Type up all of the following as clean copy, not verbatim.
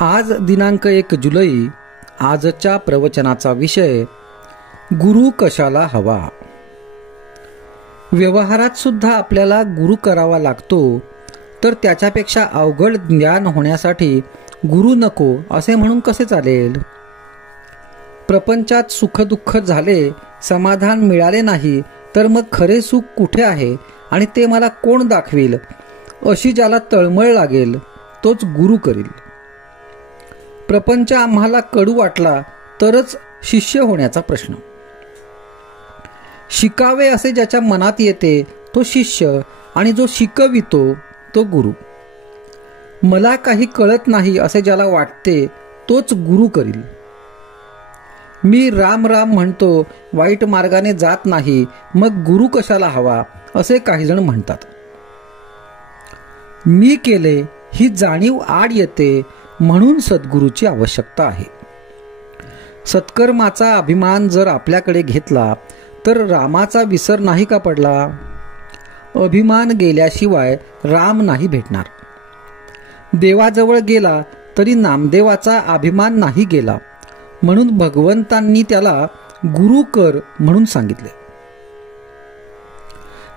आज दिनांक 1 जुलै. आजच्या प्रवचनाचा विषय गुरु कशाला हवा. व्यवहारात सुद्धा आपल्याला गुरु करावा लागतो, तर त्याच्यापेक्षा अवघड ज्ञान होण्यासाठी गुरु नको असे म्हणून कसे चालेल. प्रपंचात सुखदुःख झाले, समाधान मिळाले नाही, तर मग खरे सुख कुठे आहे आणि ते मला कोण दाखवील, अशी ज्याला तळमळ लागेल तोच गुरु करील. प्रपंच आम्हाला कडू वाटला तरच शिष्य होण्याचा प्रश्न. शिकावे असे ज्याच्या मनात येते तो शिष्य, आणि जो शिकवितो तो गुरु. मला काही कळत नाही असे ज्याला वाटते तोच गुरु करील. मी राम राम म्हणतो, वाईट मार्गाने जात नाही, मग गुरु कशाला हवा असे काही जण म्हणतात. मी केले ही जाणीव आड येते, म्हणून सद्गुरूची आवश्यकता आहे. सत्कर्माचा अभिमान जर आपल्याकडे घेतला तर रामाचा विसर नाही का पडला. अभिमान गेल्याशिवाय राम नाही भेटणार. देवाजवळ गेला तरी नामदेवाचा अभिमान नाही गेला, म्हणून भगवंतांनी त्याला गुरु कर म्हणून सांगितले.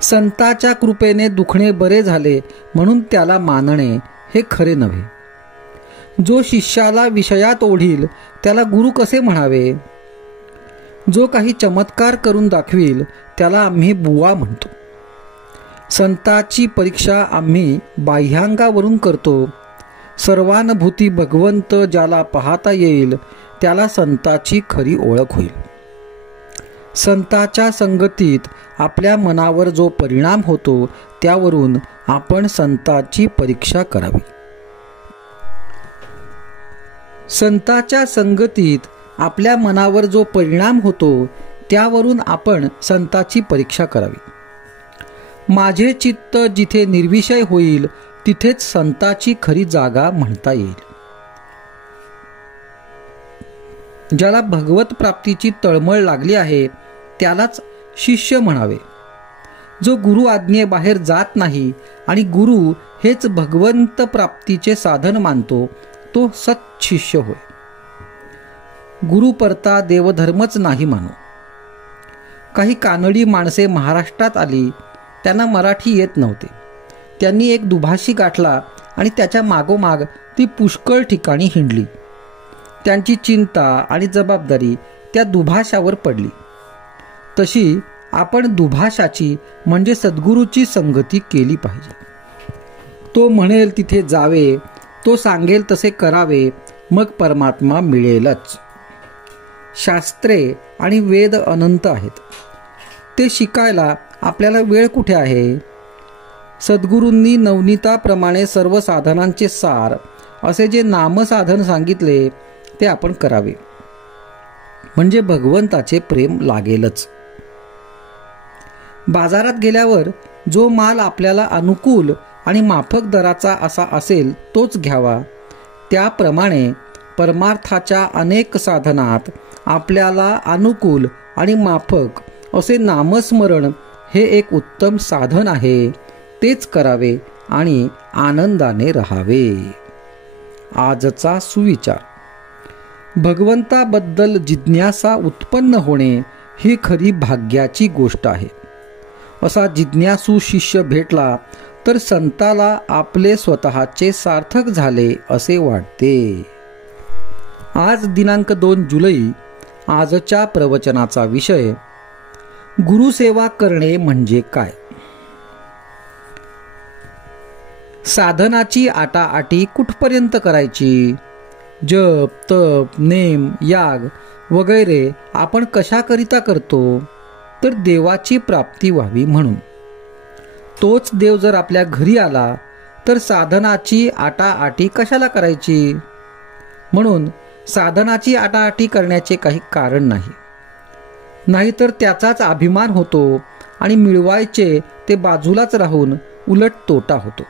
संताच्या कृपेने दुखणे बरे झाले म्हणून त्याला मानणे हे खरे नव्हे. जो शिष्याला विषयात ओढील त्याला गुरु कसे म्हणावे. जो काही चमत्कार करून दाखवील त्याला आम्ही बुवा म्हणतो. संताची परीक्षा आम्ही बाह्यांगावरून करतो. सर्वानुभूती भगवंत ज्याला पाहता येईल त्याला संताची खरी ओळख होईल. संताच्या संगतीत आपल्या मनावर जो परिणाम होतो त्यावरून आपण संताची परीक्षा करावी. संताच्या संगतीत आपल्या मनावर जो परिणाम होतो त्यावरून आपण संताची परीक्षा करावी. माझे चित्त जिथे निर्विषय होईल तिथेच संताची खरी जागा म्हणता येईल. ज्याला भगवत प्राप्तीची तळमळ लागली आहे त्यालाच शिष्य म्हणावे. जो गुरु आज्ञेबाहेर जात नाही आणि गुरु हेच भगवंत प्राप्तीचे साधन मानतो तो सत्शिष्य होय. गुरु परता देवधर्मच नाही मानो. काही कानडी माणसे महाराष्ट्रात आली. त्यांना मराठी येत नव्हते. त्यांनी एक दुभाषी गाठला आणि त्याच्या मागोमाग ती पुष्कळ ठिकाणी हिंडली. त्यांची चिंता आणि जबाबदारी त्या दुभाषावर पडली. तशी आपण दुभाषाची म्हणजे सद्गुरूची संगती केली पाहिजे. तो म्हणेल तिथे जावे, तो सांगेल तसे करावे, मग परमात्मा मिळेलच. शास्त्रे आणि वेद अनंत आहेत. ते शिकायला आपल्याला वेळ कुठे आहे. सद्गुरूंनी नवनीताप्रमाणे सर्व साधनांचे सार असे जे नामसाधन सांगितले ते आपण करावे, म्हणजे भगवंताचे प्रेम लागेलच. बाजारात गेल्यावर जो माल आपल्याला अनुकूल आणि माफक दराचा असा असेल तोच घ्यावा. त्याप्रमाणे परमार्थाच्या अनेक साधनात आपल्याला अनुकूल आणि माफक असे नामस्मरण हे एक उत्तम साधन आहे. तेच करावे आणि आनंदाने राहावे. आजचा सुविचार. भगवंताबद्दल जिज्ञासा उत्पन्न होणे ही खरी भाग्याची गोष्ट आहे. असा जिज्ञासू शिष्य भेटला तर संताला आपले स्वतःचे सार्थक झाले असे वाटते. आज दिनांक 2 जुलै. आजच्या प्रवचनाचा विषय गुरुसेवा करणे म्हणजे काय. साधनाची आटाआटी कुठपर्यंत करायची. जप, तप, नेम, याग वगैरे आपण कशाकरिता करतो, तर देवाची प्राप्ती व्हावी म्हणून. तोच देव जर आपल्या घरी आला तर साधनाची आटाआटी कशाला करायची. म्हणून साधनाची आटाआटी करण्याचे काही कारण नाही. नाहीतर त्याचाच अभिमान होतो आणि मिळवायचे ते बाजूलाच राहून उलट तोटा होतो.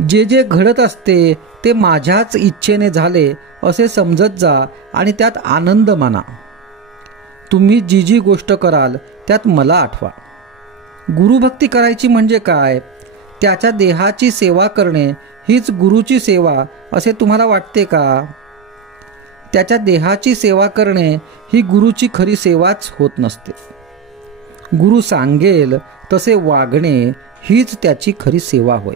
जे जे घडत असते ते माझ्याच इच्छेने झाले असे समजत जा आणि त्यात आनंद माना. तुम्ही जी जी गोष्ट कराल त्यात मला आठवा. गुरुभक्ती करायची म्हणजे काय. त्याच्या देहाची सेवा करणे हीच गुरुची सेवा असे तुम्हाला वाटते का? त्याच्या देहाची सेवा करणे ही गुरुची खरी सेवाच होत नसते. गुरु सांगेल तसे वागणे हीच त्याची खरी सेवा होय.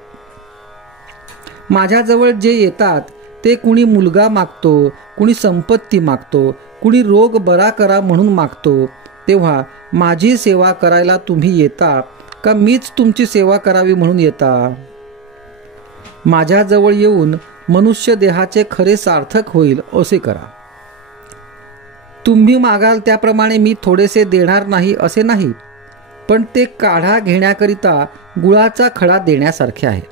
माझ्याजवळ जे येतात ते कुणी मुलगा मागतो, कुणी संपत्ती मागतो, कुणी रोग बरा करा म्हणून मागतो. तेव्हा माझी सेवा करायला तुम्ही येता का मीच तुमची सेवा करावी म्हणून येता? माझ्याजवळ येऊन मनुष्य देहाचे खरे सार्थक होईल असे करा. तुम्ही मागाल त्याप्रमाणे मी थोडेसे देणार नाही असे नाही, पण ते काढा घेण्याकरिता गुळाचा खडा देण्यासारखे आहे.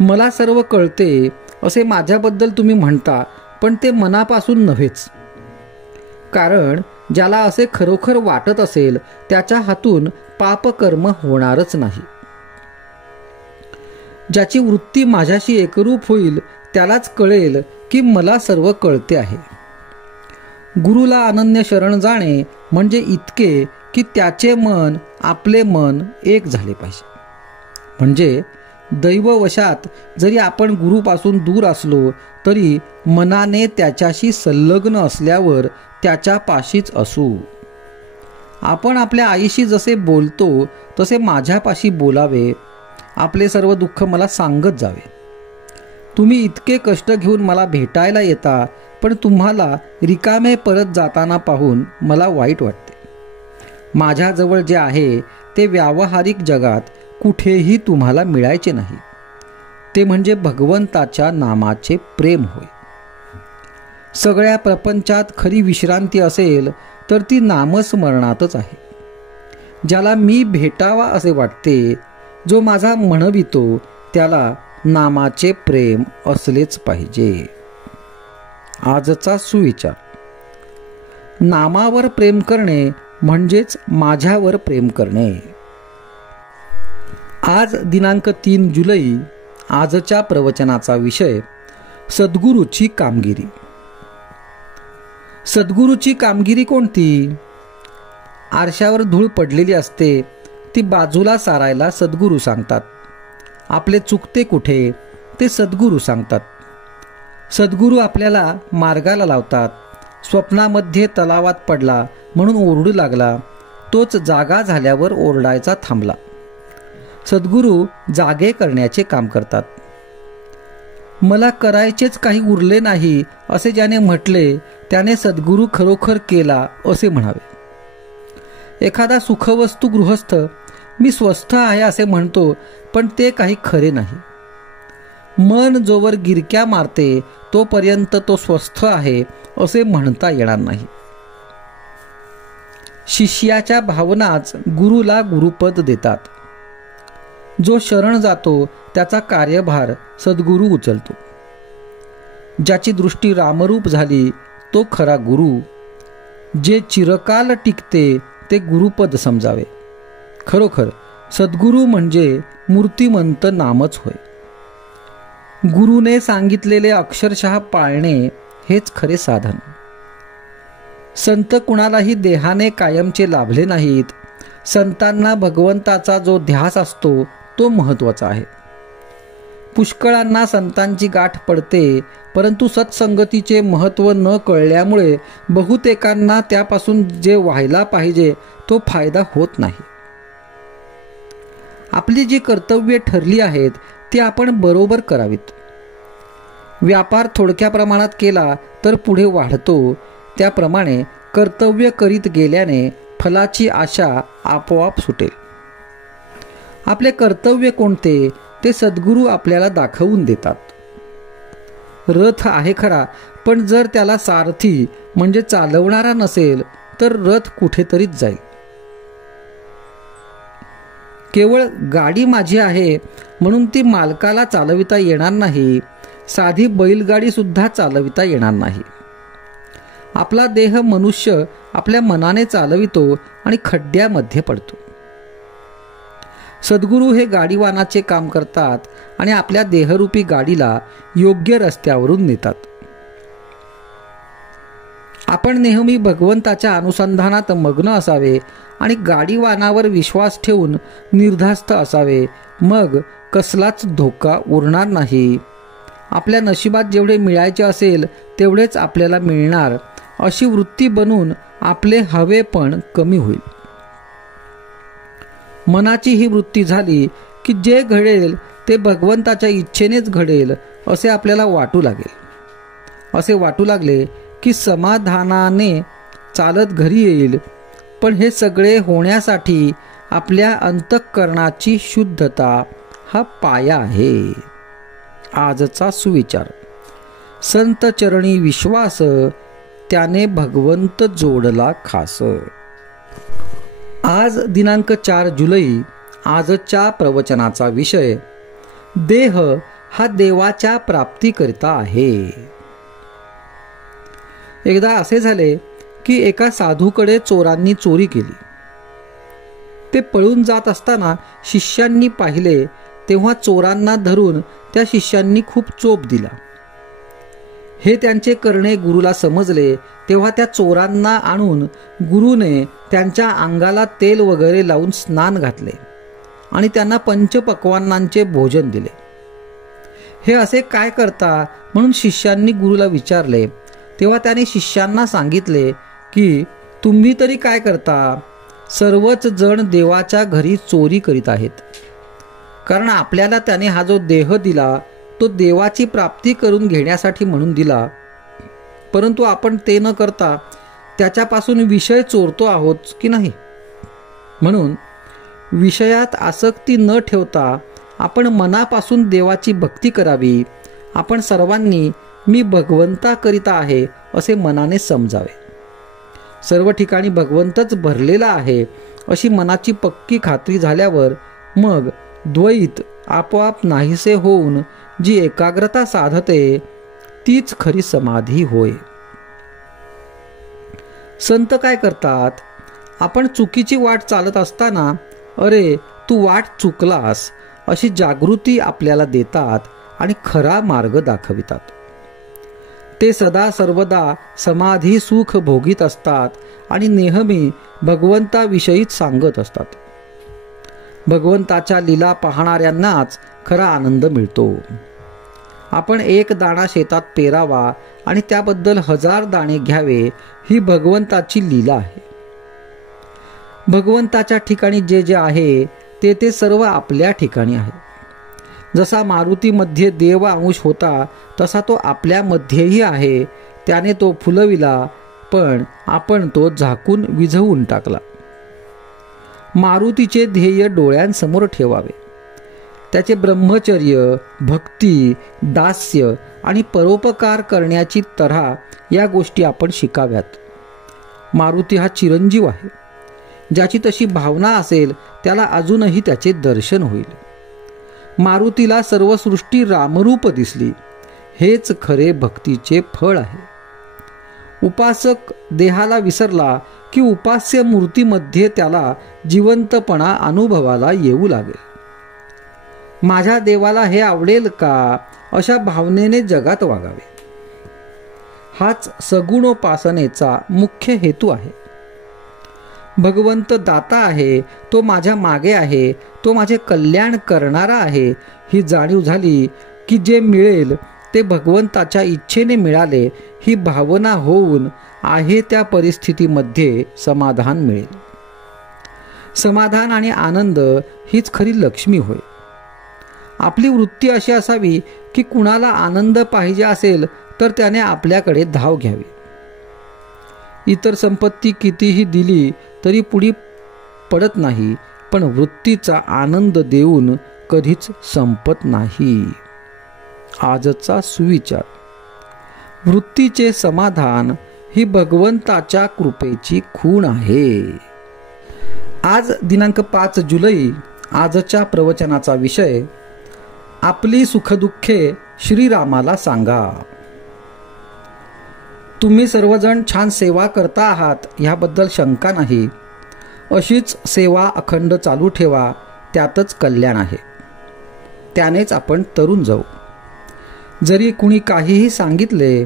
मला सर्व कळते असे माझ्याबद्दल तुम्ही म्हणता, पण ते मनापासून नव्हेच. कारण ज्याला असे खरोखर वाटत असेल त्याच्या हातून पापकर्म होणारच नाही. ज्याची वृत्ती माझ्याशी एकरूप होईल त्यालाच कळेल की मला सर्व कळते आहे. गुरुला अनन्य शरण जाणे म्हणजे इतके की त्याचे मन आपले मन एक झाले पाहिजे. म्हणजे दैववशात जरी आपण गुरुपासून दूर असलो तरी मनाने त्याच्याशी संलग्न असल्यावर त्याच्या पाशीच असू. आपण आपल्या आईशी जसे बोलतो तसे माझ्यापाशी बोलावे. आपले सर्व दुःख मला सांगत जावे. तुम्ही इतके कष्ट घेऊन मला भेटायला येता, पण तुम्हाला रिकामे परत जाताना पाहून मला वाईट वाटते. माझ्याजवळ जे आहे ते व्यावहारिक जगात कुठेही तुम्हाला मिळायचे नाही. ते म्हणजे भगवंताच्या नामाचे प्रेम होय. सगळ्या प्रपंचात खरी विश्रांती असेल तर ती नामस्मरणातच आहे. ज्याला मी भेटावा असे वाटते, जो माझा म्हणवितो त्याला नामाचे प्रेम असलेच पाहिजे. आजचा सुविचार: नामावर प्रेम करणे म्हणजेच माझ्यावर प्रेम करणे. आज दिनांक 3 जुलै. आजच्या प्रवचनाचा विषय सद्गुरूची कामगिरी. सद्गुरूची कामगिरी कोणती? आरशावर धूळ पडलेली असते, ती बाजूला सारायला सद्गुरू सांगतात. आपले चुकते कुठे ते सद्गुरू सांगतात. सद्गुरू आपल्याला मार्गाला लावतात. स्वप्नामध्ये तलावात पडला म्हणून ओरडू लागला, तोच जागा झाल्यावर ओरडायचा थांबला. सद्गुरू जागे करण्याचे काम करतात. मला करायचेच काही उरले नाही असे ज्याने म्हटले त्याने सद्गुरू खरोखर केला असे म्हणावे. एखादा सुखवस्तू गृहस्थ मी स्वस्थ आहे असे म्हणतो, पण ते काही खरे नाही. मन जोवर गिरक्या मारते तोपर्यंत तो स्वस्थ आहे असे म्हणता येणार नाही. शिष्याच्या भावनाच गुरुला गुरुपद देतात. जो शरण जातो त्याचा कार्यभार सद्गुरू उचलतो. ज्याची दृष्टी रामरूप झाली तो खरा गुरु. जे चिरकाल टिकते ते गुरुपद समजावे. खरोखर सद्गुरू म्हणजे मूर्तिमंत नामच होय. गुरुने सांगितलेले अक्षरशः पाळणे हेच खरे साधन. संत कुणालाही देहाने कायमचे लाभले नाहीत. संतांना भगवंताचा जो ध्यास असतो तो महत्त्वाचा आहे. पुष्कळांना संतांची गाठ पडते, परंतु सत्संगतीचे महत्त्व न कळल्यामुळे बहुतेकांना त्यापासून जे व्हायला पाहिजे तो फायदा होत नाही. आपली जी कर्तव्ये ठरली आहेत ती आपण बरोबर करावीत. व्यापार थोडक्या प्रमाणात केला तर पुढे वाढतो. त्याप्रमाणे कर्तव्य करीत गेल्याने फलाची आशा आपोआप सुटेल. आपले कर्तव्य कोणते ते सद्गुरू आपल्याला दाखवून देतात. रथ आहे खरा, पण जर त्याला सारथी म्हणजे चालवणारा नसेल तर रथ कुठेतरीच जाईल. केवळ गाडी माझी आहे म्हणून ती मालकाला चालविता येणार नाही. साधी बैलगाडी सुद्धा चालविता येणार नाही. आपला देह मनुष्य आपल्या मनाने चालवितो आणि खड्ड्यामध्ये पडतो. सद्गुरू हे गाडीवानाचे काम करतात आणि आपल्या देहरूपी गाडीला योग्य रस्त्यावरून नेतात. आपण नेहमी भगवंताच्या अनुसंधानात मग्न असावे आणि गाडीवानावर विश्वास ठेवून निर्धास्त असावे. मग कसलाच धोका उरणार नाही. आपल्या नशिबात जेवढे मिळायचे असेल तेवढेच आपल्याला मिळणार, अशी वृत्ती बनून आपले हवेपण कमी होईल. मनाची ही वृत्ती झाली की जे घडेल ते भगवंताच्या इच्छेनेच घडेल असे आपल्याला वाटू लागेल. असे वाटू लागले की समाधानाने चालत घरी येईल. पण हे सगळे होण्यासाठी आपल्या अंतःकरणाची शुद्धता हा पाया आहे. आजचा सुविचार. संत चरणी विश्वास, त्याने भगवंत जोडला खास. आज दिनांक 4 जुलै. आजच्या प्रवचनाचा विषय देह हा देवाच्या प्राप्तीकरिता आहे. एकदा असे झाले की एका साधूकडे चोरांनी चोरी केली. ते पळून जात असताना शिष्यांनी पाहिले, तेव्हा चोरांना धरून त्या शिष्यांनी खूप चोप दिला. हे त्यांचे करणे गुरुला समजले, तेव्हा त्या चोरांना आणून गुरुने त्यांच्या अंगाला तेल वगैरे लावून स्नान घातले आणि त्यांना पंचपक्वान्नांचे भोजन दिले. हे असे काय करता म्हणून शिष्यांनी गुरुला विचारले. तेव्हा त्याने शिष्यांना सांगितले की तुम्ही तरी काय करता? सर्वच जण देवाच्या घरी चोरी करीत आहेत. कारण आपल्याला त्याने हा जो देह दिला तो देवाची प्राप्ती करून घेण्यासाठी म्हणून दिला, परंतु आपण ते न करता त्याच्यापासून विषय चोरतो आहोत की नाही. म्हणून विषयात आसक्ती न ठेवता आपण मनापासून देवाची भक्ती करावी. आपण सर्वांनी मी भगवंताकरिता आहे असे मनाने समजावे. सर्व ठिकाणी भगवंतच भरलेला आहे अशी मनाची पक्की खात्री झाल्यावर मग द्वैत आपोआप नाहीसे होऊन जी एकाग्रता साधते तीच खरी समाधी होय. संत काय करतात? आपण चुकीची वाट चालत असताना अरे तू वाट चुकलास अशी जागृती आपल्याला देतात आणि खरा मार्ग दाखवितात. ते सदा सर्वदा समाधी सुख भोगीत असतात आणि नेहमी भगवंताविषयीच सांगत असतात. भगवंताच्या लीला पाहणाऱ्यांनाच खरा आनंद मिळतो. आपण एक दाणा शेतात पेरावा आणि त्याबद्दल 1000 दाणे घ्यावे, ही भगवंताची लीला आहे. भगवंताच्या ठिकाणी जे जे आहे ते सर्व आपल्या ठिकाणी आहे. जसा मारुतीमध्ये देव अंश होता तसा तो आपल्यामध्येही आहे. त्याने तो फुलविला, पण आपण तो झाकून विझवून टाकला. मारुतीचे ध्येय डोळ्यांसमोर ठेवावे. त्याचे ब्रह्मचर्य, भक्ती, दास्य आणि परोपकार करण्याची तऱ्हा या गोष्टी आपण शिकाव्यात. मारुती हा चिरंजीव आहे. ज्याची तशी भावना असेल त्याला अजूनही त्याचे दर्शन होईल. मारुतीला सर्व सृष्टी रामरूप दिसली. हेच खरे भक्तीचे फळ आहे. उपासक देहाला विसरला की उपास्य मूर्तीमध्ये त्याला जिवंतपणा अनुभवाला येऊ लागेल. माझ्या देवाला हे आवडेल का, अशा भावनेने जगात वागावे. हाच सगुणोपासनेचा मुख्य हेतू आहे. भगवंत दाता आहे, तो माझ्या मागे आहे, तो माझे कल्याण करणारा आहे, ही जाणीव झाली की जे मिळेल ते भगवंताच्या इच्छेने मिळाले ही भावना होऊन आहे त्या परिस्थितीमध्ये समाधान मिळेल. समाधान आणि आनंद हीच खरी लक्ष्मी होय. आपली वृत्ती अशी असावी की कुणाला आनंद पाहिजे असेल तर त्याने आपल्याकडे धाव घ्यावी. इतर संपत्ती कितीही दिली तरी पुढी पडत नाही, पण वृत्तीचा आनंद देऊन कधीच संपत नाही. आजचा सुविचार. वृत्तीचे समाधान ही भगवंताच्या कृपेची खूण आहे. आज दिनांक 5 जुलै. आजच्या प्रवचनाचा विषय आपली सुखदुःखे श्रीरामाला सांगा. तुम्ही सर्वजण छान सेवा करता आहात याबद्दल शंका नाही. अशीच सेवा अखंड चालू ठेवा, त्यातच कल्याण आहे. त्यानेच आपण तरुण जाऊ. जरी कुणी काहीही सांगितले,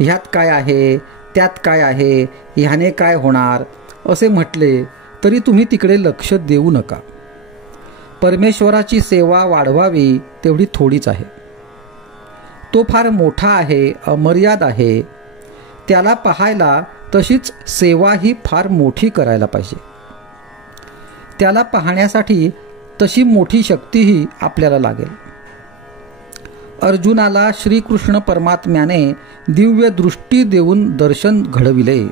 ह्यात काय आहे, त्यात काय आहे, ह्याने काय होणार असे म्हटले तरी तुम्ही तिकडे लक्ष देऊ नका. परमेश्वराची सेवा वाढवावी तेवढी थोडीच आहे. तो फार मोठा आहे, अमर्याद आहे. त्याला पाहायला तशीच सेवाही फार मोठी करायला पाहिजे. त्याला पाहण्यासाठी तशी मोठी शक्तीही आपल्याला लागेल. अर्जुनाला श्रीकृष्ण परमात्म्याने दिव्य दृष्टी देऊन दर्शन घडविले.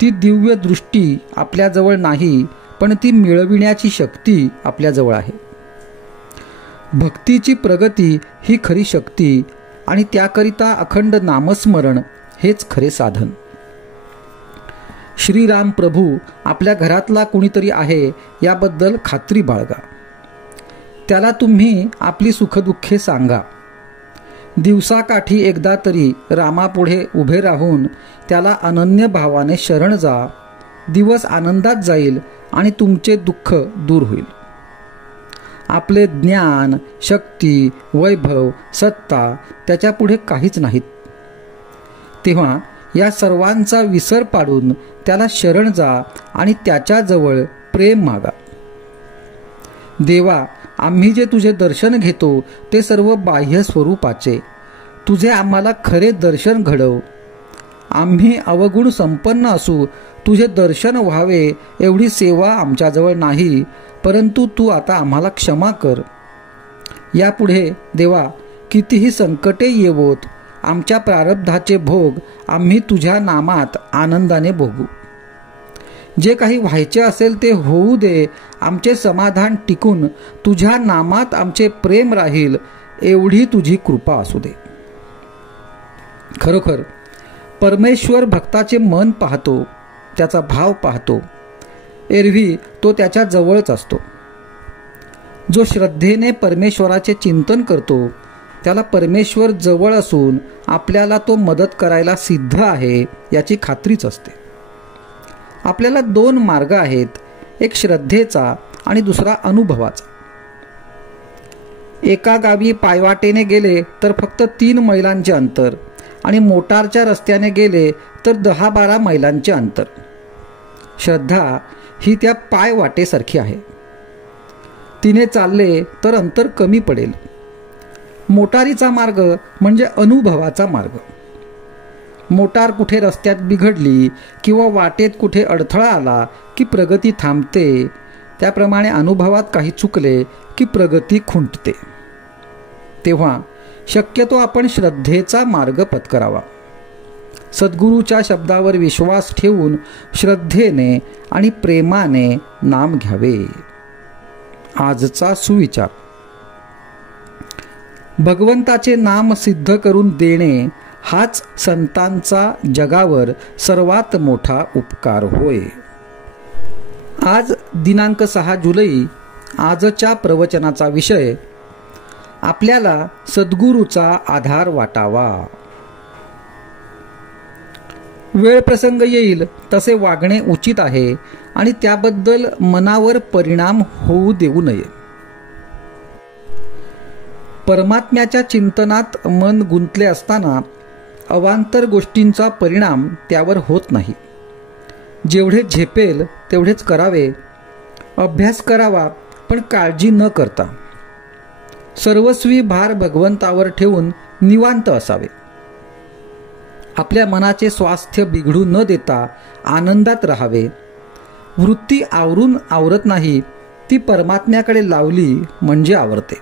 ती दिव्य दृष्टी आपल्याजवळ नाही, पण ती मिळविण्याची शक्ती आपल्याजवळ आहे. भक्तीची प्रगती ही खरी शक्ती आणि त्याकरिता अखंड नामस्मरण हेच खरे साधन. श्रीराम प्रभू आपल्या घरातला कुणीतरी आहे याबद्दल खात्री बाळगा. त्याला तुम्ही आपली सुखदुःखे सांगा. दिवसाकाठी एकदा तरी रामापुढे उभे राहून त्याला अनन्य भावाने शरण जा. दिवस आनंदात जाईल आणि तुमचे दुःख दूर होईल. आपले ज्ञान, शक्ती, वैभव, सत्ता त्याच्यापुढे काहीच नाहीत. तेव्हा या सर्वांचा विसर पाडून त्याला शरण जा आणि त्याच्याजवळ प्रेम मागा. देवा, आम्ही जे तुझे दर्शन घेतो ते सर्व बाह्य स्वरूपाचे. तुझे आम्हाला खरे दर्शन घडव. आम्ही अवगुण संपन्न असू. तुझे दर्शन व्हावे एवढी सेवा आमच्याजवळ नाही, परंतु तू आता आम्हाला क्षमा कर. यापुढे देवा कितीही संकटे येवोत, आमच्या प्रारब्धाचे भोग आम्ही तुझ्या नामात आनंदाने भोगू. जे काही व्हायचे असेल ते होऊ दे. आमचे समाधान टिकून तुझ्या नामात आमचे प्रेम राहील एवढी तुझी कृपा असू दे. खरोखर परमेश्वर भक्ताचे मन पाहतो, त्याचा भाव पाहतो. एरवी तो त्याच्या जवळच असतो. जो श्रद्धेने परमेश्वराचे चिंतन करतो त्याला परमेश्वर जवळ असून आपल्याला तो मदत करायला सिद्ध आहे याची खात्रीच असते. आपल्याला दोन मार्ग आहेत, एक श्रद्धेचा आणि दुसरा अनुभवाचा. एका गावी पायवाटेने गेले तर फक्त 3 मैलांचे अंतर आणि मोटारच्या रस्त्याने गेले तर 10-12 मैलांचे अंतर. श्रद्धा ही त्या पायवाटेसारखी आहे. तिने चालले तर अंतर कमी पडेल. मोटारीचा मार्ग म्हणजे अनुभवाचा मार्ग. मोटार कुठे रस्त्यात बिघडली किंवा वाटेत कुठे अडथळा आला की प्रगती थांबते. त्याप्रमाणे अनुभवात काही चुकले की प्रगती खुंटते. तेव्हा शक्यतो आपण श्रद्धेचा मार्ग पत्करावा. सद्गुरूच्या शब्दावर विश्वास ठेवून श्रद्धेने आणि प्रेमाने नाम घ्यावे. आजचा सुविचार: भगवंताचे नाम सिद्ध करून देणे हाच संतांचा जगावर सर्वात मोठा उपकार होय. आज दिनांक 6 जुलै. आजच्या प्रवचनाचा विषय: आपल्याला सद्गुरूचा आधार वाटावा. वेळ प्रसंग येईल तसे वागणे उचित आहे आणि त्याबद्दल मनावर परिणाम होऊ देऊ नये. परमात्म्याच्या चिंतनात मन गुंतले असताना अवांतर गोष्टींचा परिणाम त्यावर होत नाही. जेवढे झेपेल तेवढेच करावे. अभ्यास करावा पण काळजी न करता. सर्वस्वी भार भगवंतावर ठेवून निवांत असावे. आपल्या मनाचे स्वास्थ्य बिघडू न देता आनंदात राहावे. वृत्ती आवरून आवरत नाही, ती परमात्म्याकडे लावली म्हणजे आवरते.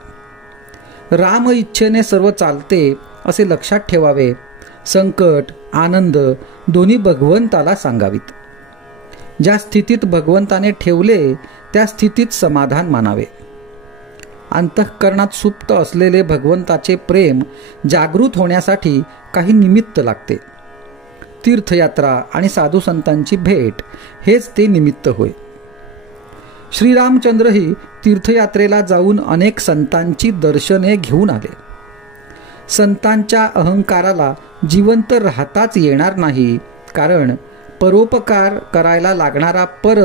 राम इच्छेने सर्व चालते असे लक्षात ठेवावे. संकट आनंद दोन्ही भगवंताला सांगावीत. ज्या स्थितीत भगवंताने ठेवले त्या स्थितीत समाधान मानावे. अंतःकरणात सुप्त असलेले भगवंताचे प्रेम जागृत होण्यासाठी काही निमित्त लागते. तीर्थयात्रा आणि साधू संतांची भेट हेच ते निमित्त होय. श्रीरामचंद्रही तीर्थयात्रेला जाऊन अनेक संतांची दर्शने घेऊन आले. संतांच्या अहंकाराला जिवंत राहताच येणार नाही, कारण परोपकार करायला लागणारा पर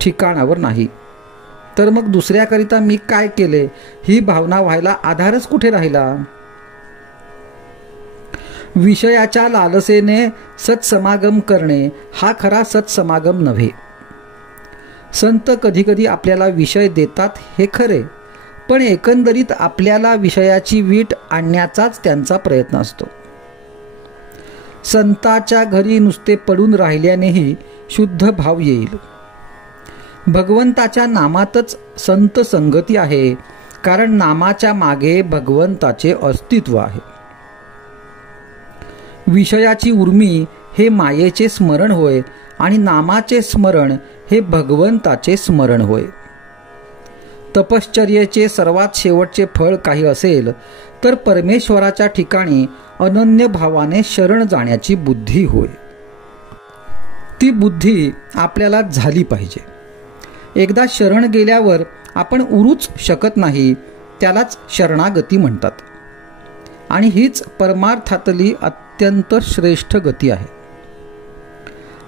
ठिकाणावर नाही. तर मग दुसऱ्याकरिता मी काय केले ही भावना व्हायला आधारच कुठे राहिला. विषयाच्या लालसेने सत्समागम करणे हा खरा सत्समागम नव्हे. संत कधीकधी आपल्याला विषय देतात हे खरे, पण एकंदरीत आपल्याला विषयाची वीट आणण्याचाच त्यांचा प्रयत्न असतो. संताच्या घरी नुसते पडून राहिल्यानेही शुद्ध भाव येईल. भगवंताच्या नामातच संत संगती आहे, कारण नामाच्या मागे भगवंताचे अस्तित्व आहे. विषयाची उर्मी हे मायेचे स्मरण होय आणि नामाचे स्मरण हे भगवंताचे स्मरण होय. तपश्चर्येचे सर्वात शेवटचे फळ काही असेल तर परमेश्वराच्या ठिकाणी अनन्य भावाने शरण जाण्याची बुद्धी होय. ती बुद्धी आपल्याला झाली पाहिजे. एकदा शरण गेल्यावर आपण उरूच शकत नाही, त्यालाच शरणागती म्हणतात. आणि हीच परमार्थातली अत्यंत श्रेष्ठ गती आहे.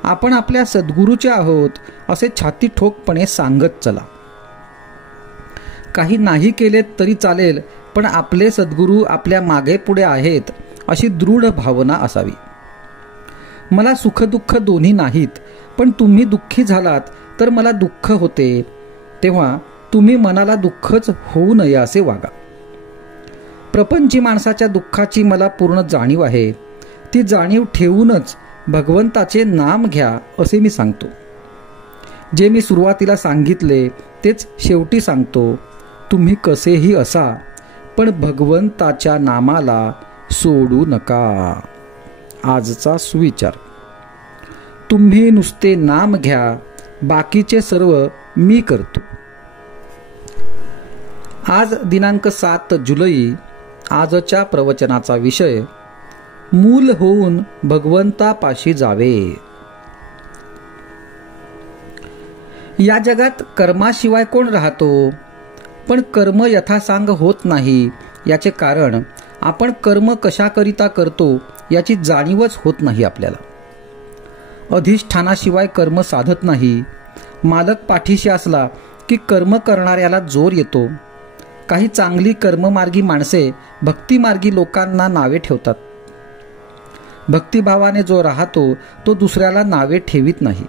आपण आपल्या सद्गुरूचे आहोत असे छाती ठोकपणे सांगत चला. काही नाही केले तरी चालेल, पण आपले सद्गुरू आपल्या मागे पुढे आहेत अशी दृढ भावना असावी. मला सुखदुःख दोन्ही नाहीत, पण तुम्ही दुःखी झालात तर मला दुःख होते, तेव्हा तुम्ही मनाला दुःखच होऊ नये असे वागा. प्रपंची माणसाच्या दुःखाची मला पूर्ण जाणीव आहे. ती जाणीव ठेवूनच भगवंताचे नाम घ्या असे मी सांगतो. जे मी सुरुवातीला सांगितले तेच शेवटी सांगतो. तुम्ही कसेही असा, पण भगवंताच्या नामाला सोडू नका. आजचा सुविचार. तुम्ही नुसते नाम घ्या, बाकीचे सर्व मी करतो. आज दिनांक 7 जुलै. आजच्या प्रवचनाचा विषय मूल होऊन भगवंतापाशी जावे. या जगात कर्माशिवाय कोण राहतो? पण कर्म यथासांग होत नाही. याचे कारण आपण कर्म कशाकरिता करतो याची जाणीवच होत नाही आपल्याला. अधिष्ठानाशिवाय कर्म साधत नाही. मालक पाठीशी असला की कर्म करणाऱ्याला जोर येतो. काही चांगली कर्ममार्गी माणसे भक्तिमार्गी लोकांना नावे ठेवतात. भक्तिभावाने जो राहतो तो दुसऱ्याला नावे ठेवीत नाही.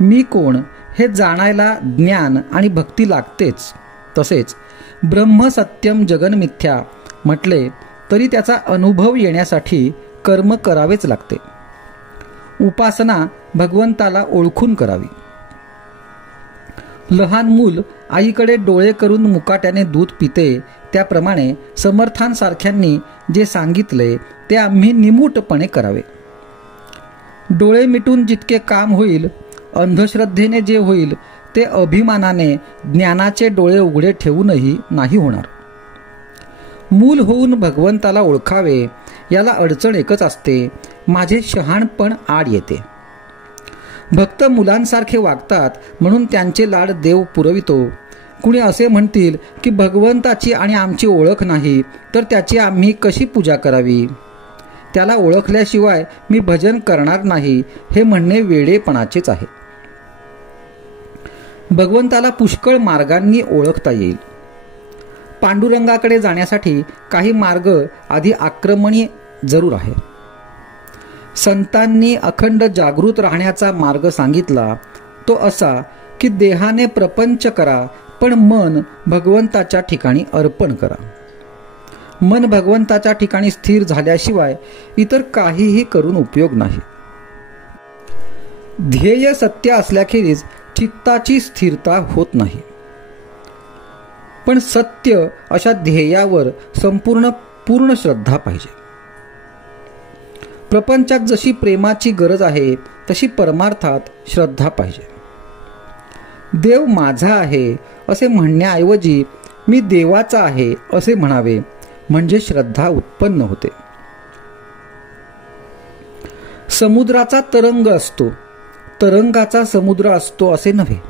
मी कोण हे जाणायला ज्ञान आणि भक्ती लागतेच. तसेच ब्रह्म सत्यम जगन मिथ्या म्हटले तरी त्याचा अनुभव येण्यासाठी कर्म करावेच लागते. उपासना भगवंताला ओळखून करावी. लहान मूल आईकडे डोळे करून मुकाट्याने दूध पिते, त्याप्रमाणे समर्थांसारख्यांनी जे सांगितले ते आम्ही निमूटपणे करावे. डोळे मिटून जितके काम होईल, अंधश्रद्धेने जे होईल ते अभिमानाने ज्ञानाचे डोळे उघडे ठेवूनही नाही होणार. मूल होऊन भगवंताला ओळखावे याला अडचण एकच असते, माझे शहाणपण आड येते. भक्त मुलांसारखे वागतात म्हणून त्यांचे लाड देव पुरवितो. कुणी असे म्हणतील की भगवंताची आणि आमची ओळख नाही तर त्याची आम्ही कशी पूजा करावी? त्याला ओळखल्याशिवाय मी भजन करणार नाही हे म्हणणे वेडेपणाचेच आहे. भगवंताला पुष्कळ मार्गांनी ओळखता येईल. पांडुरंगाकडे जाण्यासाठी काही मार्ग आधी आक्रमणी जरूर आहे. संतांनी अखंड जागृत राहण्याचा मार्ग सांगितला तो असा की देहाने प्रपंच करा, पण मन भगवंताच्या ठिकाणी अर्पण करा. मन भगवंताच्या ठिकाणी स्थिर झाल्याशिवाय इतर काहीही करून उपयोग नाही. ध्येय सत्य असल्याखेरीज चित्ताची स्थिरता होत नाही. पण सत्य अशा ध्येयावर पूर्ण श्रद्धा पाहिजे. प्रपंचात जशी प्रेमाची गरज आहे तशी परमार्थात श्रद्धा पाहिजे. देव माझा आहे असे म्हणण्याऐवजी मी देवाचा आहे असे म्हणावे, म्हणजे श्रद्धा उत्पन्न होते. समुद्राचा तरंग असतो, तरंगाचा समुद्र असतो असे नव्हे.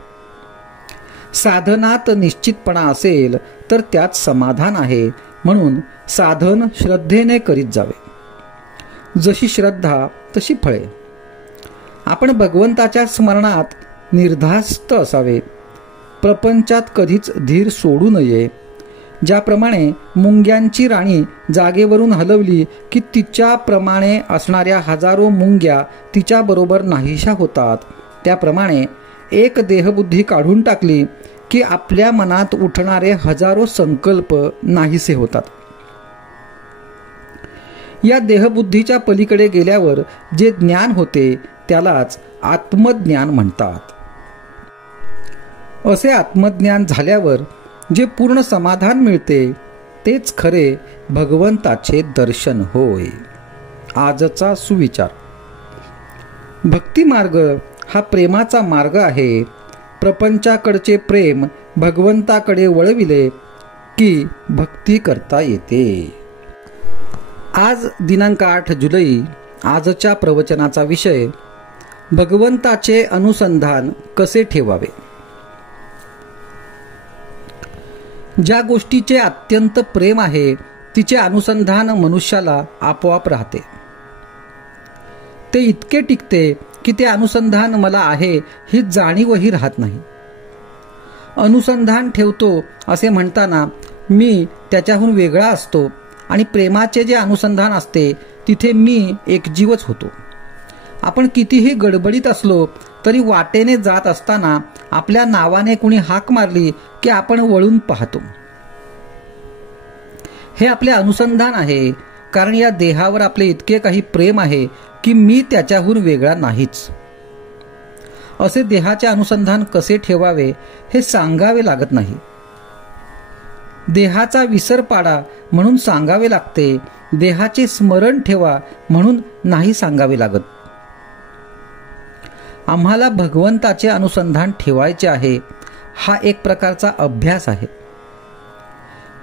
साधनात निश्चितपणा असेल तर त्यात समाधान आहे, म्हणून साधन श्रद्धेने करीत जावे. जशी श्रद्धा तशी फळे. आपण भगवंताच्या स्मरणात निर्धास्त असावे. प्रपंचात कधीच धीर सोडू नये. ज्याप्रमाणे मुंग्यांची राणी जागेवरून हलवली की तिच्याप्रमाणे असणाऱ्या हजारो मुंग्या तिच्याबरोबर नाहीशा होतात, त्याप्रमाणे एक देहबुद्धी काढून टाकली की आपल्या मनात उठणारे हजारो संकल्प नाहीसे होतात. या देहबुद्धीच्या पलीकडे गेल्यावर जे ज्ञान होते त्यालाच आत्मज्ञान म्हणतात. असे आत्मज्ञान झाल्यावर जे पूर्ण समाधान मिळते तेच खरे भगवंताचे दर्शन होय. आजचा सुविचार. भक्ती मार्ग हा प्रेमाचा मार्ग आहे. प्रपंचाकडचे प्रेम भगवंताकडे वळविले की भक्ती करता येते. आज दिनांक 8 जुलै. आजच्या प्रवचनाचा विषय भगवंताचे अनुसंधान कसे ठेवावे. ज्या गोष्टीचे अत्यंत प्रेम आहे तिचे अनुसंधान मनुष्याला आपोआप राहते. ते इतके टिकते की ते अनुसंधान मला आहे ही जाणीवही राहत नाही. अनुसंधान ठेवतो असे म्हणताना मी त्याच्याहून वेगळा असतो आणि प्रेमाचे जे अनुसंधान असते तिथे मी एकजीवच होतो. आपण कितीही गडबडीत असलो तरी वाटेने जात असताना आपल्या नावाने कुणी हाक मारली की आपण वळून पाहतो. हे आपले अनुसंधान आहे, कारण या देहावर आपले इतके काही प्रेम आहे की मी त्याच्याहून वेगळा नाहीच. असे देहाचे अनुसंधान कसे ठेवावे हे सांगावे लागत नाही. देहाचा विसर पाडा म्हणून सांगावे लागते. देहाचे स्मरण ठेवा म्हणून नाही सांगावे लागत. आम्हाला भगवंताचे अनुसंधान ठेवायचे आहे. हा एक प्रकारचा अभ्यास आहे.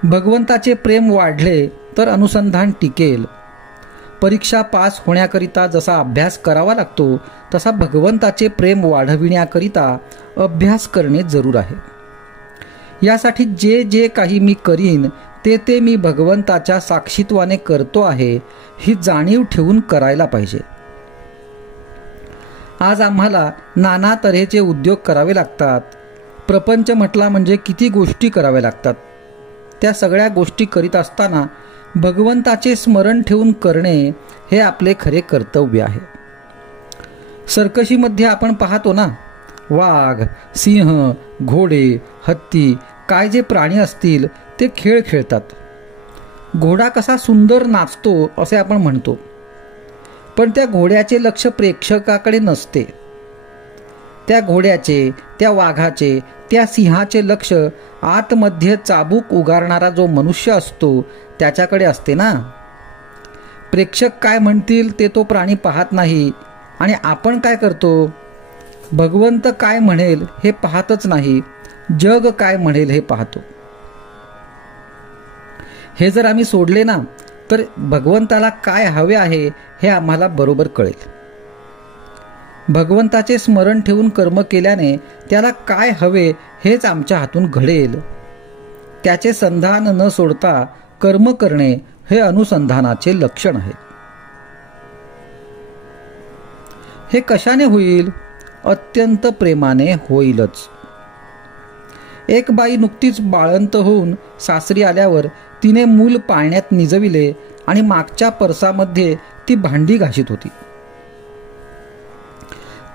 भगवंताचे प्रेम वाढले तर अनुसंधान टिकेल. परीक्षा पास होण्याकरिता जसा अभ्यास करावा लागतो तसा भगवंताचे प्रेम वाढविण्याकरिता अभ्यास करणे जरूर आहे. यासाठी जे जे काही मी करीन ते ते मी भगवंताच्या साक्षीत्वाने करतो आहे ही जाणीव ठेवून करायला पाहिजे. आज आम्हाला नाना तऱ्हेचे उद्योग करावे लागतात. प्रपंच म्हटला म्हणजे किती गोष्टी कराव्या लागतात. त्या सगळ्या गोष्टी करीत असताना भगवंताचे स्मरण ठेवून करणे हे आपले खरे कर्तव्य आहे. सर्कशीमध्ये आपण पाहतो ना, वाघ, सिंह, घोडे, हत्ती काय जे प्राणी असतील ते खेळ खेळतात. घोडा कसा सुंदर नाचतो असे आपण म्हणतो, पण त्या घोड्याचे लक्ष प्रेक्षकाकडे नसते. त्या घोड्याचे, त्या वाघाचे, त्या सिंहाचे लक्ष आतमध्ये चाबूक उगारणारा जो मनुष्य असतो त्याच्याकडे असते ना. प्रेक्षक काय म्हणतील ते तो प्राणी पाहत नाही आणि आपण काय करतो, भगवंत काय म्हणेल हे पाहतच नाही, जग काय म्हणेल हे पाहतो. हे जर आम्ही सोडले ना तर भगवंताला काय हवे आहे हे आम्हाला बरोबर कळेल. भगवंताचे स्मरण ठेवून कर्म केल्याने त्याला काय हवे हेच आमच्या हातून घडेल. त्याचे संधान न सोडता कर्म करणे हे अनुसंधानाचे लक्षण आहे. हे कशाने होईल? अत्यंत प्रेमाने होईलच. एक बाई नुकतीच बाळंत होऊन सासरी आल्यावर तिने मूल पाळण्यात निजविले आणि मागच्या परसामध्ये ती भांडी घाशीत होती.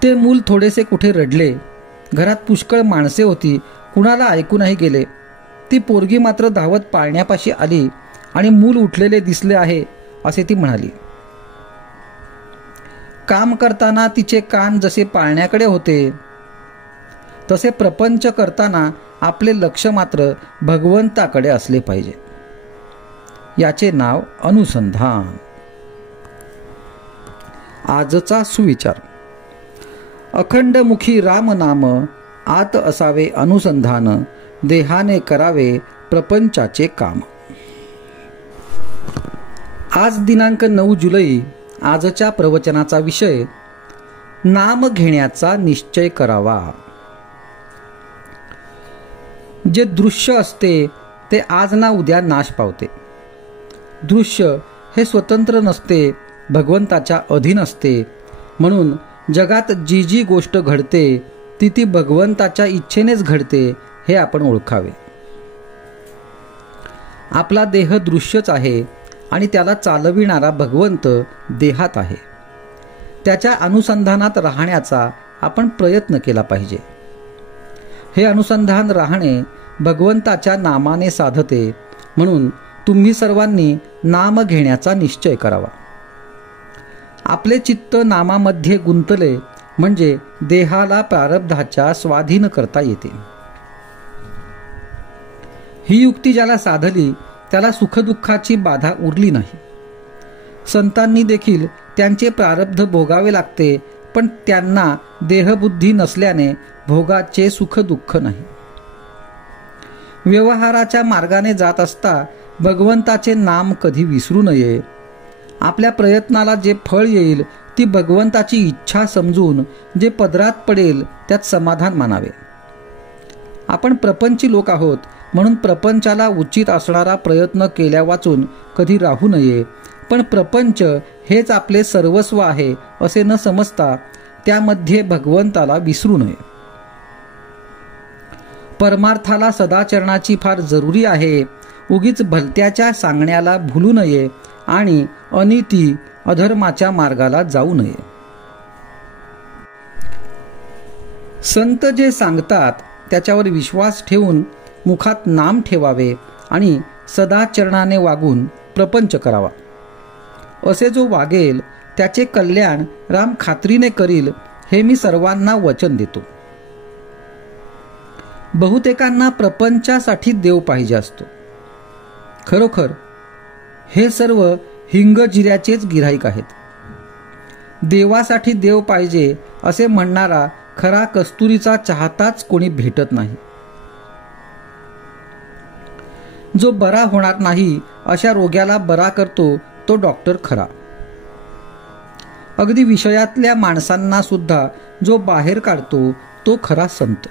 ते मूल थोडेसे कुठे रडले. घरात पुष्कळ माणसे होती, कुणाला ऐकू नाही गेले. ती पोरगी मात्र धावत पाळण्यापाशी आली आणि मूल उठलेले दिसले आहे असे ती म्हणाली. काम करताना तिचे कान जसे पाळण्याकडे होते तसे प्रपंच करताना आपले लक्ष मात्र भगवंताकडे असले पाहिजे. याचे नाव अनुसंधान. आजचा सुविचार. अखंडमुखी राम नाम, आत असावे अनुसंधान, देहाने करावे प्रपंचाचे काम. आज दिनांक 9 जुलै. आजच्या प्रवचनाचा विषय नाम घेण्याचा निश्चय करावा. जे दृश्य असते ते आज ना उद्या नाश पावते. दृश्य हे स्वतंत्र नसते, भगवंताच्या अधीन असते. म्हणून जगात जी जी गोष्ट घडते ती ती भगवंताच्या इच्छेनेच घडते हे आपण ओळखावे. आपला देह दृश्यच आहे आणि त्याला चालविणारा भगवंत देहात आहे. त्याच्या अनुसंधानात राहण्याचा आपण प्रयत्न केला पाहिजे. हे अनुसंधान राहणे भगवंताच्या नामाने साधते, म्हणून तुम्ही सर्वांनी नाम घेण्याचा निश्चय करावा. आपले चित्त नामामध्ये गुंतले म्हणजे देहाला प्रारब्धाच्या स्वाधीन करता येते. ही युक्ती ज्याला साधली त्याला सुखदुःखाची बाधा उरली नाही. संतांनी देखील त्यांचे प्रारब्ध भोगावे लागते, पण त्यांना देहबुद्धी नसल्याने भोगाचे सुख दुःख नाही. व्यवहाराच्या मार्गाने जात असता भगवंताचे नाम कधी विसरू नये. आपल्या प्रयत्नाला जे फळ येईल ती भगवंताची इच्छा समजून जे पदरात पडेल त्यात समाधान मानावे. आपण प्रपंची लोक आहोत, म्हणून प्रपंचाला उचित असणारा प्रयत्न केल्या वाचून कधी राहू नये. पण प्रपंच हेच आपले सर्वस्व आहे असे न समजता त्यामध्ये भगवंताला विसरू नये. परमार्थाला सदाचरणाची फार जरुरी आहे. उगीच भलत्याच्या सांगण्याला भुलू नये आणि अनिती अधर्माच्या मार्गाला जाऊ नये. संत जे सांगतात त्याच्यावर विश्वास ठेवून मुखात नाम ठेवावे आणि सदाचरणाने वागून प्रपंच करावा. असे जो वागेल त्याचे कल्याण राम खात्रीने करील, हे मी सर्वांना वचन देतो. बहुतेकांना प्रपंचासाठी देव पाहिजे असतो. खरोखर हे सर्व हिंगजिऱ्याचेच गिऱ्हाईक आहेत. देवासाठी देव पाहिजे असे म्हणणारा खरा कस्तुरीचा चाहताच कोणी भेटत नाही. जो बरा होणार नाही अशा रोग्याला बरा करतो तो डॉक्टर खरा. अगदी विषयातल्या माणसांना सुद्धा जो बाहेर काढतो तो खरा संत.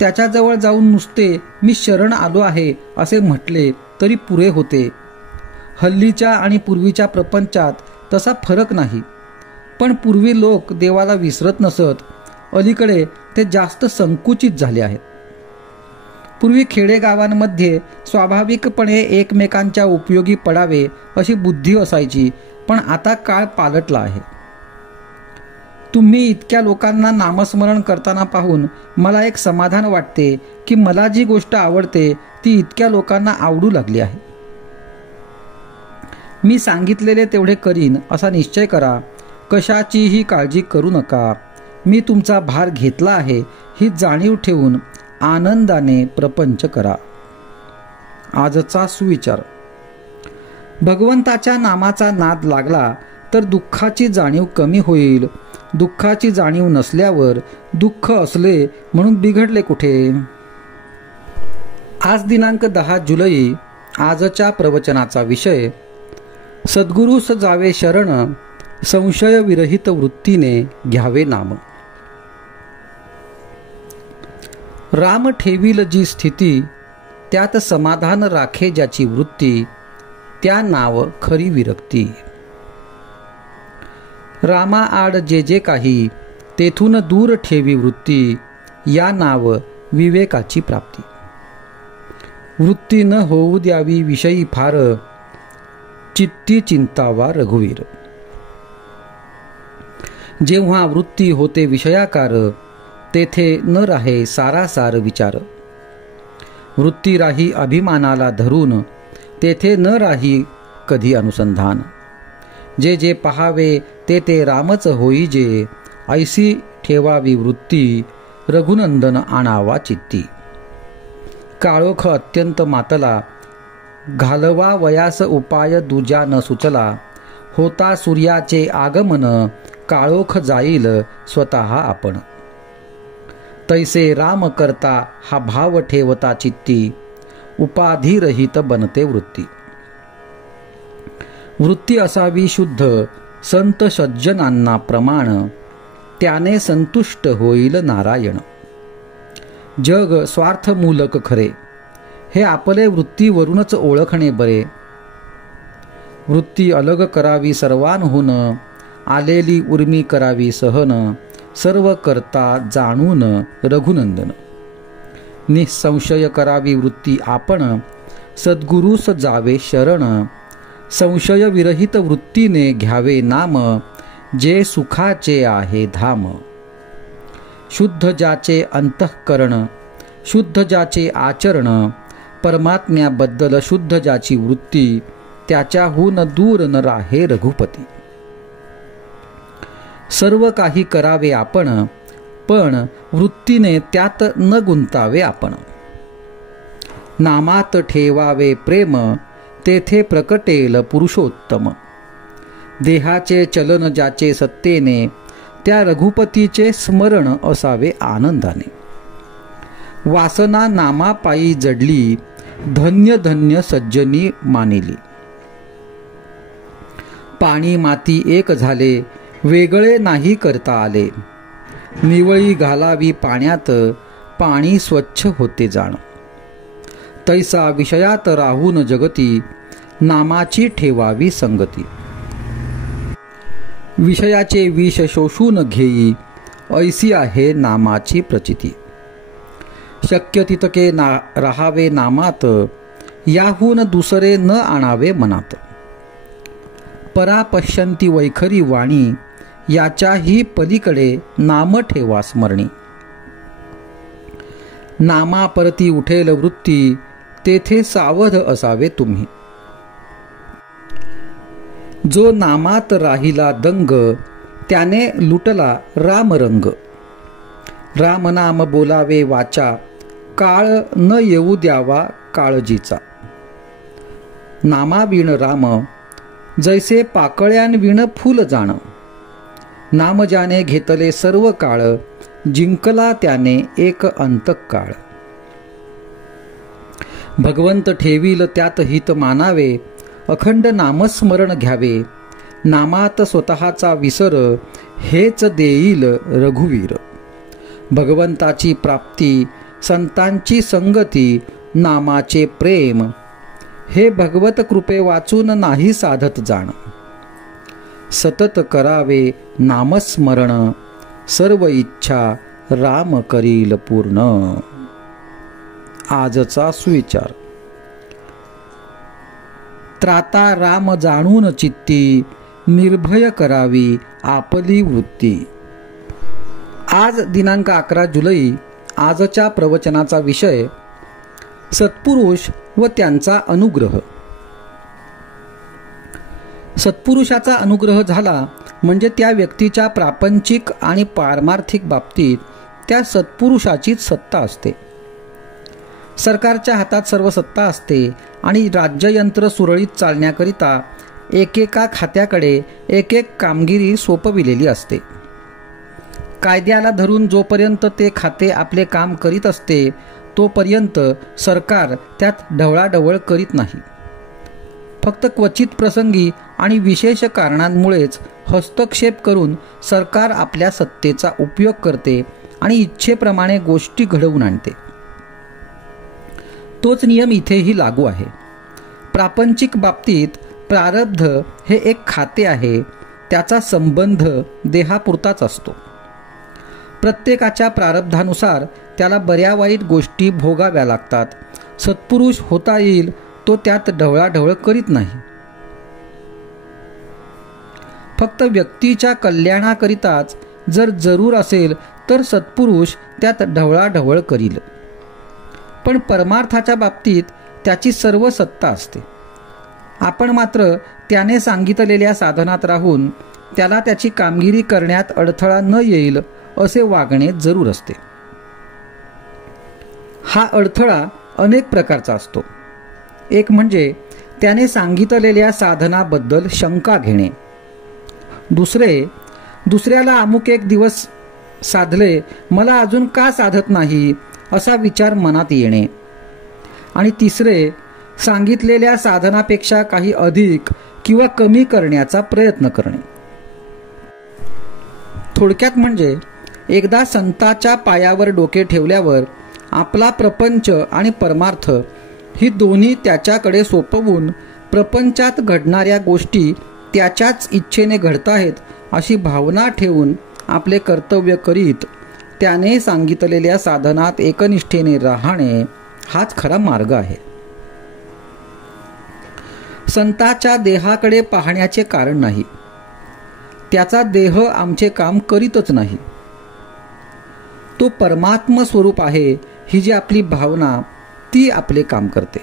त्याच्याजवळ जाऊन नुसते मी शरण आलो आहे असे म्हटले तरी पुरे होते. हल्लीच्या आणि पूर्वीच्या प्रपंचात तसा फरक नाही. पण पूर्वी लोक देवाला विसरत नसत, अलीकडे ते जास्त संकुचित झाले आहेत. पूर्वी खेडेगावांमध्ये स्वाभाविकपणे एकमेकांच्या उपयोगी पडावे अशी बुद्धी असायची, पण आता काळ पालटला आहे. तुम्ही इतक्या लोकांना नामस्मरण करताना पाहून मला एक समाधान वाटते की मला जी गोष्ट आवडते ती इतक्या लोकांना आवडू लागली आहे. मी सांगितलेले तेवढे करीन असा निश्चय करा. कशाचीही काळजी करू नका. मी तुमचा भार घेतला आहे ही जाणीव ठेवून आनंदाने प्रपंच करा. आजचा सुविचार. भगवंताच्या नामाचा नाद लागला तर दुःखाची जाणीव कमी होईल. दुःखाची जाणीव नसल्यावर दुःख असले म्हणून बिघडले कुठे. आज दिनांक 10 जुलै. आजच्या प्रवचनाचा विषय सद्गुरूस जावे शरण, संशय विरहित वृत्तीने घ्यावे नाम. राम ठेवील जी स्थिती, त्यात समाधान राखे ज्याची वृत्ती, त्या नाव खरी विरक्ती. रामा आड जे जे काही, तेथून दूर ठेवी वृत्ती, या नाव विवेकाची प्राप्ती. वृत्ती न होऊ द्यावी विषयी फार, चित्ती चिंतावा रघुवीर. जेव्हा वृत्ती होते विषयाकार, तेथे न राहे सारासार विचार. वृत्ती राही अभिमानाला धरून, तेथे न राही कधी अनुसंधान. जे जे पहावे ते ते रामच होई जे, ऐसी ठेवावी वृत्ती, रघुनंदन आणावा चित्ती. काळोख अत्यंत मातला, घालवा वयास उपाय दुजा न सुचला. होता सूर्याचे आगमन, काळोख जाईल स्वतः आपण. तैसे राम करता हा भाव ठेवता चित्ती, उपाधिरहित बनते वृत्ती. वृत्ती असावी शुद्ध, संत सज्जनांना प्रमाण, त्याने संतुष्ट होईल नारायण. जग स्वार्थमूलक खरे, हे आपले वृत्तीवरूनच ओळखणे बरे. वृत्ती अलग करावी सर्वांहून, आलेली उर्मी करावी सहन. सर्व करता जाणून रघुनंदन. निसंशय करावी वृत्ती आपण, सद्गुरूस जावे शरण. संशय विरहित वृत्तीने घ्यावे नाम, जे सुखाचे आहे धाम. शुद्ध ज्याचे अंतःकरण, शुद्ध ज्याचे आचरण, परमात्म्याबद्दल शुद्ध ज्याची वृत्ती, त्याच्याहून दूर न राहे रघुपती. सर्व काही करावे आपण, पण वृत्तीने त्यात न गुंतावे आपण. नामात ठेवावे प्रेम, तेथे प्रकटेल पुरुषोत्तम. देहाचे चलन ज्याचे सत्तेने, त्या रघुपतीचे स्मरण असावे आनंदाने. वासना नामापायी जडली, धन्य धन्य सज्जनी मानिली. पाणी माती एक झाले, वेगळे नाही करता आले. निवळी घालावी पाण्यात, पाणी स्वच्छ होते जाण. तैसा विषयात राहून जगती, नामाची ठेवावी संगती. विषयाचे विष शोषून घेई, ऐसी आहे नामाची प्रचिती. शक्य तितके राहावे नामात, याहून दुसरे न आणावे मनात. परा पश्यंती वैखरी वाणी, याच्याही पलीकडे नाम ठेवा स्मरणी. नामा परती उठेल वृत्ती, तेथे सावध असावे तुम्ही. जो नामात राहिला दंग, त्याने लुटला रामरंग. रामनाम बोलावे वाचा, काळ न येऊ द्यावा काळजीचा. नामाविण राम, जैसे पाकळ्यांविण फुल जाण. नाम ज्याने घेतले सर्व काळ, जिंकला त्याने एक अंतकाळ. भगवंत ठेवील त्यात हित मानावे, अखंड नामस्मरण घ्यावे. नामात स्वतःचा विसर, हेच देईल रघुवीर. भगवंताची प्राप्ती, संतांची संगती, नामाचे प्रेम, हे भगवत कृपे वाचून नाही साधत जाण. सतत करावे नामस्मरण, सर्व इच्छा राम करील पूर्ण. आजचा सुविचार. त्राता राम जाणून चित्ती, निर्भय करावी आपली वृत्ती. आज दिनांक 11 जुलै. आजच्या प्रवचनाचा विषय सत्पुरुष व त्यांचा अनुग्रह. सत्पुरुषाचा अनुग्रह झाला म्हणजे त्या व्यक्तीच्या प्रापंचिक आणि पारमार्थिक बाबतीत त्या सत्पुरुषाचीच सत्ता असते. सरकारच्या हातात सर्व सत्ता असते आणि राज्ययंत्र सुरळीत चालण्याकरिता एकेका खात्याकडे एक एक कामगिरी सोपविलेली असते. कायद्याला धरून जोपर्यंत ते खाते आपले काम करीत असते, तोपर्यंत सरकार त्यात ढवळाढवळ करीत नाही. फक्त क्वचित प्रसंगी आणि विशेष कारणांमुळेच हस्तक्षेप करून सरकार आपल्या सत्तेचा उपयोग करते आणि इच्छेप्रमाणे गोष्टी घडवून आणते. तोच नियम इथेही लागू आहे. प्रापंचिक बाबतीत प्रारब्ध हे एक खाते आहे, त्याचा संबंध देहापुरताच असतो. प्रत्येकाच्या प्रारब्धानुसार त्याला बऱ्या वाईट गोष्टी भोगाव्या लागतात. सत्पुरुष होता येईल तो त्यात ढवळाढवळ करीत नाही. फक्त व्यक्तीच्या कल्याणाकरिताच जर जरूर असेल तर सत्पुरुष त्यात ढवळाढवळ करील. पण परमार्थाच्या बाबतीत त्याची सर्व सत्ता असते. आपण मात्र त्याने सांगितलेल्या साधनात राहून त्याला त्याची कामगिरी करण्यात अडथळा न येईल असे वागणे जरूर असते. हा अडथळा अनेक प्रकारचा असतो. एक म्हणजे त्याने सांगितलेल्या साधनाबद्दल शंका घेणे. दुसऱ्याला अमुक एक दिवस साधले, मला अजून का साधत नाही असा विचार मनात येणे. आणि तिसरे, सांगितलेल्या साधनापेक्षा काही अधिक किंवा कमी करण्याचा प्रयत्न करणे. थोडक्यात म्हणजे एकदा संताच्या पायावर डोके ठेवल्यावर आपला प्रपंच आणि परमार्थ ही दोन्ही त्याच्याकडे सोपवून प्रपंचात घडणाऱ्या गोष्टी त्याच्याच इच्छेने घडताहेत अशी भावना ठेवून आपले कर्तव्य करीत त्याने सांगितलेल्या साधनात एकनिष्ठेने राहणे हाच खरा मार्ग आहे. संताच्या देहाकडे पाहण्याचे कारण नाही. त्याचा देह आमचे काम करीतच नाही. तो परमात्म स्वरूप आहे ही जी आपली भावना ती आपले काम करते.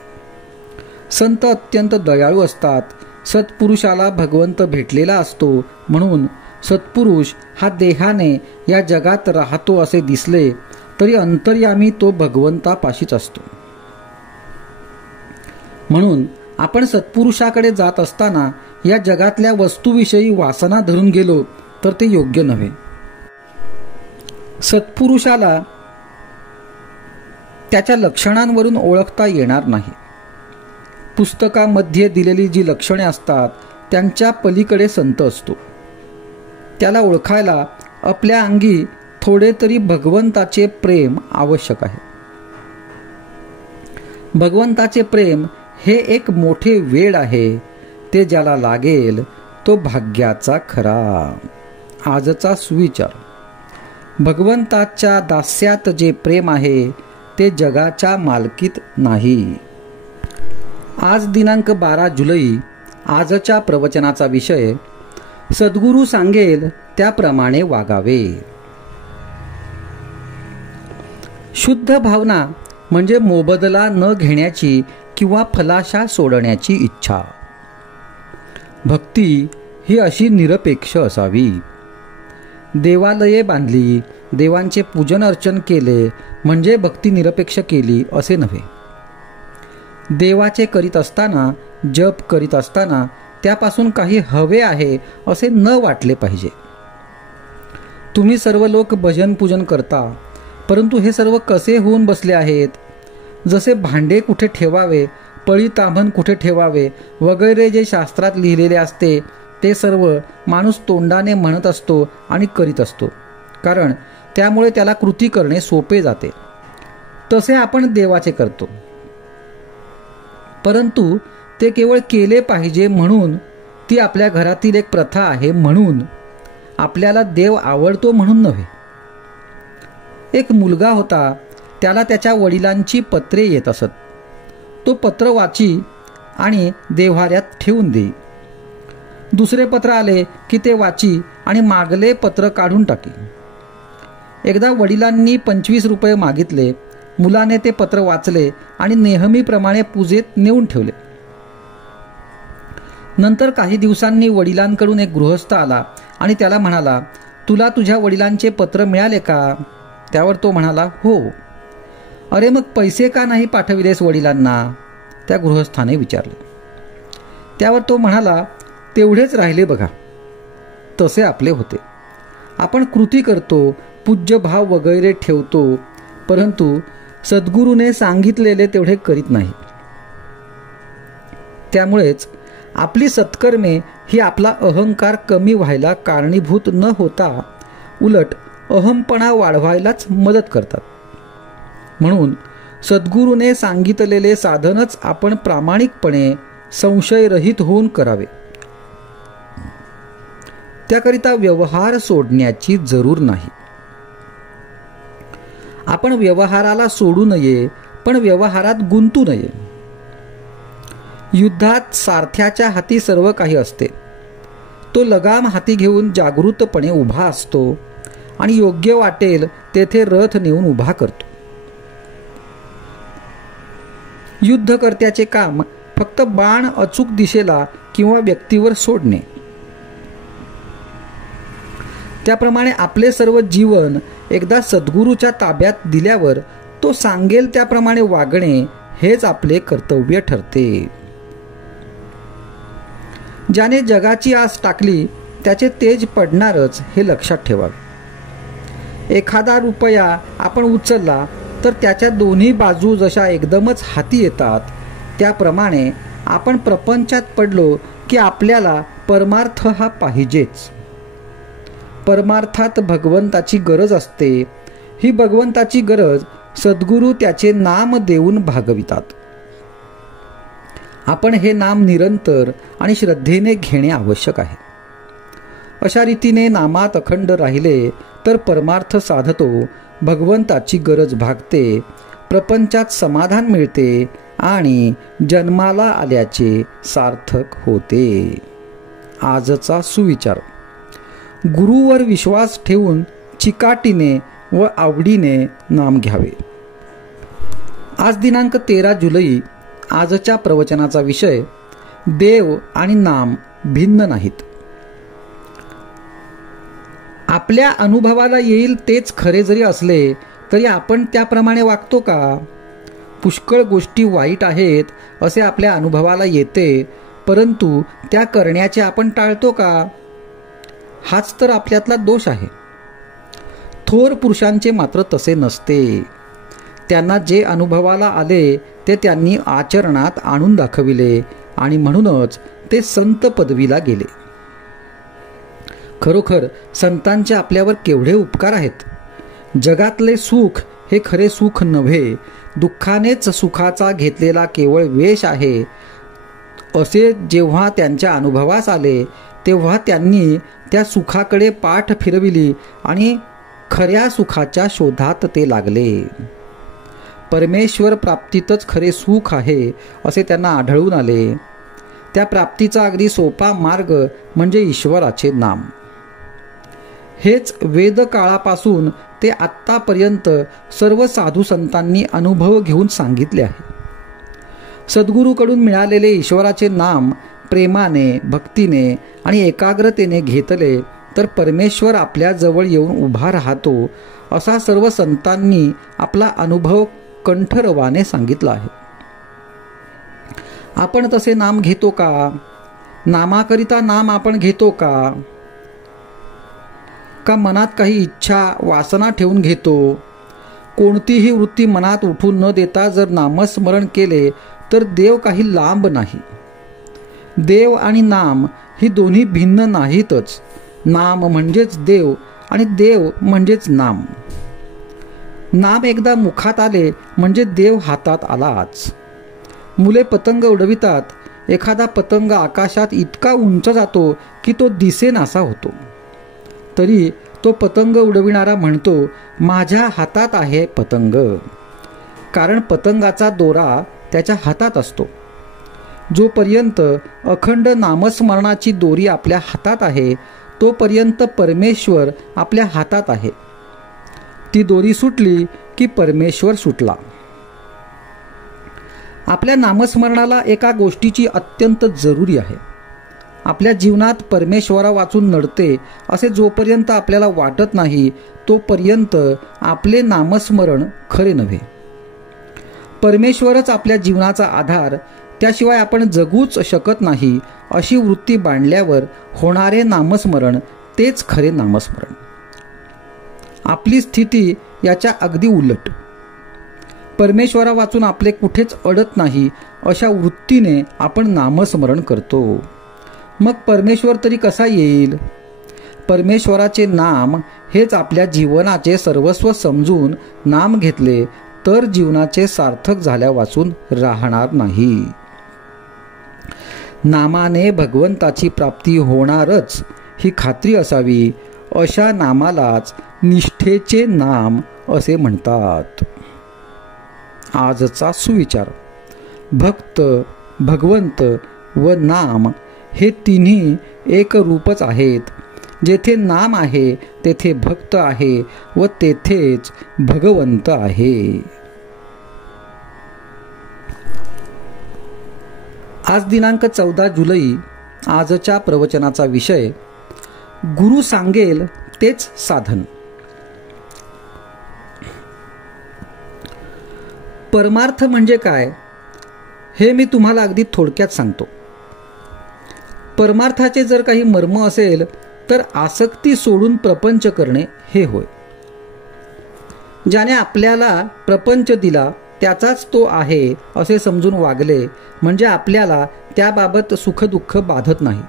संत अत्यंत दयाळू असतात. सत्पुरुषाला भगवंत भेटलेला असतो, म्हणून सत्पुरुष हा देहाने या जगात राहतो असे दिसले तरी अंतर्यामी तो भगवंतापाशीच असतो. म्हणून आपण सत्पुरुषाकडे जात असताना या जगातल्या वस्तूविषयी वासना धरून गेलो तर ते योग्य नव्हे. सत्पुरुषाला त्याच्या लक्षणांवरून ओळखता येणार नाही. पुस्तकामध्ये दिलेली जी लक्षणे असतात त्यांच्या पलीकडे संत असतो. त्याला ओळखायला आपल्या अंगी थोडे तरी भगवंताचे प्रेम आवश्यक आहे. भगवंताचे प्रेम हे एक मोठे वेड आहे. ते ज्याला लागेल तो भाग्याचा खरा. आजचा सुविचार. भगवंताच्या दास्यात जे प्रेम आहे ते जगाच्या मालकीत नाही. आज दिनांक 12 जुलै. आजच्या प्रवचनाचा विषय सद्गुरू सांगेल त्याप्रमाणे वागावे. शुद्ध भावना म्हणजे मोबदला न घेण्याची किंवा फलाशा सोडण्याची इच्छा. भक्ती ही अशी निरपेक्ष असावी. देवालये बांधली, देवांचे पूजन अर्चन केले म्हणजे भक्ती निरपेक्ष केली असे नव्हे. देवाचे करीत असताना, जप करीत असताना त्यापासून काही हवे आहे असे न वाटले पाहिजे. तुम्ही सर्व लोक भजन पूजन करता, परंतु हे सर्व कसे होऊन बसले आहेत? जसे भांडे कुठे ठेवावे, पळी तांभण कुठे ठेवावे वगैरे जे शास्त्रात लिहिलेले असते ते सर्व माणूस तोंडाने म्हणत असतो आणि करीत असतो, कारण त्यामुळे त्याला कृती करणे सोपे जाते. तसे आपण देवाचे करतो, परंतु ते केवळ केले पाहिजे म्हणून, ती आपल्या घरातील एक प्रथा आहे म्हणून, आपल्याला देव आवडतो म्हणून नव्हे. एक मुलगा होता, त्याला त्याच्या वडिलांची पत्रे येत असत. तो पत्र वाची आणि देव्हाऱ्यात ठेवून देई. दुसरे पत्र आले की ते वाची आणि मागले पत्र काढून टाकी. एकदा वडिलांनी 25 रुपये मागितले. मुलाने ते पत्र वाचले आणि नेहमीप्रमाणे पूजेत नेऊन ठेवले. नंतर काही दिवसांनी वडिलांकडून एक गृहस्थ आला आणि त्याला म्हणाला, तुला तुझ्या वडिलांचे पत्र मिळाले का? त्यावर तो म्हणाला, हो. अरे मग पैसे का नाही पाठविलेस वडिलांना? त्या गृहस्थाने विचारले. त्यावर तो म्हणाला, तेवढेच राहिले बघा. तसे आपले होते. आपण कृती करतो, पूज्य भाव वगैरे ठेवतो, परंतु सद्गुरूने सांगितलेले तेवढे करीत नाही. त्यामुळेच आपली सत्कर्मे ही आपला अहंकार कमी व्हायला कारणीभूत न होता उलट अहमपणा वाढवायलाच मदत करतात. म्हणून सद्गुरूने सांगितलेले साधनच आपण प्रामाणिकपणे संशयरहित होऊन करावे. त्याकरिता व्यवहार सोडण्याची जरूर नाही. आपण व्यवहाराला सोडू नये, पण व्यवहारात गुंतू नये. युद्धात सारथ्याच्या हाती सर्व काही असते. तो लगाम हाती घेऊन जागृतपणे उभा असतो आणि योग्य वाटेल तेथे रथ नेऊन उभा करतो. युद्धकर्त्याचे काम फक्त बाण अचूक दिशेला किंवा व्यक्तीवर सोडणे. त्याप्रमाणे आपले सर्व जीवन एकदा सद्गुरूच्या ताब्यात दिल्यावर तो सांगेल त्याप्रमाणे वागणे हेच आपले कर्तव्य ठरते. ज्याने जगाची आस टाकली त्याचे तेज पडणारच हे लक्षात ठेवावे. एखादा रुपया आपण उचलला तर त्याच्या दोन्ही बाजू जशा एकदमच हाती येतात, त्याप्रमाणे आपण प्रपंचात पडलो की आपल्याला परमार्थ हा पाहिजेच. परमार्थात भगवंताची गरज असते. ही भगवंताची गरज सद्गुरू त्याचे नाम देऊन भागवितात. आपण हे नाम निरंतर आणि श्रद्धेने घेणे आवश्यक आहे. अशा रीतीने नामात अखंड राहिले तर परमार्थ साधतो, भगवंताची गरज भागते, प्रपंचात समाधान मिळते आणि जन्माला आल्याचे सार्थक होते. आजचा सुविचार. गुरुवर विश्वास ठेवून चिकाटीने व आवडीने नाम घ्यावे. आज दिनांक 13 जुलै. आजच्या प्रवचनाचा विषय देव आणि नाम भिन्न नाहीत. आपल्या अनुभवाला येईल तेच खरे जरी असले तरी आपण त्याप्रमाणे वागतो का? पुष्कळ गोष्टी वाईट आहेत असे आपल्या अनुभवाला येते, परंतु त्या करण्याचे आपण टाळतो का? हाच तर आपल्यातला दोष आहे. थोर पुरुषांचे मात्र तसे नसते. त्यांना जे अनुभवाला आले ते त्यांनी आचरणात आणून दाखविले आणि म्हणूनच ते संत पदवीला गेले. खरोखर संतांचे आपल्यावर केवढे उपकार आहेत. जगातले सुख हे खरे सुख नव्हे, दुःखानेच सुखाचा घेतलेला केवळ वेश आहे असे जेव्हा त्यांच्या अनुभवास आले तेव्हा त्यांनी त्या सुखाकडे पाठ फिरविली आणि खऱ्या सुखाच्या शोधात ते लागले. परमेश्वर प्राप्तीतच खरे सुख आहे असे त्यांना आढळून आले. त्या प्राप्तीचा अगदी सोपा मार्ग म्हणजे ईश्वराचे नाम. हेच वेद काळापासून ते आत्तापर्यंत सर्व साधू संतांनी अनुभव घेऊन सांगितले आहे. सद्गुरूकडून मिळालेले ईश्वराचे नाम प्रेमाने, भक्तीने आणि एकाग्रतेने घेतले तर परमेश्वर आपल्या जवळ येऊन उभा राहतो असा सर्व संतांनी आपला अनुभव कंठरवाने सांगितला आहे. आपण तसे नाम घेतो का? नामाकरिता नाम आपण घेतो का? का मनात काही इच्छा वासना ठेवून घेतो? कोणतीही वृत्ती मनात उठून न देता जर नामस्मरण केले तर देव काही लांब नाही. देव आणि नाम ही दोन्ही भिन्न नाहीतच. नाम म्हणजेच देव आणि देव म्हणजेच नाम. नाम एकदा मुखात आले म्हणजे देव हातात आलाच. मुले पतंग उडवितात. एखादा पतंग आकाशात इतका उंच जातो की तो दिसेनासा होतो. तरी तो पतंग उडविणारा म्हणतो, माझ्या हातात आहे पतंग. कारण पतंगाचा दोरा त्याच्या हातात असतो. जोपर्यंत अखंड नामस्मरणाची दोरी आपल्या हातात आहे तोपर्यंत परमेश्वर आपल्या हातात आहे. ती दोरी सुटली की परमेश्वर सुटला. आपल्या नामस्मरणाला एका गोष्टीची अत्यंत जरुरी आहे. आपल्या जीवनात परमेश्वरा वाचून नडते असे जोपर्यंत आपल्याला वाटत नाही तोपर्यंत आपले नामस्मरण खरे नव्हे. परमेश्वरच आपल्या जीवनाचा आधार, त्याशिवाय आपण जगूच शकत नाही अशी वृत्ती बांधल्यावर होणारे नामस्मरण तेच खरे नामस्मरण. आपली स्थिती याच्या अगदी उलट. परमेश्वरा वाचून आपले कुठेच अडत नाही अशा वृत्तीने आपण नामस्मरण करतो. मग परमेश्वर तरी कसा येईल? परमेश्वराचे नाम हेच आपल्या जीवनाचे सर्वस्व समजून नाम घेतले तर जीवनाचे सार्थक झाल्या वाचून राहणार नाही. नामाने भगवंताची प्राप्ती होणारच ही खात्री असावी. अशा नामालाच निष्ठेचे नाम असे म्हणतात. आजचा सुविचार. भक्त, भगवंत व नाम हे तिन्ही एक रूपच आहेत. जेथे नाम आहे तेथे भक्त आहे व तेथेच भगवंत आहे. आज दिनांक 14 जुलै. आजच्या प्रवचनाचा विषय गुरु सांगेल तेच साधन. परमार्थ म्हणजे काय हे मी तुम्हाला अगदी थोडक्यात सांगतो. परमार्थाचे जर काही मर्म असेल तर आसक्ती सोडून प्रपंच करणे हे होय. ज्याने आपल्याला प्रपंच दिला त्याचाच तो आहे असे समजून वागले म्हणजे आपल्याला त्याबाबत सुखदुःख बाधत नाही.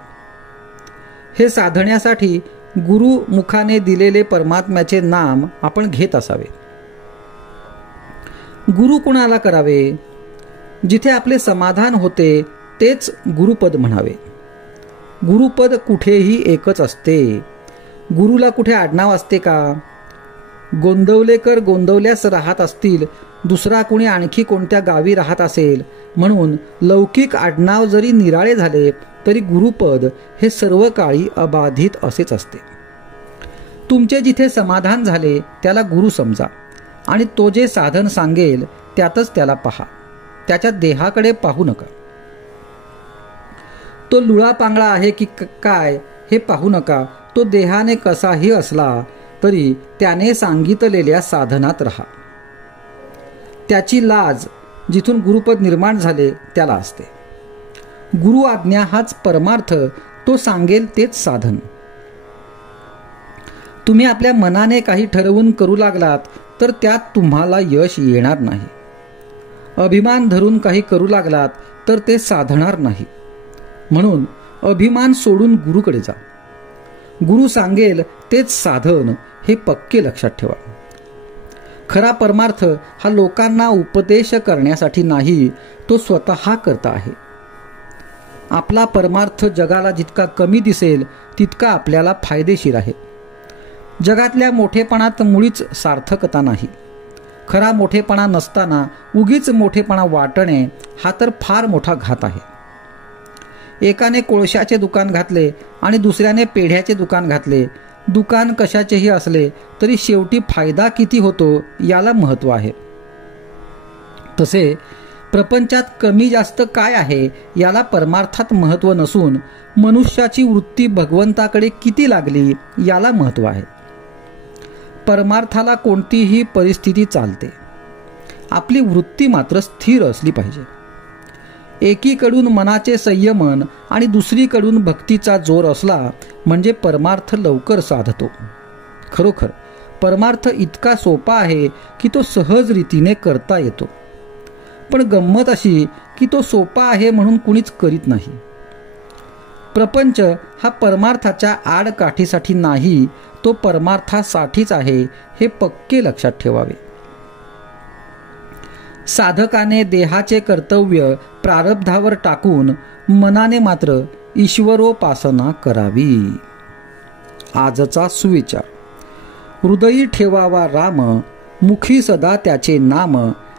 हे साधण्यासाठी गुरु मुखाने दिलेले परमात्म्याचे नाम आपण घेत असावे. गुरु कुणाला करावे? जिथे आपले समाधान होते तेच गुरुपद म्हणावे. गुरुपद कुठेही एकच असते. गुरुला कुठे आडनाव असते का? गोंदवलेकर गोंदवल्यास राहत असतील, दुसरा कोणी आणखी कोणत्या गावी राहत असेल, म्हणून लौकिक आडनाव जरी निराळे झाले तरी गुरुपद हे सर्व काळी अबाधित असेच असते. तुमचे जिथे समाधान झाले त्याला गुरु समजा आणि तो जे साधन सांगेल त्यातच त्याला पहा, त्याच्या देहाकडे पाहू नका. तो लुळा पांगळा आहे की काय हे पाहू नका. तो देहाने कसाही असला तरी त्याने सांगितलेल्या साधनात राहा. त्याची लाज जिथून गुरुपद निर्माण झाले त्याला असते. गुरु आज्ञा हाच परमार्थ, तो सांगेल तेच साधन. तुम्ही आपल्या मनाने काही ठरवून करू लागलात तर त्यात तुम्हाला यश येणार नाही. अभिमान धरून काही करू लागलात तर ते साधणार नाही. म्हणून अभिमान सोडून गुरुकडे जा. गुरु सांगेल तेच साधन हे पक्के लक्षात ठेवा. खरा परमार्थ हा लोकांना उपदेश करण्यासाठी नाही, तो स्वतः करता आहे. आपला परमार्थ जगाला जितका कमी दिसेल तितका आपल्याला फायदेशीर आहे. जगातल्या मोठेपणात मुळीच सार्थकता नाही. खरा मोठेपणा नसताना उगीच मोठेपणा वाटणे हा तर फार मोठा घात आहे. एकाने कोळशाचे दुकान घातले आणि दुसऱ्याने पेढ्याचे दुकान घातले. दुकान कशाचेही असले तरी शेवटी फायदा किती होतो याला महत्त्व आहे. तसे प्रपंचात कमी जास्त काय आहे याला परमार्थात महत्त्व नसून मनुष्याची वृत्ती भगवंताकडे किती लागली याला महत्त्व आहे. परमार्थाला कोणतीही परिस्थिती चालते, आपली वृत्ती मात्र स्थिर असली पाहिजे. एकीकडून मनाचे संयमन आणि दुसरीकडून भक्तीचा जोर असला म्हणजे परमार्थ लवकर साधतो. खरोखर परमार्थ इतका सोपा आहे की तो सहज रीतीने करता येतो. पण गंमत अशी की तो सोपा आहे म्हणून कुणीच करीत नाही. प्रपंच हा परमार्थाच्या आडकाठीसाठी नाही, तो परमार्थासाठीच आहे हे पक्के लक्षात ठेवावे. साधकाने देहाचे कर्तव्य प्रारब्धावर टाकून मनाने मात्र ईश्वरोपासना करावी. आजचा सुविचार. हृदयी ठेवावा राम, मुखी सदा त्याचे नाम,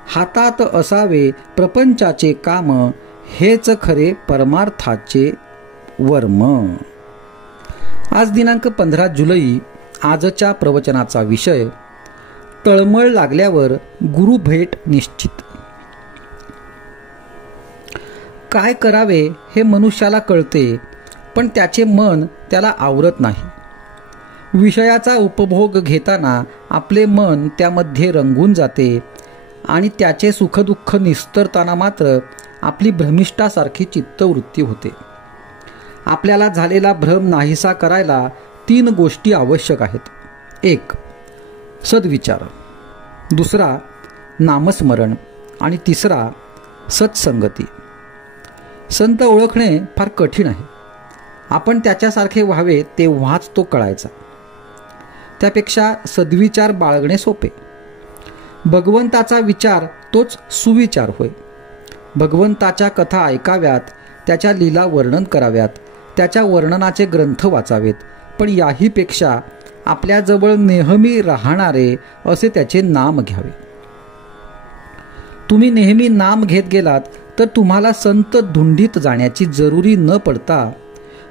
हातात असावे प्रपंचाचे काम, हेच खरे परमार्थाचे वर्म. आज दिनांक 15 जुलै. आजच्या प्रवचनाचा विषय तळमळ लागल्यावर गुरु भेट निश्चित. काय करावे हे मनुष्याला कळते, पण त्याचे मन त्याला आवरत नाही. विषयाचा उपभोग घेताना आपले मन त्यामध्ये रंगून जाते आणि त्याचे सुखदुःख निस्तरताना मात्र आपली भ्रमिष्ठासारखी चित्तवृत्ती होते. आपल्याला झालेला भ्रम नाहीसा करायला 3 गोष्टी आवश्यक आहेत. 1. सद्विचार, 2. नामस्मरण आणि 3. सत्संगती. संत ओळखणे फार कठीण आहे. आपण त्याच्यासारखे व्हावे तेव्हाच तो कळायचा. त्यापेक्षा सद्विचार बाळगणे सोपे. भगवंताचा विचार तोच सुविचार होय. भगवंताच्या कथा ऐकाव्यात, त्याच्या लीला वर्णन कराव्यात, त्याच्या वर्णनाचे ग्रंथ वाचावेत, पण याहीपेक्षा आपल्याजवळ नेहमी राहणारे असे त्याचे नाम घ्यावे. तुम्ही नेहमी नाम घेत गेलात तर तुम्हाला संत धुंडीत जाण्याची जरुरी न पडता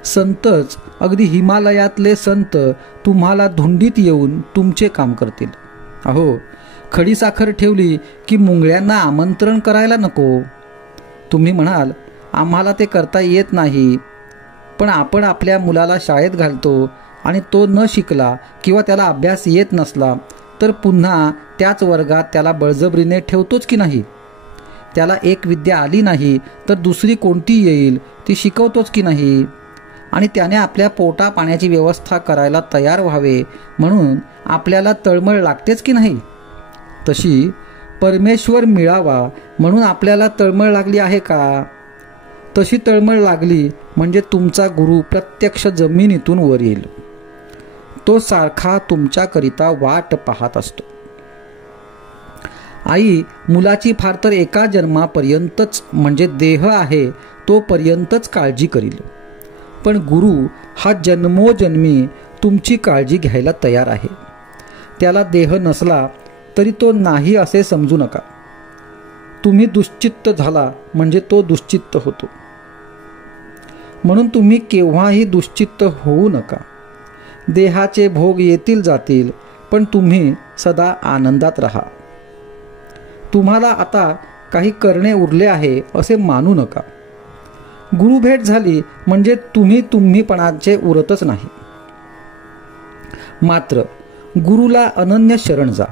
संतच, अगदी हिमालयातले संत तुम्हाला धुंडीत येऊन तुमचे काम करतील. अहो, खडीसाखर ठेवली की मुंगळ्यांना आमंत्रण करायला नको. तुम्ही म्हणाल आम्हाला ते करता येत नाही, पण आपण आपल्या मुलाला शाळेत घालतो आणि तो न शिकला किंवा त्याला अभ्यास येत नसला तर पुन्हा त्याच वर्गात त्याला बळजबरीने ठेवतोच की नाही. त्याला एक विद्या आली नाही तर दुसरी कोणती येईल ती शिकवतोच की नाही. आणि त्याने आपल्या पोटा पाण्याची व्यवस्था करायला तयार व्हावे म्हणून आपल्याला तळमळ लागतेच की नाही. तशी परमेश्वर मिळावा म्हणून आपल्याला तळमळ लागली आहे का? तशी तळमळ लागली म्हणजे तुमचा गुरु प्रत्यक्ष जमिनीतून वर येईल. तो सारखा तुमच्याकरिता वाट पाहत असतो. आई मुलाची फार तर एका जन्मापर्यंतच, म्हणजे देह आहे तोपर्यंतच काळजी करील, पण गुरु हा जन्मोजन्मी तुमची काळजी घ्यायला तयार आहे. त्याला देह नसला तरी तो नाही असे समजू नका. तुम्ही दुश्चित्त झाला म्हणजे तो दुश्चित्त होतो. म्हणून तुम्ही केव्हाही दुश्चित्त होऊ नका. देहाचे भोग येतील जातील, पण तुम्ही सदा आनंदात राहा. तुम्हाला आता काही करणे उरले आहे असे मानू नका. गुरुभेट झाली म्हणजे तुम्हीपणाचे उरतच नाही. मात्र गुरुला अनन्य शरण जा.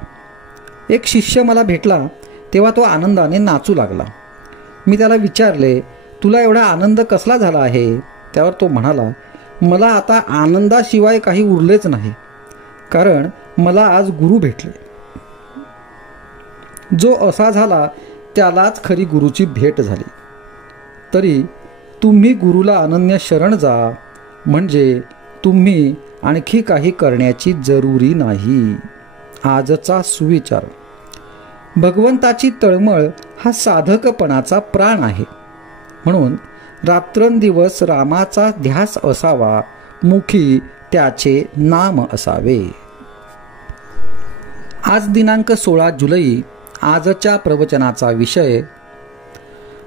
एक शिष्य मला भेटला तेव्हा तो आनंदाने नाचू लागला. मी त्याला विचारले, तुला एवढा आनंद कसला झाला आहे? त्यावर तो म्हणाला, मला आता आनंदाशिवाय काही उरलेच नाही, कारण मला आज गुरु भेटले. जो असा झाला त्यालाच खरी गुरुची भेट झाली. तरी तुम्ही गुरुला अनन्य शरण जा, म्हणजे तुम्ही आणखी काही करण्याची जरुरी नाही. आजचा सुविचार. भगवंताची तळमळ हा साधकपणाचा प्राण आहे. म्हणून रात्रंदिवस रामाचा ध्यास असावा, मुखी त्याचे नाम असावे. आज दिनांक 16 जुलै. आजच्या प्रवचनाचा विषय,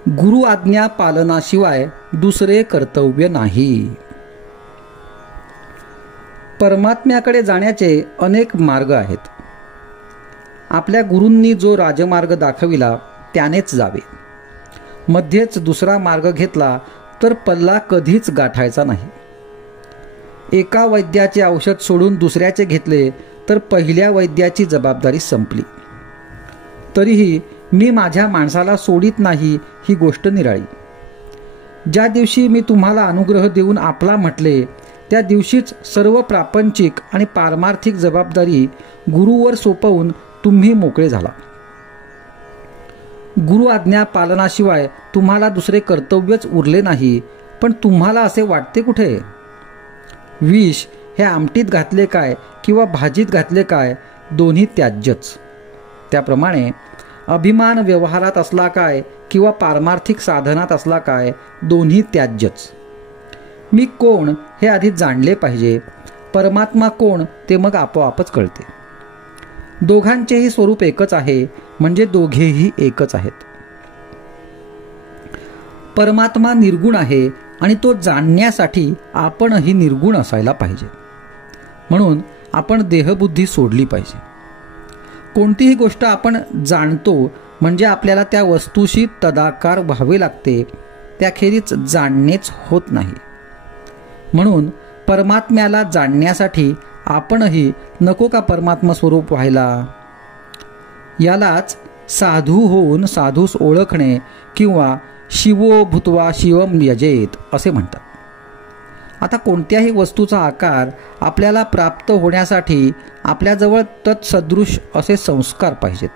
गुरु आज्ञा पालनाशिवाय दुसरे कर्तव्य नाही. परमात्म्याकडे जाण्याचे अनेक मार्ग आहेत. आपल्या गुरूंनी जो राजमार्ग दाखविला त्यानेच जावे. मध्येच दुसरा मार्ग घेतला तर पल्ला कधीच गाठायचा नाही. एका वैद्याचे औषध सोडून दुसऱ्याचे घेतले तर पहिल्या वैद्याची जबाबदारी संपली. तरीही मी माझ्या माणसाला सोडित नाही ही गोष्ट निराळी. ज्या दिवशी मी तुम्हाला अनुग्रह देऊन आपला म्हटले त्या दिवशीच सर्व प्रापंचिक आणि पारमार्थिक जबाबदारी गुरुवर सोपवून तुम्ही मोकळे झाला. गुरु आज्ञा पालनाशिवाय तुम्हाला दुसरे कर्तव्यच उरले नाही, पण तुम्हाला असे वाटते कुठे? विष हे आमटीत घातले काय किंवा भाजीत घातले काय, दोन्ही त्याज्यच. त्याप्रमाणे अभिमान व्यवहारात असला काय किंवा पारमार्थिक साधनात असला काय, दोन्ही त्याज्यच. मी कोण हे आधी जाणले पाहिजे. परमात्मा कोण ते मग आपोआपच कळते. दोघांचेही स्वरूप एकच आहे, म्हणजे दोघेही एकच आहेत. परमात्मा निर्गुण आहे आणि तो जाणण्यासाठी आपणही निर्गुण असायला पाहिजे. म्हणून आपण देहबुद्धी सोडली पाहिजे. कोणतीही गोष्ट आपण जाणतो म्हणजे आपल्याला त्या वस्तूशी तदाकार व्हावे लागते, त्याखेरीज जाणणेच होत नाही. म्हणून परमात्म्याला जाणण्यासाठी आपणही नको का परमात्मा स्वरूप व्हायला? यालाच साधू होऊन साधूस ओळखणे किंवा शिवो भूत्वा शिवम यजेत असे म्हणतात. आता कोणत्याही वस्तूचा आकार आपल्याला प्राप्त होण्यासाठी आपल्याजवळ तत्सदृश असे संस्कार पाहिजेत.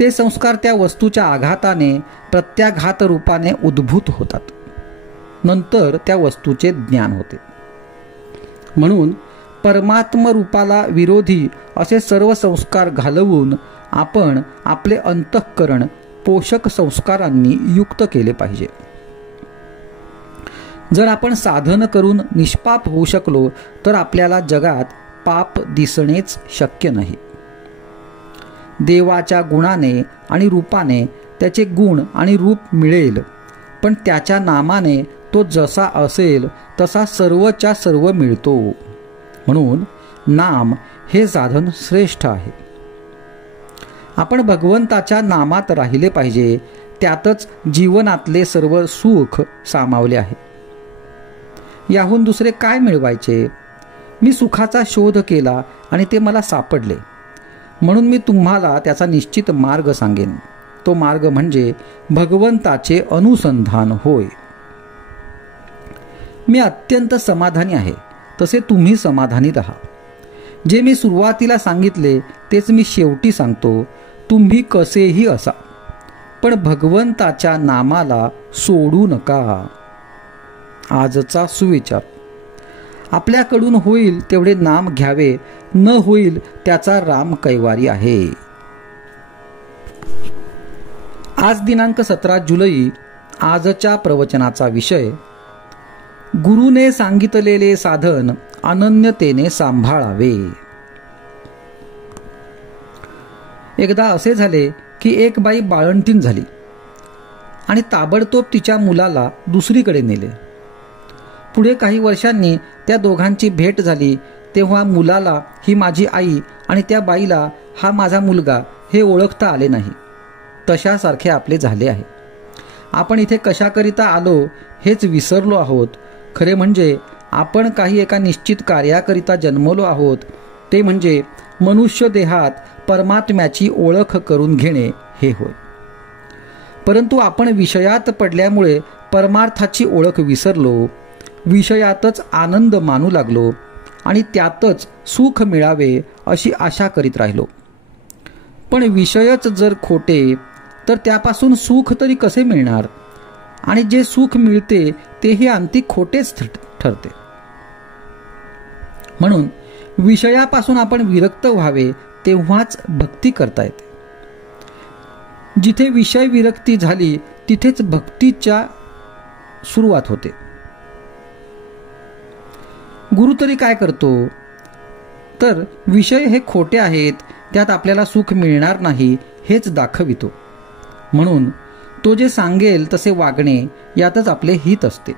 ते संस्कार त्या वस्तूच्या आघाताने प्रत्याघात रूपाने उद्भूत होतात. नंतर त्या वस्तूचे ज्ञान होते. म्हणून परमात्म रूपाला विरोधी असे सर्व संस्कार घालवून आपण आपले अंतःकरण पोषक संस्कारांनी युक्त केले पाहिजे. जर आपण साधन करून निष्पाप होऊ शकलो तर आपल्याला जगात पाप दिसणेच शक्य नाही. देवाच्या गुणाने आणि रूपाने त्याचे गुण आणि रूप मिळेल, पण त्याच्या नामाने तो जसा असेल तसा सर्वच्या सर्व मिळतो. म्हणून नाम हे साधन श्रेष्ठ आहे. आपण भगवंताच्या नामात राहिले पाहिजे. त्यातच जीवनातले सर्व सुख सामावले आहे. याहून दुसरे काय मिळवायचे? मी सुखाचा शोध केला आणि ते मला सापडले, म्हणून मी तुम्हाला त्याचा निश्चित मार्ग सांगेन. तो मार्ग म्हणजे भगवंताचे अनुसंधान होय. मी अत्यंत समाधानी आहे, तसे तुम्ही समाधानी राहा. जे मी सुरुवातीला सांगितले तेच मी शेवटी सांगतो. तुम्ही कसेही असा, पण भगवंताच्या नामाला सोडू नका. आजचा सुविचार. आपल्याकडून होईल तेवढे नाम घ्यावे, न होईल त्याचा राम कैवारी आहे. आज दिनांक 17 जुलै. आजच्या प्रवचनाचा विषय, गुरुने सांगितलेले साधन अनन्यतेने सांभाळावे. एकदा असे झाले की एक बाई बाळंतीण झाली आणि ताबडतोब तिच्या मुलाला दुसरीकडे नेले. पुढे काही वर्षांनी त्या दोघांची भेट झाली, तेव्हा मुलाला ही माझी आई आणि त्या बाईला हा माझा मुलगा हे ओळखता आले नाही. तशासारखे आपले झाले आहे. आपण इथे कशाकरिता आलो हेच विसरलो आहोत. खरे म्हणजे आपण काही एका निश्चित कार्याकरिता जन्मलो आहोत, ते म्हणजे मनुष्य देहात परमात्म्याची ओळख करून घेणे हे होय. परंतु आपण विषयात पडल्यामुळे परमार्थाची ओळख विसरलो, विषयातच आनंद मानू लागलो आणि त्यातच सुख मिळावे अशी आशा करीत राहिलो. पण विषयच जर खोटे तर त्यापासून सुख तरी कसे मिळणार, आणि जे सुख मिळते तेही अंती खोटेच ठरते. म्हणून विषयापासून आपण विरक्त व्हावे, तेव्हाच भक्ती करता येते. जिथे विषय विरक्ती झाली तिथेच भक्तीच्या सुरुवात होते. गुरु तरी काय करतो, तर विषय हे खोटे आहेत, त्यात आपल्याला सुख मिळणार नाही हेच दाखवितो. म्हणून तो जे सांगेल तसे वागणे यातच आपले हित असते.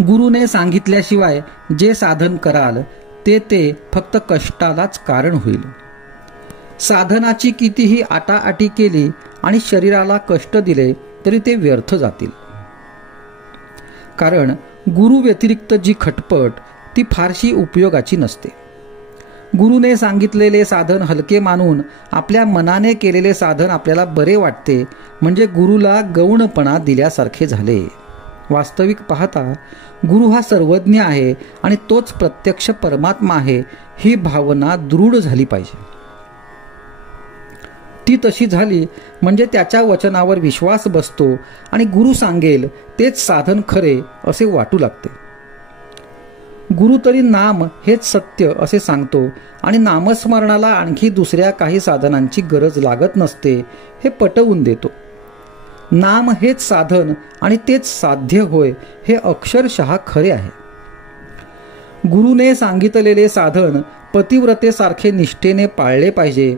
गुरुने सांगितल्याशिवाय जे साधन कराल ते फक्त कष्टालाच कारण होईल. साधनाची कितीही आटाआटी केली आणि शरीराला कष्ट दिले तरी ते व्यर्थ जातील. कारण गुरु व्यतिरिक्त जी खटपट ती फारशी उपयोगाची नसते. गुरुने सांगितलेले साधन हलके मानून आपल्या मनाने केलेले साधन आपल्याला बरे वाटते, म्हणजे गुरुला गौणपणा दिल्यासारखे झाले. वास्तविक पाहता गुरु हा सर्वज्ञ आहे आणि तोच प्रत्यक्ष परमात्मा आहे, ही भावना दृढ झाली पाहिजे. ती तशी झाली म्हणजे त्याच्या वचनावर विश्वास बसतो आणि गुरु सांगेल तेच साधन खरे असे वाटू लागते. गुरु तरी नाम हेच सत्य असे सांगतो आणि नामस्मरणाला आणखी दुसऱ्या काही साधनांची गरज लागत नसते हे पटवून देतो. नाम हेच साधन आणि तेच साध्य होय हे अक्षरशः खरे आहे. गुरुने सांगितलेले साधन पतिव्रतेसारखे निष्ठेने पाळले पाहिजे.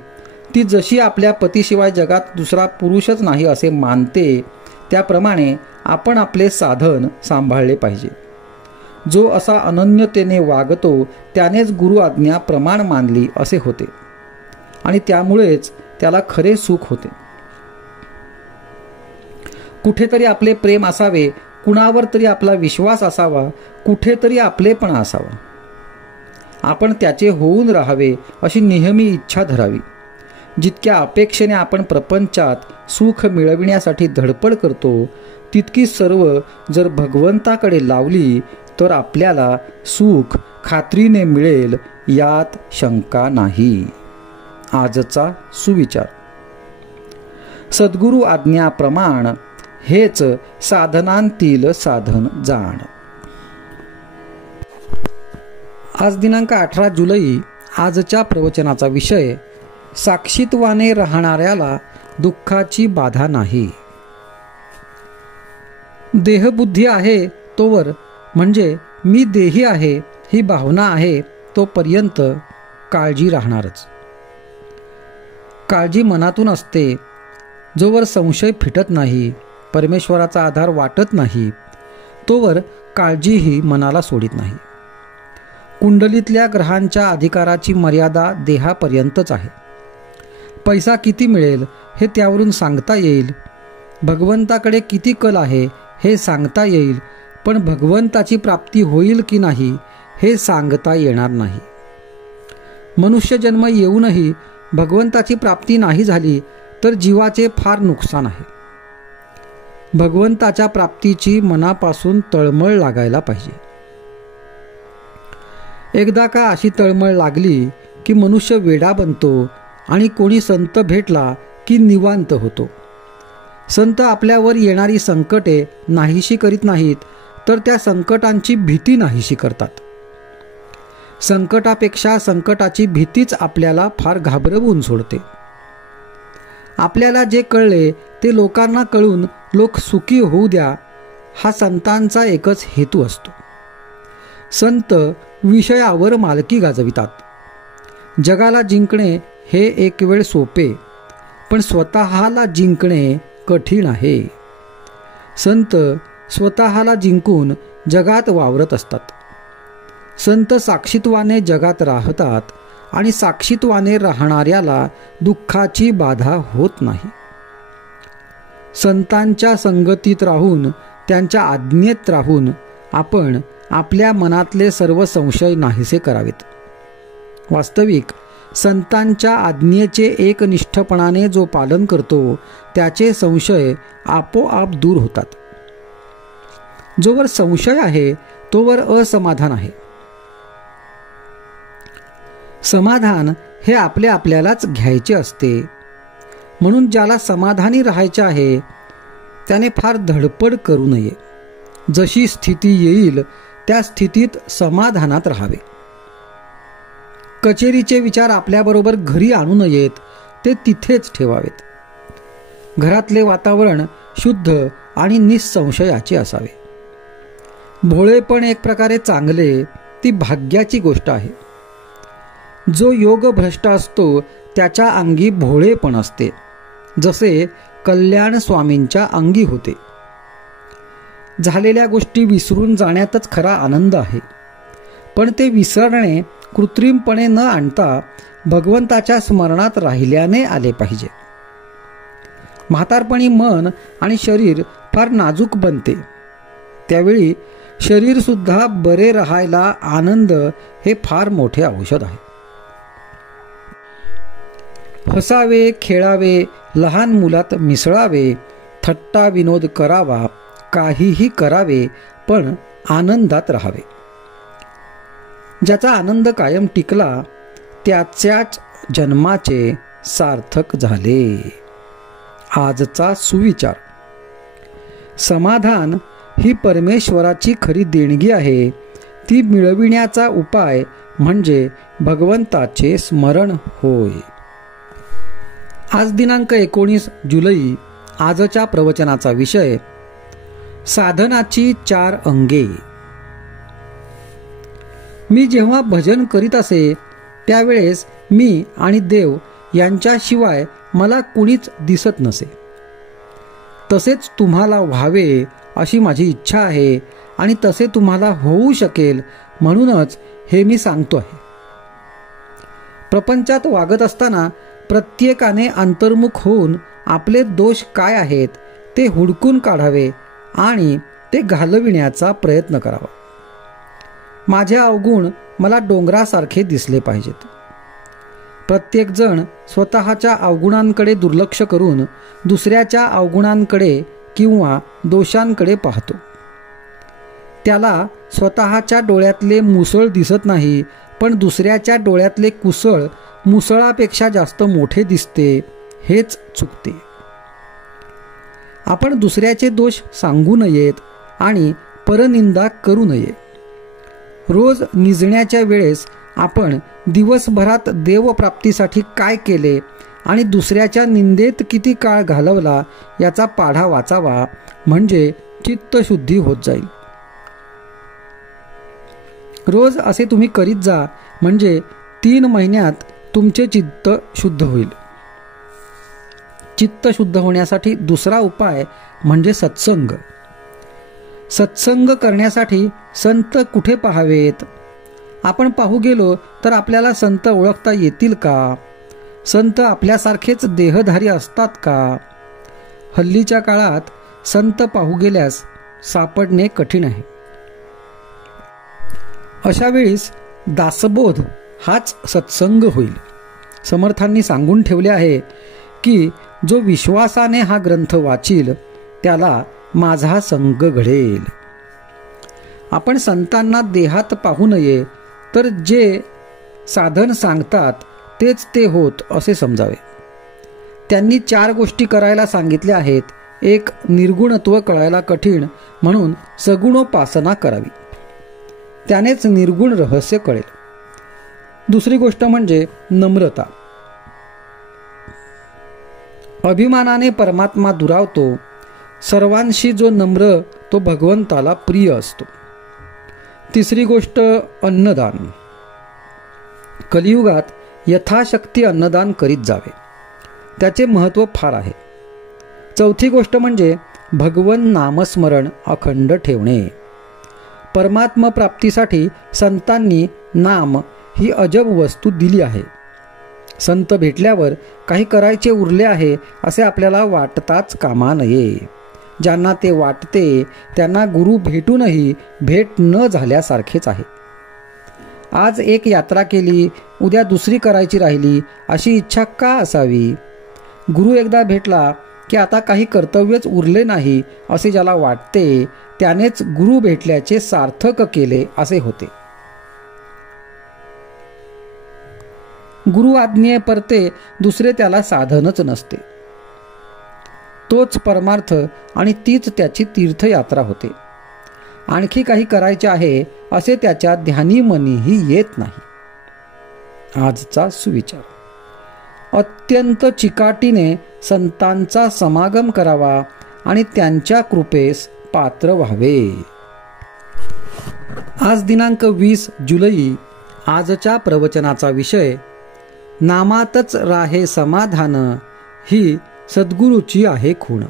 ती जशी आपल्या पतीशिवाय जगात दुसरा पुरुषच नाही असे मानते, त्याप्रमाणे आपण आपले साधन सांभाळले पाहिजे. जो असा अनन्यतेने वागतो त्यानेच गुरु आज्ञा प्रमाण मानली असे होते आणि त्यामुळेच त्याला खरे सुख होते. कुठेतरी आपले प्रेम असावे, कुणावर तरी आपला विश्वास असावा, कुठेतरी आपलेपणा असावा. आपण त्याचे होऊन राहावे अशी नेहमी इच्छा धरावी. जितक्या अपेक्षेने आपण प्रपंचात सुख मिळविण्यासाठी धडपड करतो, तितकी सर्व जर भगवंताकडे लावली तर आपल्याला सुख खात्रीने मिळेल, यात शंका नाही. आजचा सुविचार. सद्गुरु आज्ञा प्रमाण हेच साधनांतील साधन जाण. आज दिनांक 18 जुलै. आजच्या प्रवचनाचा विषय साक्षीत्वाने राहणाऱ्याला दुःखाची बाधा नाही. देहबुद्धी आहे तोवर, म्हणजे मी देही आहे ही भावना आहे तोपर्यंत काळजी राहणारच. काळजी मनातून असते. जोवर संशय फिटत नाही, परमेश्वराचा आधार वाटत नाही, तोवर काळजीही मनाला सोडित नाही. कुंडलीतल्या ग्रहांच्या अधिकाराची मर्यादा देहापर्यंतच आहे. पैसा किती मिळेल हे त्यावरून सांगता येईल. भगवंताकडे किती कल आहे हे सांगता येईल, पण भगवंताची प्राप्ती होईल की नाही हे सांगता येणार नाही. मनुष्य जन्म येऊनही भगवंताची प्राप्ती नाही झाली तर जीवाचे फार नुकसान आहे. भगवंताच्या प्राप्तीची मनापासून तळमळ लागायला पाहिजे. एकदा का अशी तळमळ लागली की मनुष्य वेडा बनतो आणि कोणी संत भेटला की निवांत होतो. संत आपल्यावर येणारी संकटे नाहीशी करीत नाहीत, तर त्या संकटांची भीती नाहीशी करतात. संकटापेक्षा संकटाची भीतीच आपल्याला फार घाबरवून सोडते. आपल्याला जे कळले ते लोकांना कळून लोक सुखी होऊ द्या, हा संतांचा एकच हेतू असतो. संत विषयावर मालकी गाजवितात. जगाला जिंकणे हे एक वेळ सोपे, पण स्वतःला जिंकणे कठीण आहे. संत स्वतःला जिंकून जगात वावरत असतात. संत साक्षीत्वाने जगात राहतात आणि साक्षीत्वाने राहणाऱ्याला दुःखाची बाधा होत नाही. संतांच्या संगतीत राहून, त्यांच्या आज्ञेत राहून आपण आपल्या मनातले सर्व संशय नाहीसे करावेत. वास्तविक संतांच्या आज्ञेचे एकनिष्ठपणाने जो पालन करतो त्याचे संशय आपोआप दूर होतात. जोवर संशय आहे तोवर असमाधान आहे. समाधान हे आपल्यालाच घ्यायचे असते. म्हणून ज्याला समाधानी राहायचे आहे त्याने फार धडपड करू नये. जशी स्थिती येईल त्या स्थितीत समाधानात राहावे. कचेरीचे विचार आपल्याबरोबर घरी आणू नयेत, ते तिथेच ठेवावेत. घरातले वातावरण शुद्ध आणि निसंशयाचे असावे. भोळेपण एक प्रकारे चांगले, ती भाग्याची गोष्ट आहे. जो योग भ्रष्ट असतो त्याच्या अंगी भोळेपण असते, जसे कल्याण स्वामींच्या अंगी होते. झालेल्या गोष्टी विसरून जाण्यातच खरा आनंद आहे. पण ते विसरणे कृत्रिमपणे न आणता भगवंताच्या स्मरणात राहिल्याने आले पाहिजे. म्हातारपणी मन आणि शरीर फार नाजूक बनते. त्यावेळी शरीर सुद्धा बरे राहायला आनंद हे फार मोठे औषध आहे. हसावे, खेळावे, लहान मुलात मिसळावे, थट्टा विनोद करावा, काहीही करावे, पण आनंदात राहावे. ज्याचा आनंद कायम टिकला त्याच्याच जन्माचे सार्थक झाले. आजचा सुविचार. समाधान ही परमेश्वराची खरी देणगी आहे. ती मिळविण्याचा उपाय म्हणजे भगवंताचे स्मरण होय. आज दिनांक 19 जुलै. आजच्या प्रवचनाचा विषय साधनाची 4 अंगे. मी जेव्हा भजन करीत असे त्यावेळेस मी आणि देव यांच्याशिवाय मला कुणीच दिसत नसे. तसेच तुम्हाला व्हावे अशी माझी इच्छा आहे आणि तसे तुम्हाला होऊ शकेल म्हणूनच हे मी सांगतो आहे. प्रपंचात वागत असताना प्रत्येकाने अंतर्मुख होऊन आपले दोष काय आहेत ते हुडकून काढावे आणि ते घालविण्याचा प्रयत्न करावा. माझे अवगुण मला डोंगरासारखे दिसले पाहिजेत. प्रत्येकजण स्वतःच्या अवगुणांकडे दुर्लक्ष करून दुसऱ्याच्या अवगुणांकडे किंवा दोषांकडे पाहतो. त्याला स्वतःच्या डोळ्यातले मुसळ दिसत नाही, पण दुसऱ्याच्या डोळ्यातले कुसळ मुसळापेक्षा जास्त मोठे दिसते. हेच चुकते. आपण दुसऱ्याचे दोष सांगू नयेत आणि परनिंदा करू नये. रोज निजण्याच्या वेळेस आपण दिवसभरात देवप्राप्तीसाठी काय केले आणि दुसऱ्याच्या निंदेत किती काळ घालवला याचा पाढा वाचावा, म्हणजे चित्तशुद्धी होत जाईल. रोज असे तुम्ही करीत जा, म्हणजे 3 महिन्यात तुमचे चित्त शुद्ध होईल. चित्त शुद्ध होण्यासाठी दुसरा उपाय म्हणजे सत्संग. सत्संग करण्यासाठी संत कुठे पाहावेत? आपण पाहू गेलो तर आपल्याला संत ओळखता येतील का? संत आपल्यासारखेच देहधारी असतात का? हल्लीच्या काळात संत पाहू गेल्यास सापडणे कठीण आहे. अशा वेळीस दासबोध हाच सत्संग होईल. समर्थांनी सांगून ठेवले आहे की जो विश्वासाने हा ग्रंथ वाचील त्याला माझा संग घडेल. आपण संतांना देहात पाहू नये, तर जे साधन सांगतात तेच ते होत असे समजावे. त्यांनी 4 गोष्टी करायला सांगितल्या आहेत. 1. निर्गुणत्व कळायला कठीण म्हणून सगुणोपासना करावी, त्यानेच निर्गुण रहस्य कळेल. दुसरी गोष्ट म्हणजे नम्रता. अभिमानाने परमात्मा दुरावतो. सर्वांशी जो नम्र तो भगवंताला प्रिय असतो. तिसरी गोष्ट अन्नदान. कलियुगात यथाशक्ती अन्नदान करीत जावे, त्याचे महत्त्व फार आहे. चौथी गोष्ट म्हणजे भगवन नामस्मरण अखंड ठेवणे. परमात्म प्राप्तीसाठी संतांनी नाम ही अजब वस्तू दिली आहे. संत भेटल्यावर काही करायचे उरले आहे असे आपल्याला वाटताच कामा नये. ज्यांना ते वाटते त्यांना गुरु भेटूनही भेट न झाल्यासारखेच आहे. आज एक यात्रा केली, उद्या दुसरी करायची राहिली अशी इच्छा का असावी? गुरु एकदा भेटला की आता काही कर्तव्यच उरले नाही असे ज्याला वाटते त्यानेच गुरु भेटल्याचे सार्थक केले असे होते. गुरु आज्ञे परते दुसरे त्याला साधनच नसते. तोच परमार्थ आणि तीच त्याची तीर्थयात्रा होते. आणखी काही करायचे आहे असे त्याच्या ध्यानी मनीही येत नाही. आजचा सुविचार. अत्यंत चिकाटीने संतांचा समागम करावा आणि त्यांच्या कृपेस पात्र व्हावे. आज दिनांक 20 जुलै. आजच्या प्रवचनाचा विषय नामातच राहे समाधान, ही सद्गुरूची आहे खूण.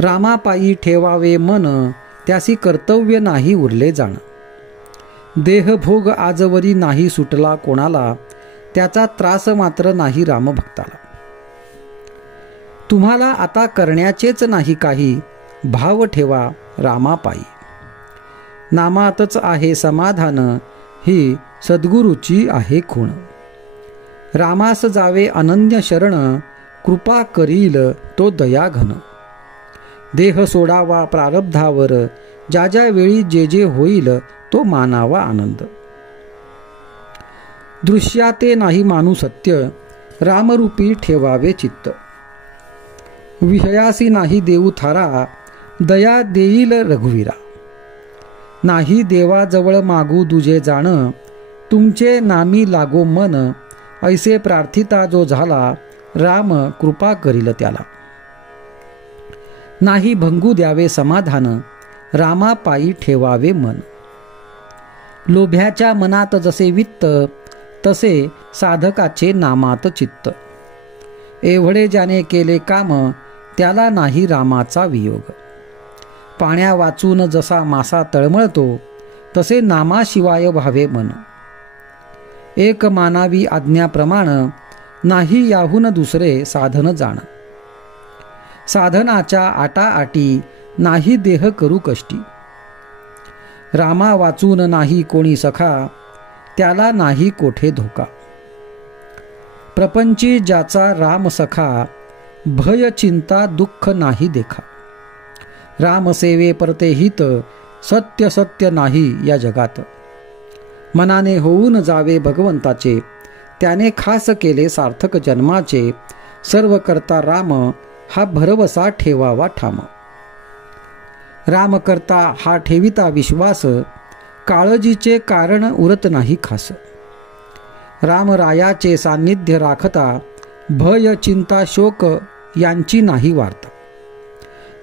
रामापायी ठेवावे मन, त्यासी कर्तव्य नाही उरले जाण. देहभोग आजवरी नाही सुटला कोणाला, त्याचा त्रास मात्र नाही रामभक्ताला. तुम्हाला आता करण्याचेच नाही काही, भाव ठेवा रामापायी. नामातच आहे समाधान, ही सद्गुरूची आहे खूण. रामास जावे अनन्य शरण, कृपा करील तो दया घन. देह सोडावा प्रारब्धावर, ज्या ज्या वेळी जे जे होईल तो मानावा आनंद. दृश्याते नाही मानू सत्य, रामरूपी ठेवावे चित्त. विषयासी नाही देऊ थारा, दया देईल रघुवीरा. नाही देवाजवळ मागू दुजे जाण, तुमचे नामी लागो मन. ऐसे प्रार्थिता जो झाला, राम कृपा करील त्याला. नाही भंगू द्यावे समाधान, रामापायी ठेवावे मन. लोभ्याच्या मनात जसे वित्त, तसे साधकाचे नामात चित्त. एवढे ज्याने केले काम, त्याला नाही रामाचा वियोग. पाण्या वाचून जसा मासा तळमळतो, तसे नामाशिवाय व्हावे मन. एक मानावी आज्ञाप्रमाण, नाही याहून दुसरे साधन जाण. साधनाच्या आटाआटी, नाही देह करू कष्टी. रामा वाचून नाही कोणी सखा, त्याला नाही कोठे धोका. प्रपंची ज्याचा राम सखा, भय चिंता दुःख नाही देखा. रामसेवे परते हित, सत्य सत्य नाही या जगात. मनाने होऊन जावे भगवंताचे, त्याने खास केले सार्थक जन्माचे. सर्व करता राम, हा भरवसा ठेवावा ठाम. राम करता हा ठेविता विश्वास, काळजीचे कारण उरत नाही खास. रामरायाचे सान्निध्य राखता, भय चिंता शोक यांची नाही वार्ता.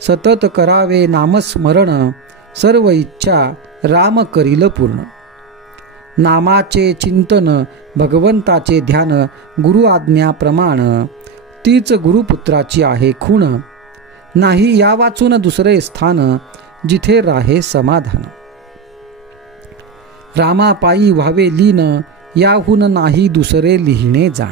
सतत करावे नामस्मरण, सर्व इच्छा राम करील पूर्ण. नामाचे चिंतन भगवंताचे ध्यान, गुरु आज्ञा प्रमाण. तीच गुरुपुत्राची आहे खूण, नाही या वाचून दुसरे स्थान. जिथे राहे समाधान. रामापायी व्हावे लीन, याहून नाही दुसरे लिहिणे जाण.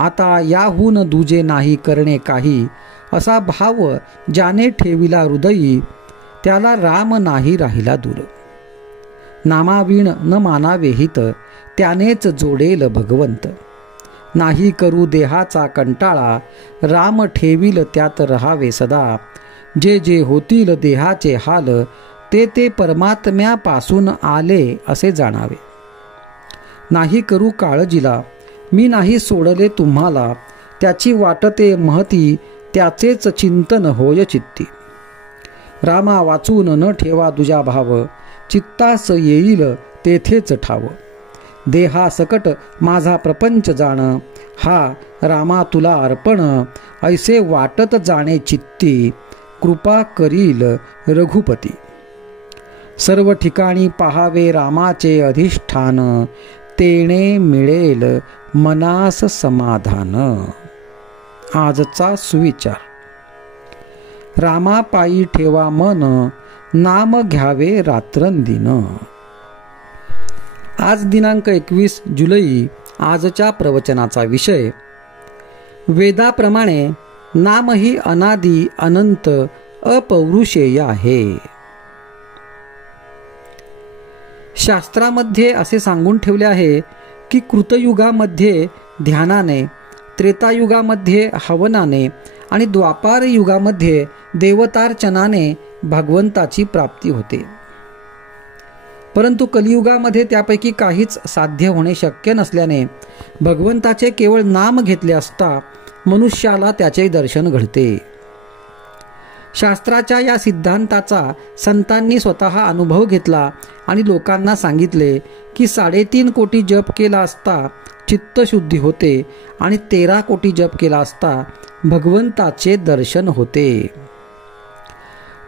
आता याहून दुजे नाही करणे काही, असा भाव ज्याने ठेविला हृदयी, त्याला राम नाही राहिला दूर. नामाविण न मानावे हित, त्यानेच जोडेल भगवंत. नाही करू देहाचा कंटाळा, राम ठेवील त्यात रहावे सदा. जे जे होतील देहाचे हाल, ते ते परमात्म्यापासून आले असे जाणावे. नाही करू काळजीला, मी नाही सोडले तुम्हाला. त्याची वाटते महती, त्याचेच चिंतन होय चित्ती. रामा वाचून न ठेवा दुजा भाव, चित्तास येईल तेथेच ठाव. देहा सकट माझा प्रपंच जाण, हा रामा तुला अर्पण. ऐसे वाटत जाणे चित्ती, कृपा करील रघुपती. सर्व ठिकाणी पहावे रामाचे अधिष्ठान, तेणे मिळेल मनास समाधान. आजचा सुविचार. रामापायी ठेवा मन, नाम घ्यावे रात्रंदिन. आज दिनांक 21 जुलै. आजच्या प्रवचनाचा विषय, वेदाप्रमाणे नाम ही अनादी अनंत अपौरुषेय आहे. शास्त्रामध्ये असे सांगून ठेवले आहे की कृतयुगामध्ये ध्यानाने, त्रेतायुगामध्ये हवनाने आणि द्वापार युगामध्ये देवतार्चनाने भगवंताची प्राप्ती होते. परंतु कलियुगामध्ये त्यापैकी काहीच साध्य होणे शक्य नसल्याने भगवंताचे केवळ नाम घेतले असता मनुष्याला त्याचे दर्शन घडते. शास्त्राच्या या सिद्धांताचा संतांनी स्वतः अनुभव घेतला आणि लोकांना सांगितले की 3.5 कोटी जप केला असता चित्तशुद्धी होते आणि 13 कोटी जप केला असता भगवंताचे दर्शन होते.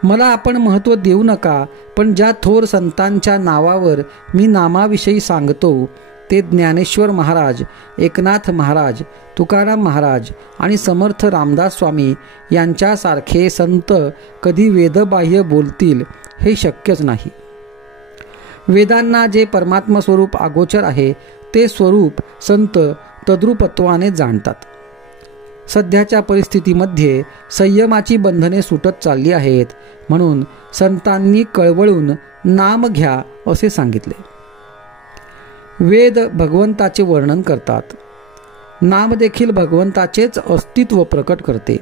मला आपण महत्त्व देऊ नका, पण ज्या थोर संतांच्या नावावर मी नामाविषयी सांगतो ते ज्ञानेश्वर महाराज, एकनाथ महाराज, तुकाराम महाराज आणि समर्थ रामदास स्वामी यांच्यासारखे संत कधी वेदबाह्य बोलतील हे शक्यच नाही. वेदांना जे परमात्मा स्वरूप अगोचर आहे ते स्वरूप संत तद्रूपत्वाने जाणतात. सध्याच्या परिस्थितीमध्ये संयमाची बंधने सुटत चालली आहेत, म्हणून संतांनी कळवळून नाम घ्या असे सांगितले. वेद भगवंताचे वर्णन करतात. नाम देखील भगवंताचेच अस्तित्व प्रकट करते.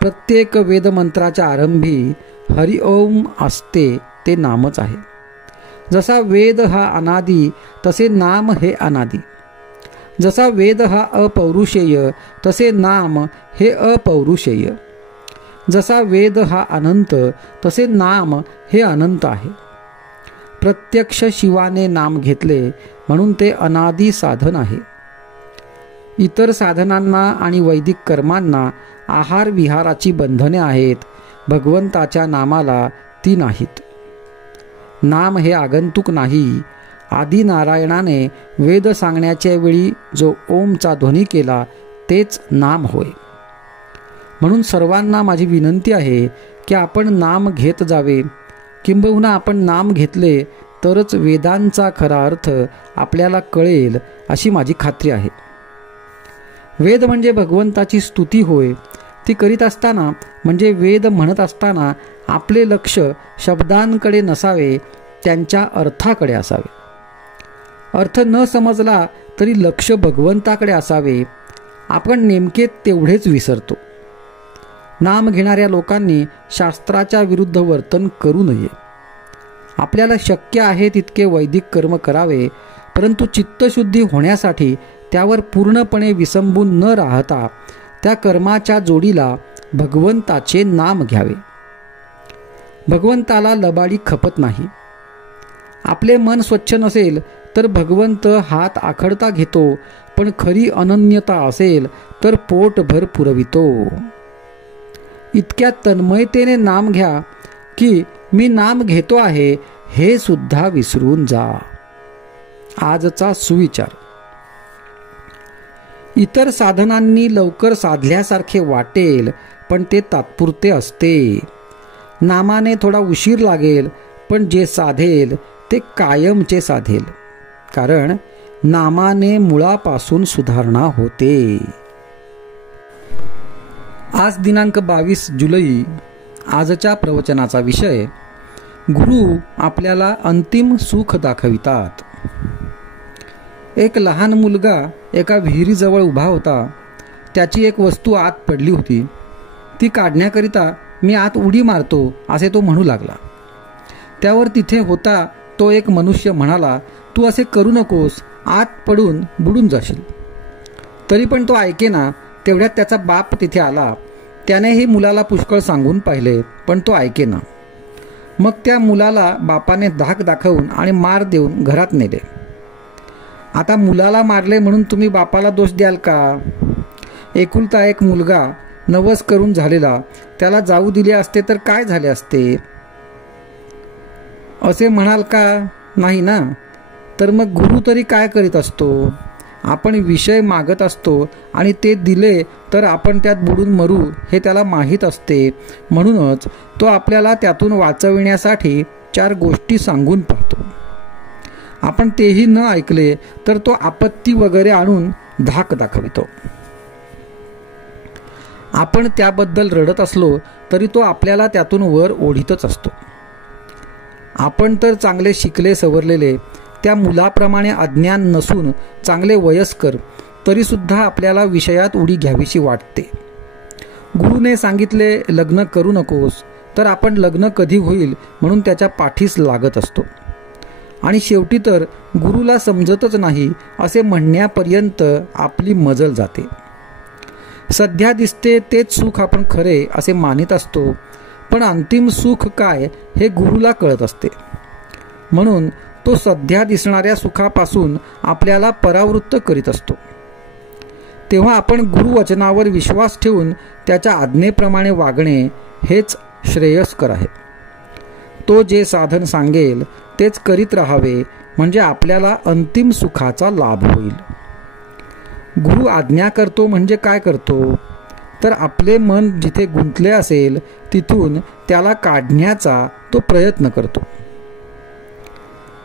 प्रत्येक वेदमंत्राच्या आरंभी हरि ओम असते ते नामच आहे. जसा वेद हा अनादी तसे नाम हे अनादी. जसा वेद हा अपौरुषेय तसे नाम हे अपौरुषेय. जसा वेद हा अनंत तसे नाम हे अनंत आहे. प्रत्यक्ष शिवाने नाम घेतले म्हणून ते अनादी साधन आहे. इतर साधनांना आणि वैदिक कर्मांना आहार विहाराची बंधने आहेत, भगवंताच्या नामाला ती नाहीत. नाम हे आगंतुक नाही. आदी नारायणाने वेद सांगण्याच्या वेळी जो ओमचा ध्वनी केला तेच नाम होय. म्हणून सर्वांना माझी विनंती आहे की आपण नाम घेत जावे. किंबहुना आपण नाम घेतले तरच वेदांचा खरा अर्थ आपल्याला कळेल अशी माझी खात्री आहे. वेद म्हणजे भगवंताची स्तुती होय. ती करीत असताना म्हणजे वेद म्हणत असताना आपले लक्ष शब्दांकडे नसावे, त्यांच्या अर्थाकडे असावे. अर्थ न समजला तरी लक्ष भगवंताकडे असावे. आपण नेमके तेवढेच विसरतो. नाम घेणाऱ्या लोकांनी शास्त्राच्या विरुद्ध वर्तन करू नये. आपल्याला शक्य आहे तितके वैदिक कर्म करावे, परंतु चित्तशुद्धी होण्यासाठी त्यावर पूर्णपणे विसंबून न राहता त्या कर्माच्या जोडीला भगवंताचे नाम घ्यावे. भगवंताला लबाडी खपत नाही. आपले मन स्वच्छ नसेल तर भगवंत हात आखडता घेतो, पण खरी अनन्यता असेल तर पोटभर पुरवितो. इतक्या तन्मयतेने नाम घ्या की मी नाम घेतो आहे हे सुद्धा विसरून जा. आजचा सुविचार. इतर साधनांनी लवकर साधल्यासारखे वाटेल, पण ते तात्पुरते असते. नामाने थोडा उशीर लागेल, पण जे साधेल ते कायमचे साधेल, कारण नामाने मुळापासून सुधारणा होते. आज दिनांक 22 जुलै. आजच्या प्रवचनाचा विषय, गुरु आपल्याला अंतिम सुख दाखवितात. एक लहान मुलगा एका विहिरीजवळ उभा होता. त्याची एक वस्तू आत पडली होती. ती काढण्याकरिता मी आत उडी मारतो असे तो म्हणू लागला. त्यावर तिथे होता तो एक मनुष्य म्हणाला, तू असे करू नकोस, आत पडून बुडून जाशील. तरी पण तो ऐकेना. तेवढ्यात त्याचा बाप तिथे आला. त्यानेही मुलाला पुष्कळ सांगून पाहिले, पण तो ऐकेना. मग त्या मुलाला बापाने धाक दाखवून आणि मार देऊन घरात नेले. आता मुलाला मारले म्हणून तुम्ही बापाला दोष द्याल का? एकुलता एक मुलगा, नवस करून झालेला, त्याला जाऊ दिले असते तर काय झाले असते असे म्हणाल का? नाही ना. तर मग गुरु तरी काय करीत असतो? आपण विषय मागत असतो आणि ते दिले तर आपण त्यात बुडून मरू हे त्याला माहीत असते. म्हणूनच तो आपल्याला त्यातून वाचविण्यासाठी 4 गोष्टी सांगून पाहतो. आपण तेही न ऐकले तर तो आपत्ती वगैरे आणून धाक दाखवितो. आपण त्याबद्दल रडत असलो तरी तो आपल्याला त्यातून वर ओढीतच असतो. आपण तर चांगले शिकले सवरलेले, त्या मुलाप्रमाणे अज्ञान नसून चांगले वयस्कर, तरीसुद्धा आपल्याला विषयात उडी घ्यावीशी वाटते. गुरुने सांगितले लग्न करू नकोस, तर आपण लग्न कधी होईल म्हणून त्याच्या पाठीस लागत असतो. आणि शेवटी तर गुरुला समजतच नाही असे म्हणण्यापर्यंत आपली मजल जाते. सध्या दिसते तेच सुख आपण खरे असे मानित असतो, पण अंतिम सुख काय हे गुरुला कळत असते. म्हणून तो सध्या दिसणाऱ्या सुखापासून आपल्याला परावृत्त करीत असतो. तेव्हा आपण गुरुवचनावर विश्वास ठेवून त्याच्या आज्ञेप्रमाणे वागणे हेच श्रेयस्कर आहे. तो जे साधन सांगेल तेच करीत राहावे, म्हणजे आपल्याला अंतिम सुखाचा लाभ होईल. गुरु आज्ञा करतो म्हणजे काय करतो, तर आपले मन जिथे गुंतले असेल तिथून त्याला काढण्याचा तो प्रयत्न करतो.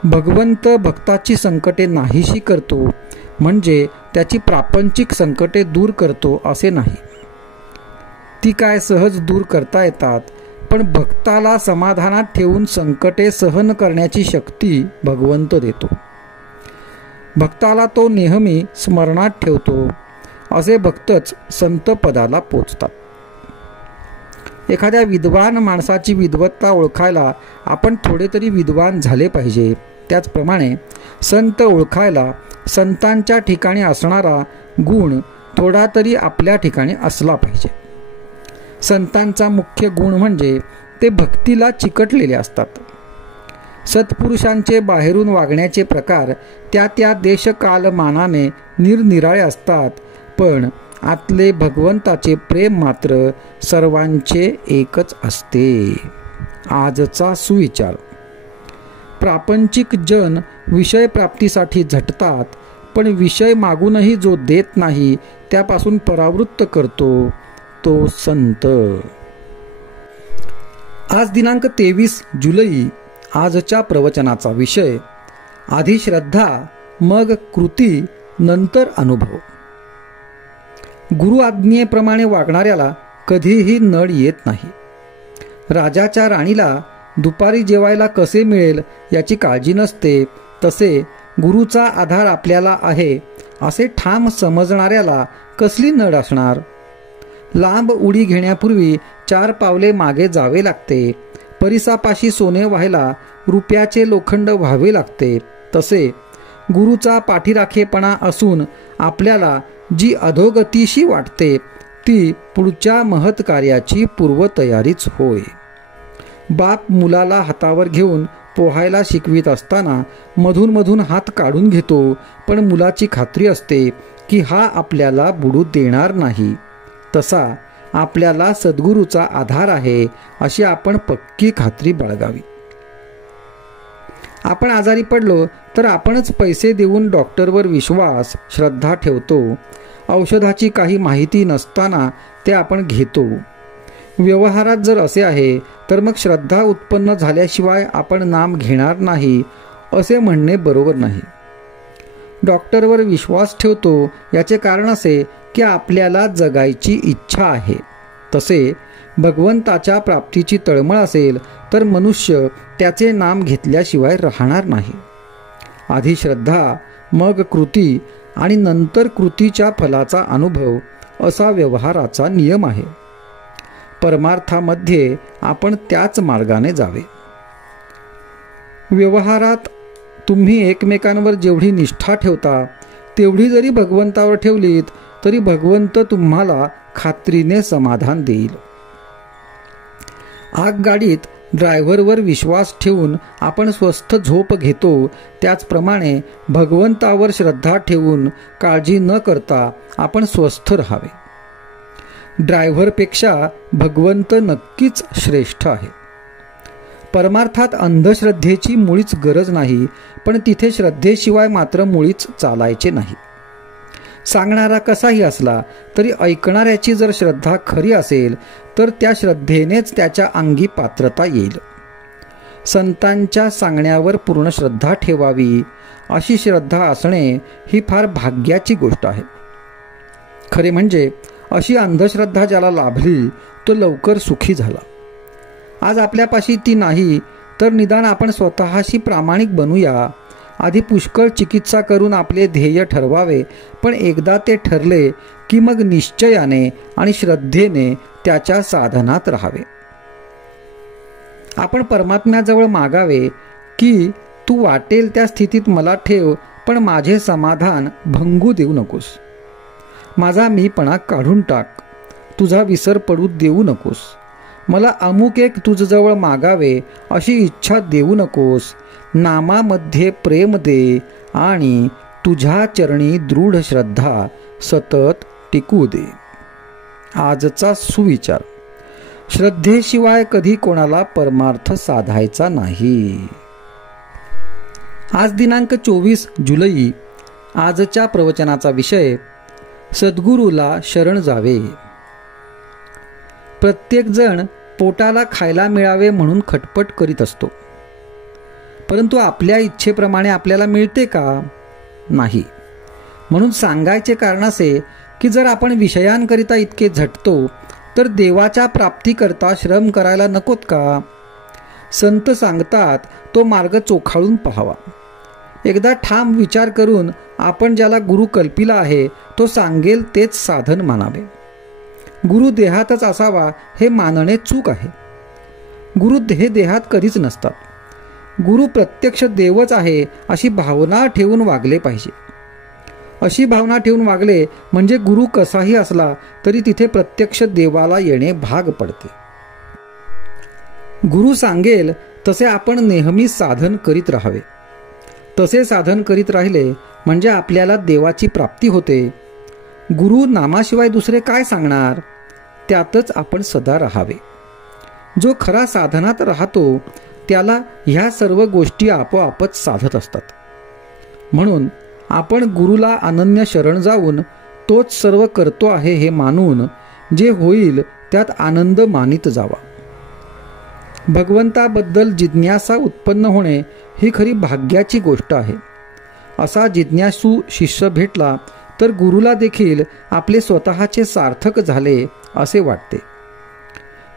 भगवंत भक्ताची संकटे नाहीशी करतो म्हणजे त्याची प्रापंचिक संकटे दूर करतो असे नाही. ती काय सहज दूर करता येतात, पण भक्ताला समाधानात ठेवून संकटे सहन करण्याची शक्ती भगवंत देतो. भक्ताला तो नेहमी स्मरणात ठेवतो. असे भक्तच संत पदाला पोचतात. एखाद्या विद्वान माणसाची विद्वत्ता ओळखायला आपण थोडे तरी विद्वान झाले पाहिजे. त्याचप्रमाणे संत ओळखायला संतांच्या ठिकाणी असणारा गुण थोडा तरी आपल्या ठिकाणी असला पाहिजे. संतांचा मुख्य गुण म्हणजे ते भक्तीला चिकटलेले असतात. सत्पुरुषांचे बाहेरून वागण्याचे प्रकार त्या त्या देशकालमानाने निरनिराळे असतात, पण आतले भगवंताचे प्रेम मात्र सर्वांचे एकच असते. आजचा सुविचार. प्रापंचिक जन विषय प्राप्तीसाठी झटतात, पण विषय मागूनही जो देत नाही त्यापासून परावृत्त करतो तो संत. आज दिनांक 23 जुलै. आजच्या प्रवचनाचा विषय आधी श्रद्धा, मग कृती, नंतर अनुभव. गुरु आज्ञेप्रमाणे वागणाऱ्याला कधीही नड येत नाही. राजाच्या राणीला दुपारी जेवायला कसे मिळेल याची काळजी नसते, तसे गुरुचा आधार आपल्याला आहे असे ठाम समजणाऱ्याला कसली नड असणार. लांब उडी घेण्यापूर्वी 4 पावले मागे जावे लागते. परिसापाशी सोने व्हायला रुपयाचे लोखंड व्हावे लागते. तसे गुरुचा पाठीराखेपणा असून आपल्याला जी अधोगतीशी वाटते ती पुढच्या महत् कार्याची पूर्वतयारीच होय. बाप मुलाला हातावर घेऊन पोहायला शिकवित असताना मधून मधून हात काढून घेतो, पण मुलाची खात्री असते की हा आपल्याला बुडू देणार नाही. तसा आपल्याला सद्गुरूचा आधार आहे अशी आपण पक्की खात्री बाळगावी. आपण आजारी पडलो तर आपणच पैसे देऊन डॉक्टरवर विश्वास, श्रद्धा ठेवतो. औषधाची काही माहिती नसताना ते आपण घेतो. व्यवहारात जर असे आहे तर मग श्रद्धा उत्पन्न झाल्याशिवाय आपण नाम घेणार नाही असे म्हणणे बरोबर नाही. डॉक्टरवर विश्वास ठेवतो याचे कारण असे की आपल्याला जगायची इच्छा आहे. तसे भगवंताच्या प्राप्तीची तळमळ असेल तर मनुष्य त्याचे नाम घेतल्याशिवाय राहणार नाही. आधी श्रद्धा, मग कृती आणि नंतर कृतीच्या फलाचा अनुभव असा व्यवहाराचा नियम आहे. परमार्थामध्ये आपण त्याच मार्गाने जावे. व्यवहारात तुम्ही एकमेकांवर जेवढी निष्ठा ठेवता तेवढी जरी भगवंतावर ठेवलीत तरी भगवंत तुम्हाला खात्रीने समाधान देईल. आगगाडीत ड्रायव्हरवर विश्वास ठेवून आपण स्वस्थ झोप घेतो, त्याचप्रमाणे भगवंतावर श्रद्धा ठेवून काळजी न करता आपण स्वस्थ राहावे. ड्रायव्हरपेक्षा भगवंत नक्कीच श्रेष्ठ आहे. परमार्थात अंधश्रद्धेची मुळीच गरज नाही, पण तिथे श्रद्धेशिवाय मात्र मुळीच चालायचे नाही. सांगणारा कसाही असला तरी ऐकणाऱ्याची जर श्रद्धा खरी असेल तर त्या श्रद्धेनेच त्याच्या अंगी पात्रता येईल. संतांच्या सांगण्यावर पूर्ण श्रद्धा ठेवावी अशी श्रद्धा असणे ही फार भाग्याची गोष्ट आहे. खरे म्हणजे अशी अंधश्रद्धा ज्याला लाभली तो लवकर सुखी झाला. आज आपल्यापाशी ती नाही तर निदान आपण स्वतःशी प्रामाणिक बनूया. आधी पुष्कळ चिकित्सा करून आपले ध्येय ठरवावे, पण एकदा ते ठरले की मग निश्चयाने आणि श्रद्धेने त्याच्या साधनात राहावे. आपण परमात्म्याजवळ मागावे की तू वाटेल त्या स्थितीत मला ठेव, पण माझे समाधान भंगू देऊ नकोस. माझा मीपणा काढून टाक, तुझा विसर पडू देऊ नकोस. मला अमुक एक तुझजवळ मागावे अशी इच्छा देऊ नकोस. नामामध्ये प्रेम दे आणि तुझ्या चरणी दृढ श्रद्धा सतत टिकू दे. आजचा सुविचार: श्रद्धेशिवाय कधी कोणाला परमार्थ साधायचा नाही. आज दिनांक 24 जुलै. आजच्या प्रवचनाचा विषय सद्गुरूला शरण जावे. प्रत्येक जण पोटाला खायला मिळावे म्हणून खटपट करीत असतो, परंतु आपल्या इच्छेप्रमाणे आपल्याला मिळते का? नाही. म्हणून सांगायचे कारण असे की जर आपण विषयांकरिता इतके झटतो तर देवाच्या प्राप्तीकरता श्रम करायला नकोत का? संत सांगतात तो मार्ग चोखाळून पाहावा. एकदा ठाम विचार करून आपण ज्याला गुरु कल्पिला आहे तो सांगेल तेच साधन मानावे. गुरु देहातच असावा हे मानणे चूक आहे. गुरु हे देहात कधीच नसतात. गुरु प्रत्यक्ष देवच आहे अशी भावना ठेवून वागले पाहिजे. अशी भावना ठेवून वागले म्हणजे गुरु कसाही असला तरी तिथे प्रत्यक्ष देवाला येणे भाग पडते. गुरु सांगेल तसे आपण नेहमी साधन करीत राहावे. तसे साधन करीत राहिले म्हणजे आपल्याला देवाची प्राप्ती होते. गुरु नामाशिवाय दुसरे काय सांगणार? त्यातच आपण सदा राहावे. जो खरा साधनात राहतो त्याला ह्या सर्व गोष्टी आपोआपच साधत असतात. म्हणून आपण गुरुला अनन्य शरण जाऊन तोच सर्व करतो आहे हे मानून जे होईल त्यात आनंद मानित जावा. भगवंताबद्दल जिज्ञासा उत्पन्न होणे ही खरी भाग्याची गोष्ट आहे. असा जिज्ञासू शिष्य भेटला तर गुरुला देखील आपले स्वतःचे सार्थक झाले असे वाटते.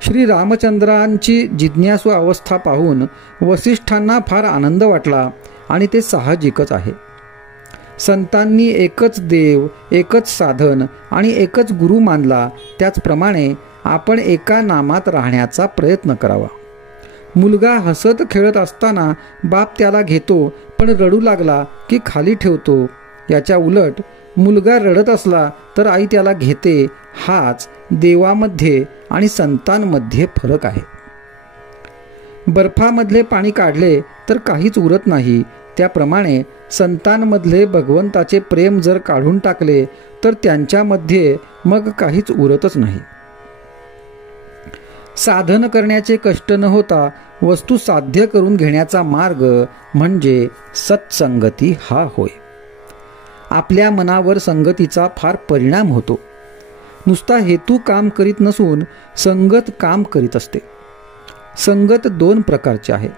श्री रामचंद्रांची जिज्ञासू अवस्था पाहून वसिष्ठांना फार आनंद वाटला आणि ते साहजिकच आहे. संतांनी एकच देव, एकच साधन आणि एकच गुरु मानला, त्याचप्रमाणे आपण एका नामात राहण्याचा प्रयत्न करावा. मुलगा हसत खेळत असताना बाप त्याला घेतो पण रडू लागला की खाली ठेवतो. याच्या उलट मुलगा रडत असला तर आई त्याला घेते. हाच देवामध्ये आणि संतांमध्ये फरक आहे. बर्फामधले पाणी काढले तर काहीच उरत नाही, त्याप्रमाणे संतांमधले भगवंताचे प्रेम जर काढून टाकले तर त्यांच्यामध्ये मग काहीच उरतच नाही. साधन करण्याचे कष्ट न होता वस्तू साध्य करून घेण्याचा मार्ग म्हणजे सत्संगती हा होय. आपल्या मनावर संगतीचा फार परिणाम होतो. नुसता हेतू काम करीत नसून संगत काम करीत असते. संगत दोन प्रकारची आहे,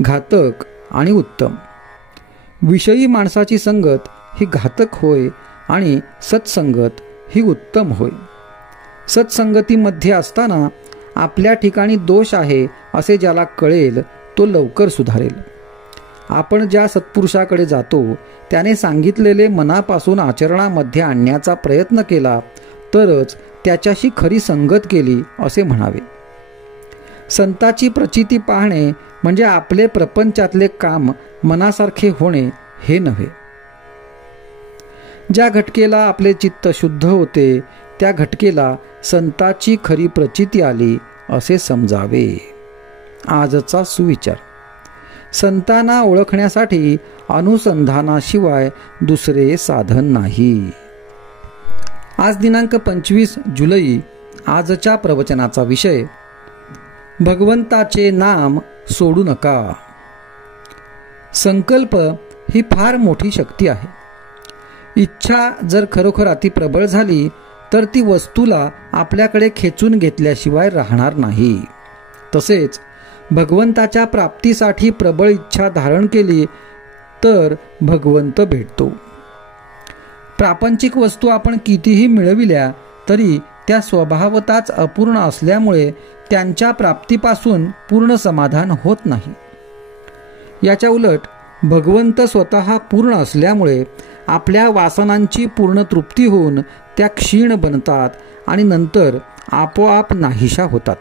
घातक आणि उत्तम. विषयी माणसाची संगत ही घातक होय आणि सत्संगत ही उत्तम होय. सत्संगतीमध्ये असताना आपल्या ठिकाणी दोष आहे असे ज्याला कळेल तो लवकर सुधारेल. आपण ज्या सत्पुरुषाकडे जातो त्याने सांगितलेले मनापासून आचरणामध्ये आणण्याचा प्रयत्न केला तरच त्याच्याशी खरी संगत केली असे म्हणावे. संताची प्रचिती पाहणे म्हणजे आपले प्रपंचातले काम मनासारखे होणे हे नव्हे. ज्या घटकेला आपले चित्त शुद्ध होते त्या घटकेला संताची खरी प्रचिती आली असे समजावे. आजचा सुविचार: संतांना ओळखण्यासाठी अनुसंधानाशिवाय दुसरे साधन नाही. आज दिनांक 25 जुलै. आजच्या प्रवचनाचा विषय भगवंताचे नाम सोडू नका. संकल्प ही फार मोठी शक्ती आहे. इच्छा जर खरोखर अति प्रबळ झाली तर ती वस्तूला आपल्याकडे खेचून घेतल्याशिवाय राहणार नाही. तसेच भगवंताच्या प्राप्तीसाठी प्रबळ इच्छा धारण केली तर भगवंत भेटतो. प्रापंचिक वस्तू आपण कितीही मिळविल्या तरी त्या स्वभावताच अपूर्ण असल्यामुळे त्यांच्या प्राप्तीपासून पूर्ण समाधान होत नाही. याच्या उलट भगवंत स्वतः पूर्ण असल्यामुळे आपल्या वासनांची पूर्ण तृप्ती होऊन त्या क्षीण बनतात आणि नंतर आपोआप नाहीशा होतात.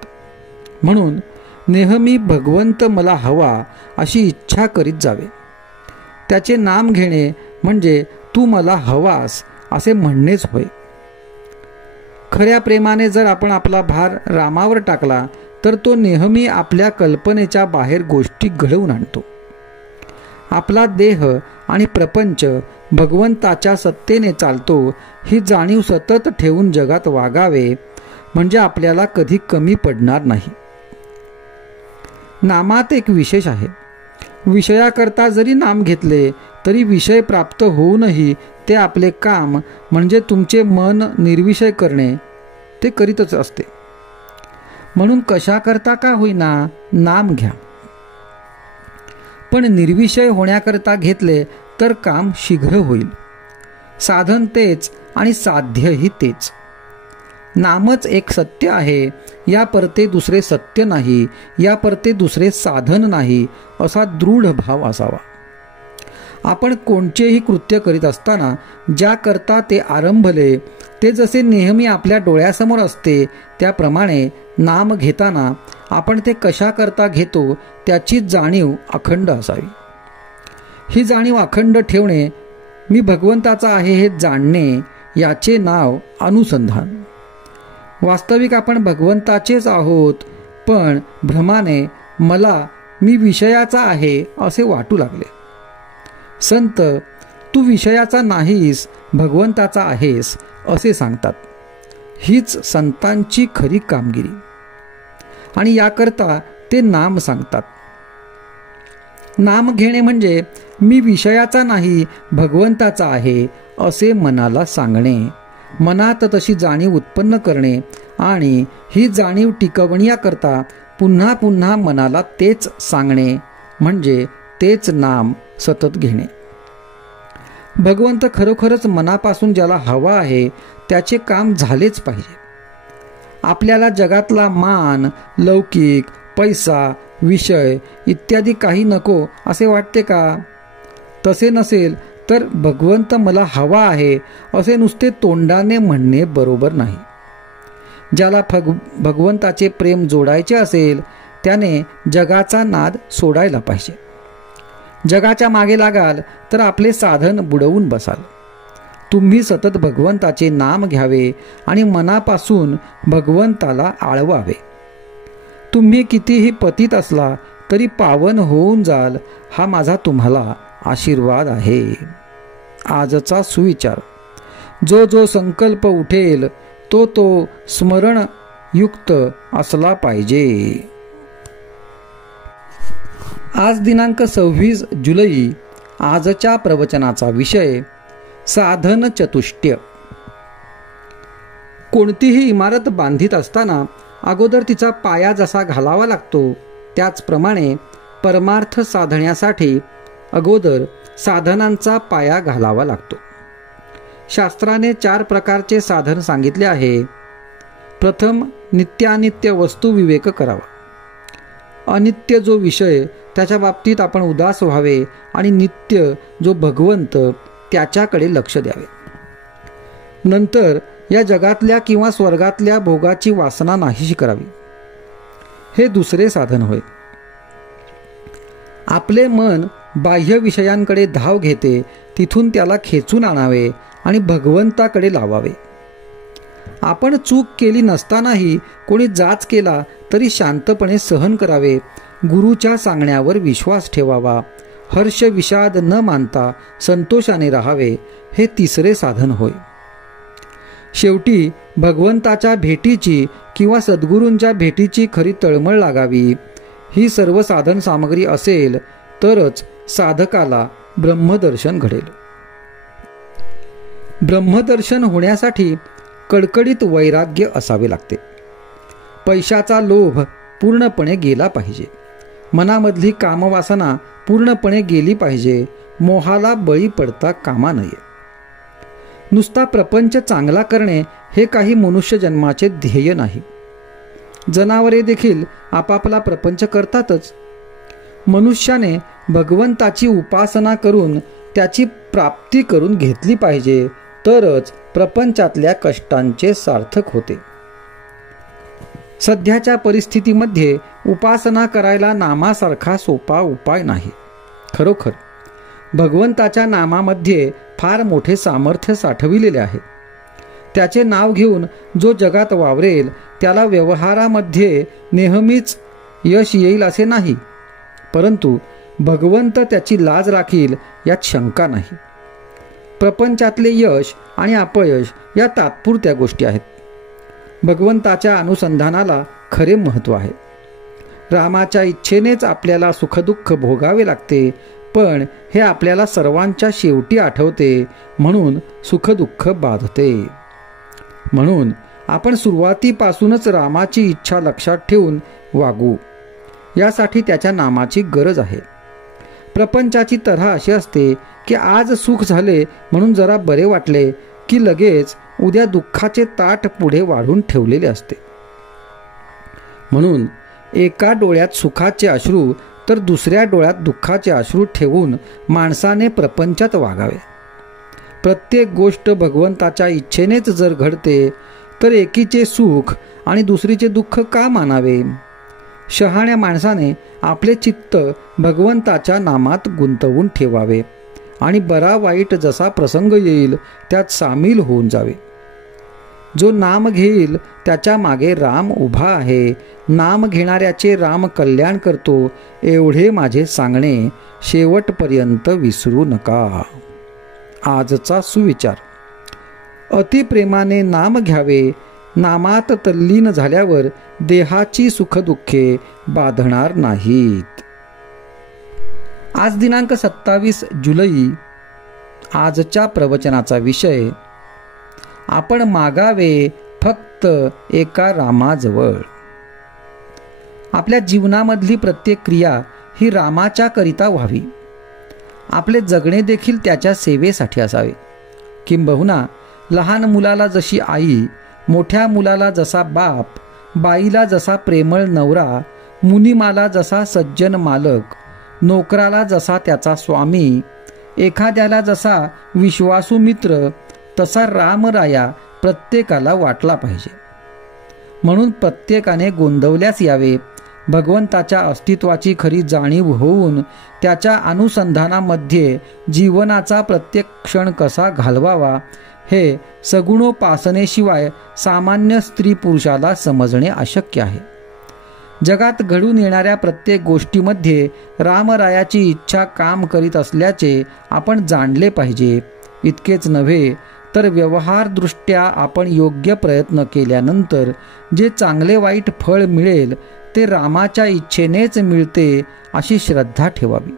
म्हणून नेहमी भगवंत मला हवा अशी इच्छा करीत जावे. त्याचे नाम घेणे म्हणजे तू मला हवास असे म्हणणेच होय. खऱ्या प्रेमाने जर आपण आपला भार रामावर टाकला तर तो नेहमी आपल्या कल्पनेच्या बाहेर गोष्टी घडवून आणतो. आपला देह आणि प्रपंच भगवंताच्या सत्तेने चालतो ही जाणीव सतत ठेवून जगात वागावे म्हणजे आपल्याला कधी कमी पडणार नाही. नामात एक विशेष आहे. विषयाकरता जरी नाम घेतले तरी विषय प्राप्त होऊनही ते आपले काम म्हणजे तुमचे मन निर्विषय करणे ते करीतच असते. म्हणून कशाकरता का होईना नाम घ्या, पण निर्विषय होण्याकरता घेतले तर काम शीघ्र होईल. साधन तेच आणि साध्यही तेच. नामच एक सत्य आहे, या परते दुसरे सत्य नाही, या परते दुसरे साधन नाही असा दृढ भाव असावा. आपण कोणतेही कृत्य करीत असताना ज्याकरता ते आरंभले ते जसे नेहमी आपल्या डोळ्यासमोर असते त्याप्रमाणे नाम घेताना आपण ते कशाकरता घेतो त्याची जाणीव अखंड असावी. ही जाणीव अखंड ठेवणे, मी भगवंताचा आहे हे जाणणे, याचे नाव अनुसंधान. वास्तविक आपण भगवंताचेच आहोत, पण भ्रमाने मी विषयाचा आहे असे वाटू लागले. संत तू विषयाचा नाहीस, भगवंताचा आहेस असे सांगतात. हीच संतांची खरी कामगिरी आणि याकरता ते नाम सांगतात. नाम घेणे म्हणजे मी विषयाचा नाही, भगवंताचा आहे असे मनाला सांगणे, मनात तशी जाणीव उत्पन्न करणे आणि ही जाणीव टिकवण्याकरता पुन्हा पुन्हा मनाला तेच सांगणे म्हणजे तेच नाम सतत घेणे. भगवंत खरोखरच मनापासून ज्याला हवा आहे त्याचे काम झालेच पाहिजे. आपल्याला जगातला मान, लौकिक, पैसा, विषय इत्यादी काही नको असे वाटते का? तसे नसेल तर भगवंत मला हवा आहे असे नुसते तोंडाने म्हणणे बरोबर नाही. ज्याला भगवंताचे प्रेम जोडायचे असेल त्याने जगाचा नाद सोडायला पाहिजे. जगाच्या मागे लागाल तर आपले साधन बुडवून बसाल. तुम्ही सतत भगवंताचे नाम घ्यावे आणि मनापासून भगवंताला आळवावे. तुम्ही कितीही पतित असला तरी पावन होऊन जाल हा माझा तुम्हाला आशीर्वाद आहे. आजचा सुविचार, जो जो संकल्प उठेल तो तो स्मरणयुक्त असला पाहिजे. आज दिनांक 26 जुलै. आजच्या प्रवचनाचा विषय साधन चतुष्टय. कोणतीही इमारत बांधित असताना अगोदर तिचा पाया जसा घालावा लागतो त्याचप्रमाणे परमार्थ साधण्यासाठी अगोदर साधनांचा पाया घालावा लागतो. शास्त्राने 4 प्रकारचे साधन सांगितले आहे. प्रथम नित्यानित्य वस्तू विवेक करावा. अनित्य जो विषय त्याच्या बाबतीत आपण उदास व्हावे आणि नित्य जो भगवंत त्याच्याकडे लक्ष द्यावे. नंतर या जगातल्या किंवा स्वर्गातल्या भोगाची वासना नाहीशी करावी. हे दुसरे साधन होय. आपले मन बाह्य विषयांकडे धाव घेते, तिथून त्याला खेचून आणावे आणि भगवंताकडे लावावे. आपण चूक केली नसतानाही कोणी जाच केला तरी शांतपणे सहन करावे. गुरुच्या सांगण्यावर विश्वास ठेवावा. हर्ष विषाद न मानता संतोषाने राहावे. हे तिसरे साधन होय. शेवटी भगवंताच्या भेटीची किंवा सद्गुरूंच्या भेटीची खरी तळमळ लागावी. ही सर्व साधन सामग्री असेल तरच साधकाला ब्रह्मदर्शन घडेल. ब्रह्मदर्शन होण्यासाठी कडकडीत वैराग्य असावे लागते. पैशाचा लोभ पूर्णपणे गेला पाहिजे. मनामधली कामवासना पूर्णपणे गेली पाहिजे. मोहाला बळी पडता कामा नये. नुसता प्रपंच चांगला करणे हे काही मनुष्य जन्माचे ध्येय नाही. जनावरे देखील आपापला प्रपंच करतातच. मनुष्याने भगवंताची उपासना करून त्याची प्राप्ती करून घेतली पाहिजे, तरच प्रपंचातल्या कष्टांचे सार्थक होते. सध्याच्या परिस्थितीमध्ये उपासना करायला नामासारखा सोपा उपाय नाही. खरोखर भगवंताच्या नामामध्ये फार मोठे सामर्थ्य साठविलेले आहे. त्याचे नाव घेऊन जो जगात वावरेल त्याला व्यवहारामध्ये नेहमीच यश येईल असे नाही, परंतु भगवंत त्याची लाज राखील यात शंका नाही. प्रपंचातले यश आणि अपयश या तात्पुरत्या गोष्टी आहेत. भगवंताच्या अनुसंधानाला खरे महत्त्व आहे. रामाच्या इच्छेनेच आपल्याला सुखदुःख भोगावे लागते, पण हे आपल्याला सर्वांच्या शेवटी आठवते, म्हणून सुखदुःख बाधते. म्हणून आपण सुरुवातीपासूनच रामाची इच्छा लक्षात ठेवून वागू. यासाठी त्याच्या नामाची गरज आहे. प्रपंचाची तऱ्हा अशी असते की आज सुख झाले म्हणून जरा बरे वाटले की लगेच उद्या दुःखाचे ताट पुढे वाढून ठेवलेले असते. म्हणून एका डोळ्यात सुखाचे अश्रू तर दुसऱ्या डोळ्यात दुःखाचे अश्रू ठेवून माणसाने प्रपंचात वागावे. प्रत्येक गोष्ट भगवंताच्या इच्छेनेच जर घडते तर एकीचे सुख आणि दुसरीचे दुःख का मानावे. शहाण्या माणसाने आपले चित्त भगवंताच्या नामात गुंतवून ठेवावे आणि बरा वाईट जसा प्रसंग येईल त्यात सामील होऊन जावे. जो नाम घेईल त्याच्या मागे राम उभा आहे. नाम घेणाऱ्याचे राम कल्याण करतो, एवढे माझे सांगणे शेवटपर्यंत विसरू नका. आजचा सुविचार. अतिप्रेमाने नाम घ्यावे. नामात तल्लीन झाल्यावर देहाची सुखदुःखे बाधणार नाहीत. आज दिनांक 27 जुलै. आजच्या प्रवचनाचा विषय, आपण मागावे फक्त एका रामाजवळ. आपल्या जीवनामधली प्रत्येक क्रिया ही रामाच्या करिता व्हावी. आपले जगणे देखील त्याच्या सेवेसाठी असावे. किंबहुना लहान मुलाला जशी आई, मोठ्या मुलाला जसा बाप, बाईला जसा प्रेमळ नवरा, मुनिमाला जसा सज्जन मालक, नोकराला जसा त्याचा स्वामी, एखाद्याला जसा विश्वासू मित्र, तसा रामराया प्रत्येकाला वाटला पाहिजे. म्हणून प्रत्येकाने गोंदवल्यास यावे. भगवंताच्या अस्तित्वाची खरी जाणीव होऊन त्याच्या अनुसंधानामध्ये जीवनाचा प्रत्येक क्षण कसा घालवावा हे सगुणोपासनेशिवाय सामान्य स्त्री पुरुषाला समजणे अशक्य आहे. जगात घडून येणाऱ्या प्रत्येक गोष्टीमध्ये रामरायाची इच्छा काम करीत असल्याचे आपण जाणले पाहिजे. इतकेच नव्हे तर व्यवहारदृष्ट्या आपण योग्य प्रयत्न केल्यानंतर जे चांगले वाईट फळ मिळेल ते रामाच्या इच्छेनेच मिळते अशी श्रद्धा ठेवावी.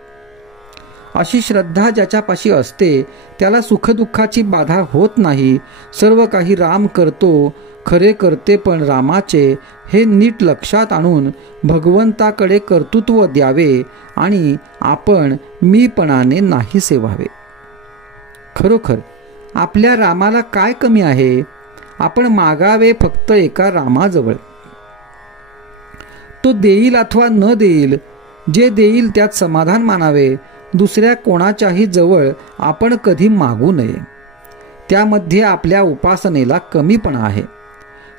अशी श्रद्धा ज्याच्यापाशी असते त्याला सुखदुःखाची बाधा होत नाही. सर्व काही राम करतो, खरे करते पण रामाचे, हे नीट लक्षात आणून भगवंताकडे कर्तृत्व द्यावे आणि आपण मीपणाने नाहीसे व्हावे. खरोखर आपल्या रामाला काय कमी आहे. आपण मागावे फक्त एका रामाजवळ. तो देईल अथवा न देईल, जे देईल त्यात समाधान मानावे. दुसऱ्या कोणाच्याही जवळ आपण कधी मागू नये. त्यामध्ये आपल्या उपासनेला कमीपणा आहे.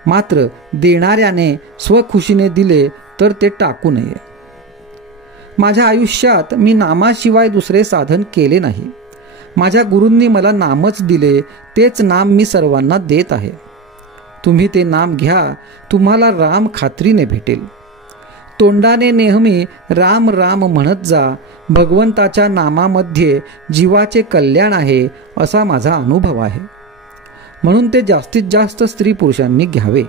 मात्र देणाऱ्याने स्वखुशीने दिले तर ते टाकू नये. माझ्या आयुष्यात मी नामाशिवाय दुसरे साधन केले नाही. माझ्या गुरूंनी मला नामच दिले, तेच नाम मी सर्वांना देत आहे. तुम्ही ते नाम घ्या, तुम्हाला राम खात्रीने भेटेल. तोंडाने नेहमी राम राम म्हणत जा. भगवंताच्या नामामध्ये जीवाचे कल्याण आहे असा माझा अनुभव आहे. म्हणून ते जास्तीत जास्त स्त्री पुरुषांनी घ्यावे.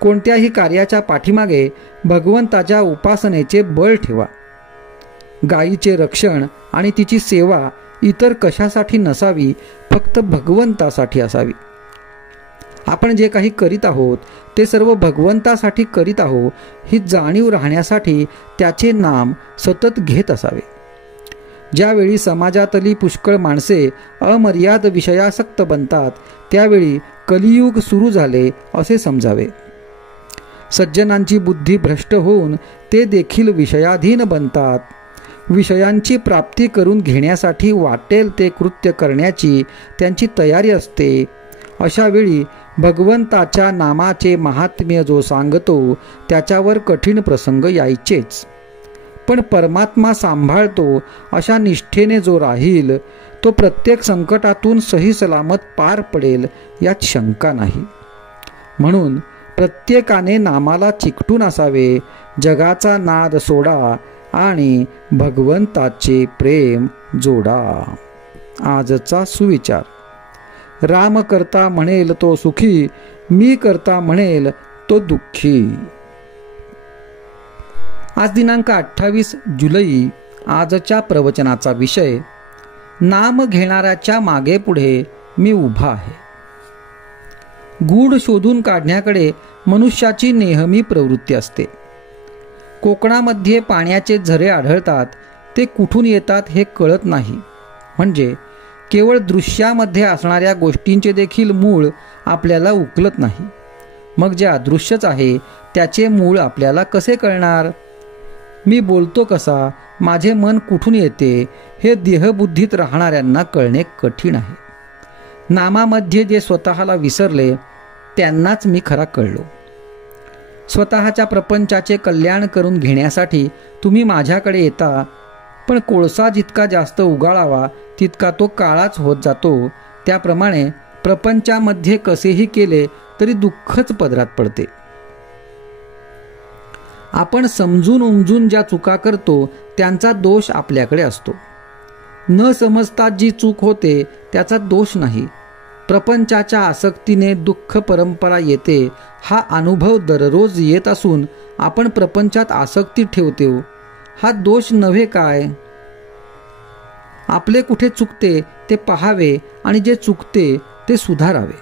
कोणत्याही कार्याच्या पाठीमागे भगवंताच्या उपासनेचे बळ ठेवा. गायीचे रक्षण आणि तिची सेवा इतर कशासाठी नसावी फक्त भगवंतासाठी असावी. आपण जे काही करीत आहोत ते सर्व भगवंतासाठी करीत आहोत ही जाणीव राहण्यासाठी त्याचे नाम सतत घेत असावे. ज्यावेळी समाजातली पुष्कळ माणसे अमर्याद विषयासक्त बनतात त्यावेळी कलियुग सुरू झाले असे समजावे. सज्जनांची बुद्धी भ्रष्ट होऊन ते देखील विषयाधीन बनतात. विषयांची प्राप्ती करून घेण्यासाठी वाटेल ते कृत्य करण्याची त्यांची तयारी असते. अशा वेळी भगवंताच्या नामाचे महात्म्य जो सांगतो त्याच्यावर कठीण प्रसंग यायचेच. पण परमात्मा सांभाळतो अशा निष्ठेने जो राहील तो प्रत्येक संकटातून सही सलामत पार पडेल यात शंका नाही. म्हणून प्रत्येकाने नामाला चिकटून असावे. जगाचा नाद सोडा आणि भगवंताचे प्रेम जोडा. आजचा सुविचार. राम करता म्हणेल तो सुखी, मी करता म्हणेल तो दुःखी. आज दिनांक 28 जुलै. आजच्या प्रवचनाचा विषय नाम घेणाऱ्याच्या मागे पुढे मी उभा आहे. गूढ शोधून काढण्याकडे मनुष्याची नेहमी प्रवृत्ती असते. कोकणामध्ये पाण्याचे झरे आढळतात. ते कुठून येतात हे कळत नाही. म्हणजे केवळ दृश्यामध्ये असणाऱ्या गोष्टींचे देखील मूळ आपल्याला उकलत नाही. मग जे अदृश्यच आहे त्याचे मूळ आपल्याला कसे कळणार? मी बोलतो कसा, माझे मन कुठून येते हे देहबुद्धीत राहणाऱ्यांना कळणे कठीण आहे. नामामध्ये जे स्वतःला विसरले त्यांनाच मी खरा कळलो. स्वतःच्या प्रपंचाचे कल्याण करून घेण्यासाठी तुम्ही माझ्याकडे येता, पण कोळसा जितका जास्त उगाळावा तितका तो काळाच होत जातो. त्याप्रमाणे प्रपंचामध्ये कसेही केले तरी दुःखच पदरात पडते. आपण समजून उमजून ज्या चुका करतो त्यांचा दोष आपल्याकडे असतो. न समजता जी चूक होते त्याचा दोष नाही. प्रपंचाच्या आसक्तीने दुःख परंपरा येते हा अनुभव दररोज येत असून आपण प्रपंचात आसक्ती ठेवतो हा दोष नव्हे काय? आपले कुठे चुकते ते पाहावे आणि जे चुकते ते सुधारावे.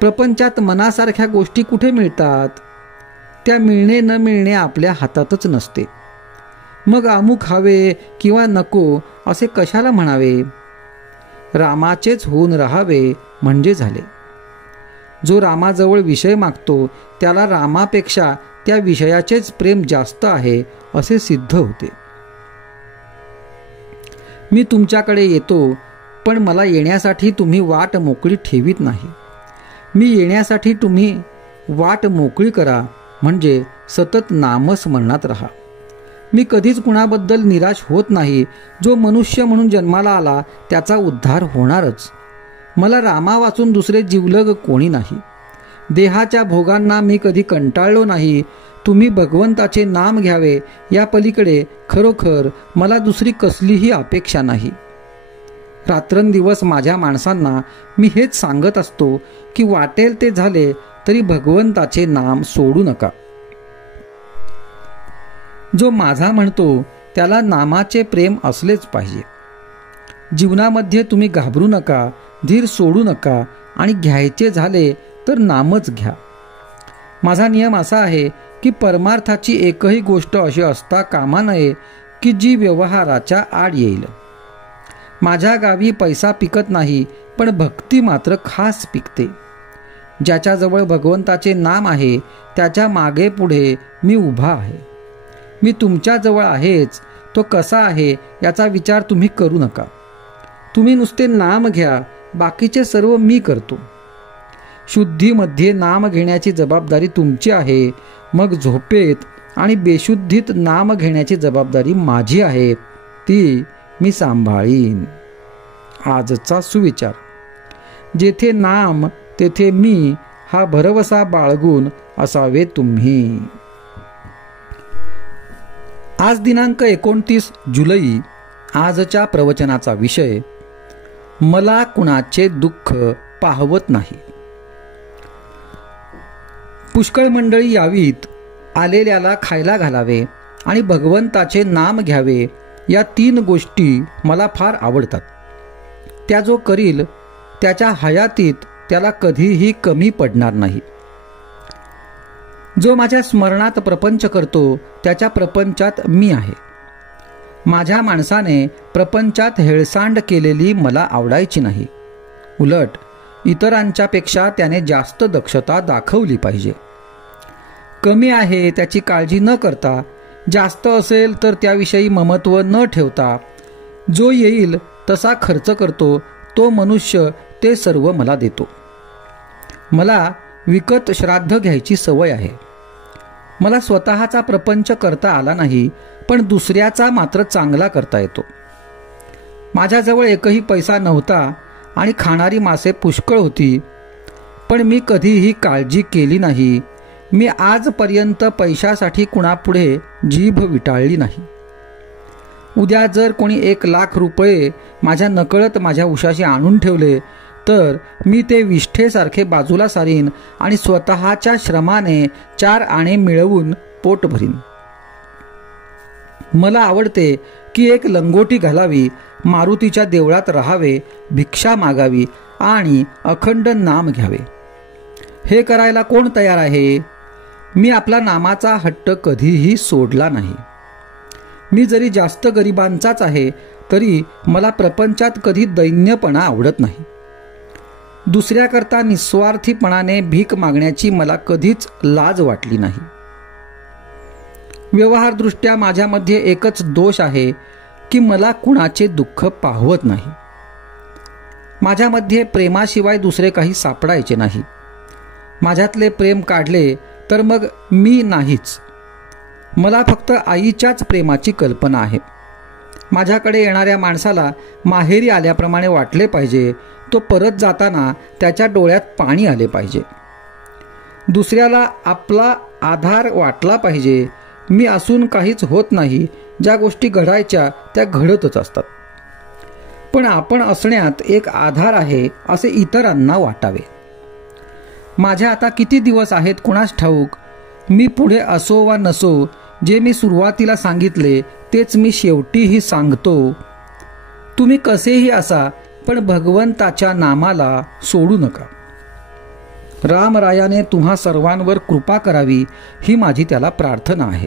प्रपंचात मनासारख्या गोष्टी कुठे मिळतात? त्या मिळणे न मिळणे आपल्या हातातच नसते. मग अमुक हवे किंवा नको असे कशाला म्हणावे? रामाचेच होऊन राहावे म्हणजे झाले. जो रामाजवळ विषय मागतो त्याला रामापेक्षा त्या विषयाचेच प्रेम जास्त आहे असे सिद्ध होते. मी तुमच्याकडे येतो, पण मला येण्यासाठी तुम्ही वाट मोकळी ठेवीत नाही. मी येण्यासाठी तुम्ही वाट मोकळी करा, म्हणजे सतत नामस्मरणात राहा. मी कधीच कुणाबद्दल निराश होत नाही. जो मनुष्य म्हणून जन्माला आला त्याचा उद्धार होणारच. मला रामा वाचून दुसरे जिवलग कोणी नाही. देहाच्या भोगांना मी कधी कंटाळलो नाही. तुम्ही भगवंताचे नाम घ्यावे या पलीकडे खरोखर मला दुसरी कसलीही अपेक्षा नाही. रात्रंदिवस माझ्या माणसांना मी हेच सांगत असतो की वाटेल ते झाले तरी भगवंताचे नाम सोडू नका. जो माझा म्हणतो त्याला नामाचे प्रेम असलेच पाहिजे. जीवनामध्ये तुम्ही घाबरू नका, धीर सोडू नका आणि घ्यायचे झाले तर नामच घ्या. माझा नियम असा आहे की परमार्थाची एकही गोष्ट अशी असता कामा नये की जी व्यवहाराच्या आड येईल. माझ्या गावी पैसा पिकत नाही, पण भक्ती मात्र खास पिकते. ज्याच्याजवळ भगवंताचे नाम आहे त्याच्या मागे पुढे मी उभा आहे. मी तुमच्याजवळ आहेच. तो कसा आहे याचा विचार तुम्ही करू नका. तुम्ही नुसते नाम घ्या, बाकीचे सर्व मी करतो. शुद्धीमध्ये नाम घेण्याची जबाबदारी तुमची आहे. मग झोपेत आणि बेशुद्धीत नाम घेण्याची जबाबदारी माझी आहे, ती मी सांभाळीन. आजचा सुविचार. जेथे नाम तेथे मी हा भरवसा बाळगून असावे तुम्ही. आज दिनांक 29 जुलै. आजच्या प्रवचनाचा विषय मला कुणाचे दुःख पाहवत नाही. पुष्कळ मंडळी यावीत, आलेल्याला खायला घालावे आणि भगवंताचे नाम घ्यावे या 3 गोष्टी मला फार आवडतात. त्या जो करील त्याच्या हयातीत त्याला कधीही कमी पडणार नाही. जो माझ्या स्मरणात प्रपंच करतो त्याच्या प्रपंचात मी आहे. माझ्या माणसाने प्रपंचात हेळसांड केलेली मला आवडायची नाही. उलट इतरांच्या पेक्षा त्याने जास्त दक्षता दाखवली पाहिजे. कमी आहे त्याची काळजी न करता, जास्त असेल तर त्याविषयी ममत्व न ठेवता, जो येईल तसा खर्च करतो तो मनुष्य ते सर्व मला देतो. मला विकत श्राद्ध घ्यायची सवय आहे. मला स्वतःचा प्रपंच करता आला नाही, पण दुसऱ्याचा मात्र चांगला करता येतो. माझ्याजवळ एकही पैसा नव्हता आणि खाणारी मासे पुष्कळ होती, पण मी कधीही काळजी केली नाही. मी आजपर्यंत पैशासाठी कुणापुढे जीभ विटाळली नाही. उद्या जर कोणी 1,00,000 रुपये माझ्या नकळत माझ्या उशाशी आणून ठेवले तर मी ते विष्ठेसारखे बाजूला सारीन आणि स्वतःच्या श्रमाने 4 आणे मिळवून पोट भरीन. मला आवडते की एक लंगोटी घालावी, मारुतीच्या देवळात राहावे, भिक्षा मागावी आणि अखंड नाम घ्यावे. हे करायला कोण तयार आहे? मी आपला नामाचा हट्ट कधीही सोडला नाही. मी जरी जास्त गरिबांचाच आहे तरी मला प्रपंचात कधी दैन्यपणा आवडत नाही. दुसऱ्याकरता निस्वार्थीपणाने भीक मागण्याची मला कधीच लाज वाटली नाही. व्यवहारदृष्ट्या माझ्यामध्ये एकच दोष आहे की मला कुणाचे दुःख पाहवत नाही. माझ्यामध्ये प्रेमाशिवाय दुसरे काही सापडायचे नाही. माझ्यातले प्रेम काढले तर मग मी नाहीच. मला फक्त आईच्याच प्रेमाची कल्पना आहे. माझ्याकडे येणाऱ्या माणसाला माहेरी आल्याप्रमाणे वाटले पाहिजे. तो परत जाताना त्याच्या डोळ्यात पाणी आले पाहिजे. दुसऱ्याला आपला आधार वाटला पाहिजे. मी असून काहीच होत नाही. ज्या गोष्टी घडायच्या त्या घडतच असतात. पण आपण असण्यात एक आधार आहे असे इतरांना वाटावे. माझ्या आता किती दिवस आहेत कुणास ठाऊक. मी पुढे असो वा नसो, जे मी सुरुवातीला सांगितले तेच मी शेवटीही सांगतो. तुम्ही कसेही असा, पण भगवंताच्या नामाला सोडू नका. रामरायाने तुम्हा सर्वांवर कृपा करावी ही माझी त्याला प्रार्थना आहे.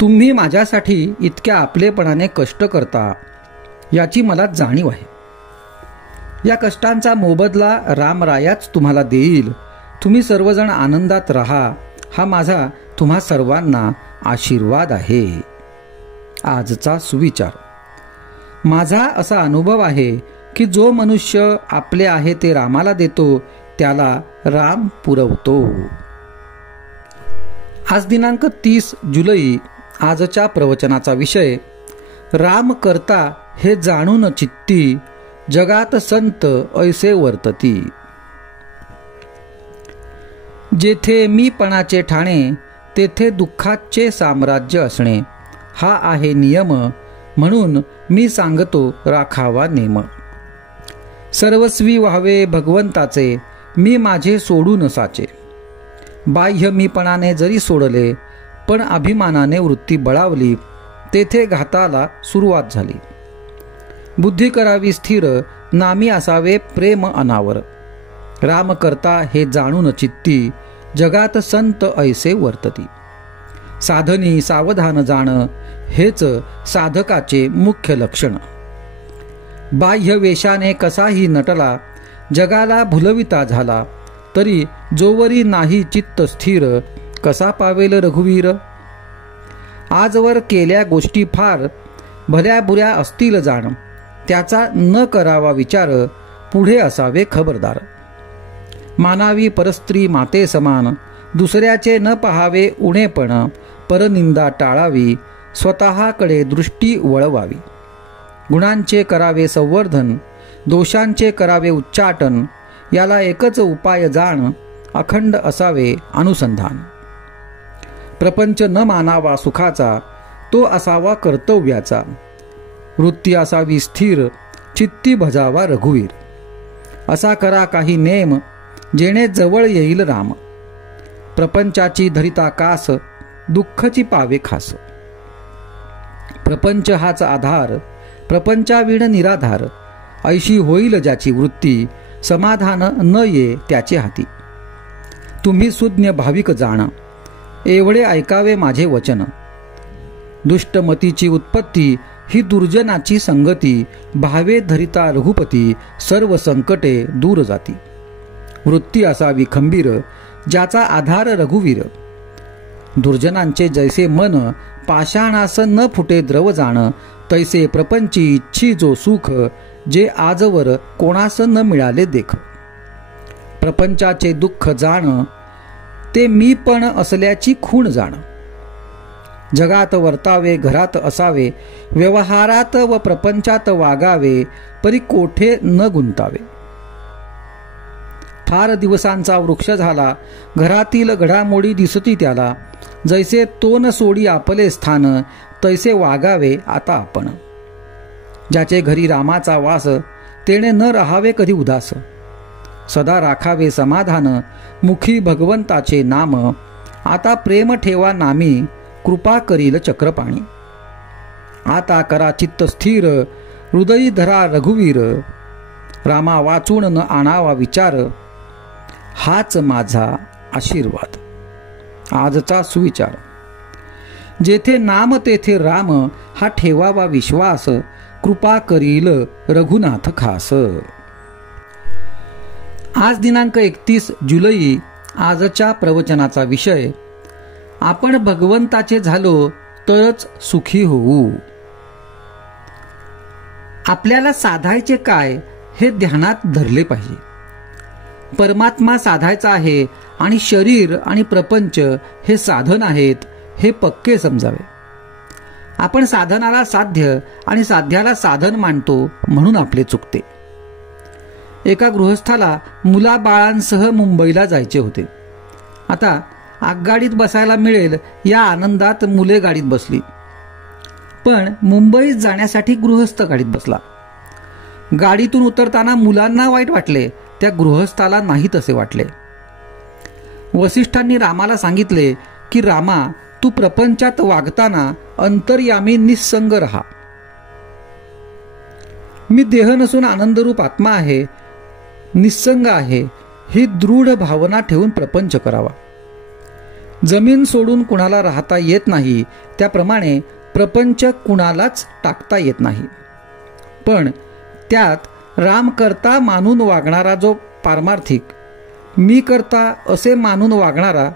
तुम्ही माझ्यासाठी इतक्या आपलेपणाने कष्ट करता याची मला जाणीव आहे. या कष्टांचा मोबदला रामरायाच तुम्हाला देईल. तुम्ही सर्वजण आनंदात राहा हा माझा तुम्हा सर्वांना आशीर्वाद आहे. आजचा सुविचार. माझा असा अनुभव आहे की जो मनुष्य आपले आहे ते रामाला देतो त्याला राम पुरवतो. आज दिनांक 30 जुलै. आजच्या प्रवचनाचा विषय राम करता हे जाणून चित्ती, जगात संत ऐसे वर्तती. जेथे मीपणाचे ठाणे तेथे दुःखाचे साम्राज्य असणे हा आहे नियम. म्हणून मी सांगतो राखावा नेम. सर्वस्वी व्हावे भगवंताचे, मी माझे सोडून साचे. बाह्य मीपणाने जरी सोडले पण अभिमानाने वृत्ती बळावली तेथे घाताला सुरुवात झाली. बुद्धी करावी स्थिर, नामी असावे प्रेम अनावर. राम करता हे जाणून चित्ती, जगात संत ऐसे वर्तती. साधनी सावधान जाण हेच साधकाचे मुख्य लक्षण. बाह्य वेशाने कसाही नटला, जगाला भुलविता झाला, तरी जोवरी नाही चित्त स्थिर, कसा पावेल रघुवीर. आजवर केल्या गोष्टी फार भल्या बुऱ्या असतील जाण, त्याचा न करावा विचार, पुढे असावे खबरदार. मानावी परस्त्री माते समान, दुसऱ्याचे न पहावे उणेपण, परनिंदा टाळावी, स्वतःकडे दृष्टी वळवावी. गुणांचे करावे संवर्धन, दोषांचे करावे उच्चाटन, याला एकच उपाय जाण, अखंड असावे अनुसंधान. प्रपंच न मानावा सुखाचा, तो असावा कर्तव्याचा. वृत्ती असावी स्थिर, चित्ती भजावा रघुवीर. असा करा काही नेम, जेणे जवळ येईल राम. प्रपंचाची धरिता कास, दुःखची पावे खास. प्रपंच हाच आधार, प्रपंचाविण निराधार, ऐशी होईल ज्याची वृत्ती, समाधान न ये त्याचे हाती. तुम्ही सुज्ञ भाविक जाण, एवढे ऐकावे माझे वचन. दुष्टमतीची उत्पत्ती ही दुर्जनाची संगती, भावे धरिता रघुपती, सर्व संकटे दूर जाती. वृत्ती असावी खंबीर, ज्याचा आधार रघुवीर. दुर्जनांचे जैसे मन, पाषाणास न फुटे द्रव जाण, तैसे प्रपंची इच्छी जो सुख, जे आजवर कोणास न मिळाले देख. प्रपंचाचे दुःख जाण, ते मी पण असल्याची खूण जाण. जगात वर्तावे घरात असावे, व्यवहारात व प्रपंचात वागावे, परी कोठे न गुंतावे. फार दिवसांचा वृक्ष झाला, घरातील घडामोडी दिसती त्याला, जैसे तो न सोडी आपले स्थान, तैसे वागावे आता आपण. ज्याचे घरी रामाचा वास, तेने न राहावे कधी उदास. सदा राखावे समाधान, मुखी भगवंताचे नाम, आता प्रेम ठेवा नामी, कृपा करील चक्रपाणी. आता करा चित्त स्थिर, हृदयी धरा रघुवीर, रामा वाचून न आणावा विचार, हाच माझा आशीर्वाद. आजचा सुविचार. जेथे नाम तेथे राम, हा ठेवावा विश्वास, कृपा करील रघुनाथ खास. आज दिनांक 31 जुलै. आजच्या प्रवचनाचा विषय, आपण भगवंताचे झालो तरच सुखी होऊ. आपल्याला साधायचे काय हे ध्यानात धरले पाहिजे. परमात्मा साधायचा आहे आणि शरीर आणि प्रपंच हे साधन आहेत, हे पक्के समजावे. आपण साधनाला साध्य आणि साध्याला साधन मानतो, म्हणून आपले चुकते. एका गृहस्थाला मुलाबाळांसह मुंबईला जायचे होते. आता आगगाडीत बसायला मिळेल या आनंदात मुले गाडीत बसली, पण मुंबईत जाण्यासाठी गृहस्थ गाडीत बसला. गाडीतून उतरताना मुलांना वाईट वाटले, त्या गृहस्थाला नाही तसे वाटले. वसिष्ठांनी रामाला सांगितले की रामा, तू प्रपंचात वागताना अंतर्यामी निस्संग रहा. मी देह नसून आनंदरूप आत्मा आहे, निस्संग आहे, ही दृढ भावना ठेवून प्रपंच करावा. जमीन सोडून कुणाला राहता येत नाही, त्याप्रमाणे प्रपंच कुणालाच टाकता येत नाही. पण त्यात राम करता मानून वागणारा जो पारमार्थिक, मी करता असे मानून वागणारा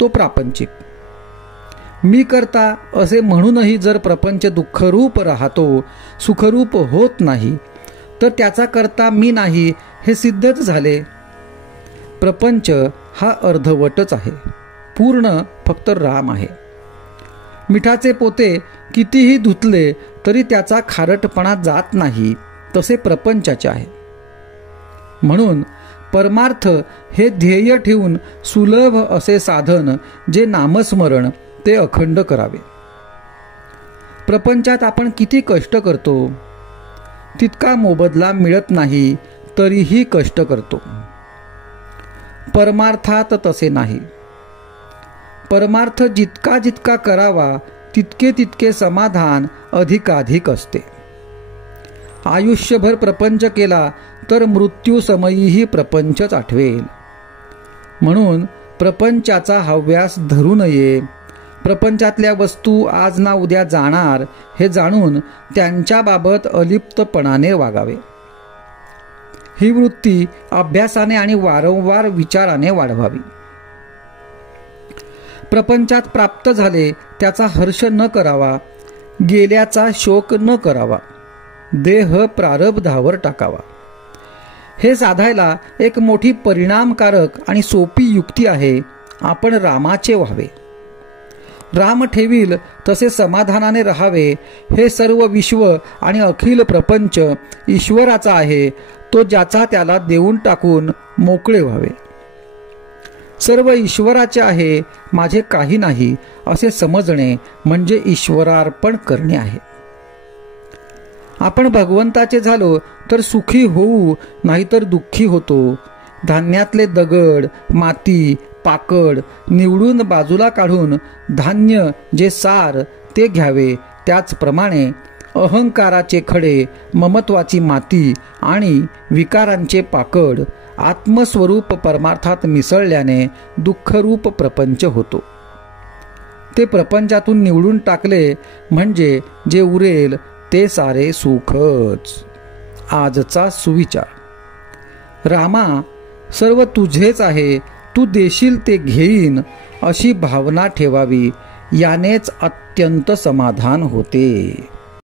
तो प्रापंचिक. मी करता असे म्हणूनही जर प्रपंच दुःखरूप राहतो, सुखरूप होत नाही, तर त्याचा करता मी नाही हे सिद्धच झाले. प्रपंच हा अर्धवटच आहे, पूर्ण फक्त राम आहे. मिठाचे पोते कितीही धुतले तरी त्याचा खारटपणा जात नाही, तसे प्रपंचाचे आहे. म्हणून परमार्थ हे ध्येय ठेवून सुलभ असे साधन जे नामस्मरण, ते अखंड करावे. प्रपंचात आपण किती कष्ट करतो, तितका मोबदला मिळत नाही, तरीही कष्ट करतो. परमार्थात तसे नाही. परमार्थ जितका जितका करावा, तितके तितके समाधान अधिकाधिक असते. आयुष्यभर प्रपंच केला तर मृत्यूसमयीही प्रपंचच आठवेल. म्हणून प्रपंचाचा हव्यास धरू नये. प्रपंचातल्या वस्तू आज ना उद्या जाणार हे जाणून त्यांच्याबाबत अलिप्तपणाने वागावे. ही वृत्ती अभ्यासाने आणि वारंवार विचाराने वाढवावी. प्रपंचात प्राप्त झाले त्याचा हर्ष न करावा, गेल्याचा शोक न करावा, देह प्रारब्धावर टाकावा. हे साधायला एक मोठी परिणामकारक आणि सोपी युक्ती आहे. आपण रामाचे व्हावे. राम ठेवील तसे समाधानाने राहावे. हे सर्व विश्व आणि अखिल प्रपंच ईश्वराचा आहे, तो ज्याचा त्याला देऊन टाकून मोकळे व्हावे. सर्व ईश्वराचे आहे, माझे काही नाही असे समजणे म्हणजे ईश्वरार्पण करणे आहे. आपण भगवंताचे झालो तर सुखी होऊ, नाहीतर दुःखी होतो. धान्यातले दगड, माती, पाकड निवडून बाजूला काढून धान्य जे सार ते घ्यावे. त्याचप्रमाणे अहंकाराचे खडे, ममत्वाची माती आणि विकारांचे पाकड आत्मस्वरूप परमार्थात मिसळल्याने दुःखरूप प्रपंच होतो. ते प्रपंचातून निवडून टाकले म्हणजे जे उरेल ते सारे सुखच. आजचा सुविचार. रामा, सर्व तुझेच आहे, तू देशील ते घेईन अशी भावना ठेवावी. यानेच अत्यंत समाधान होते.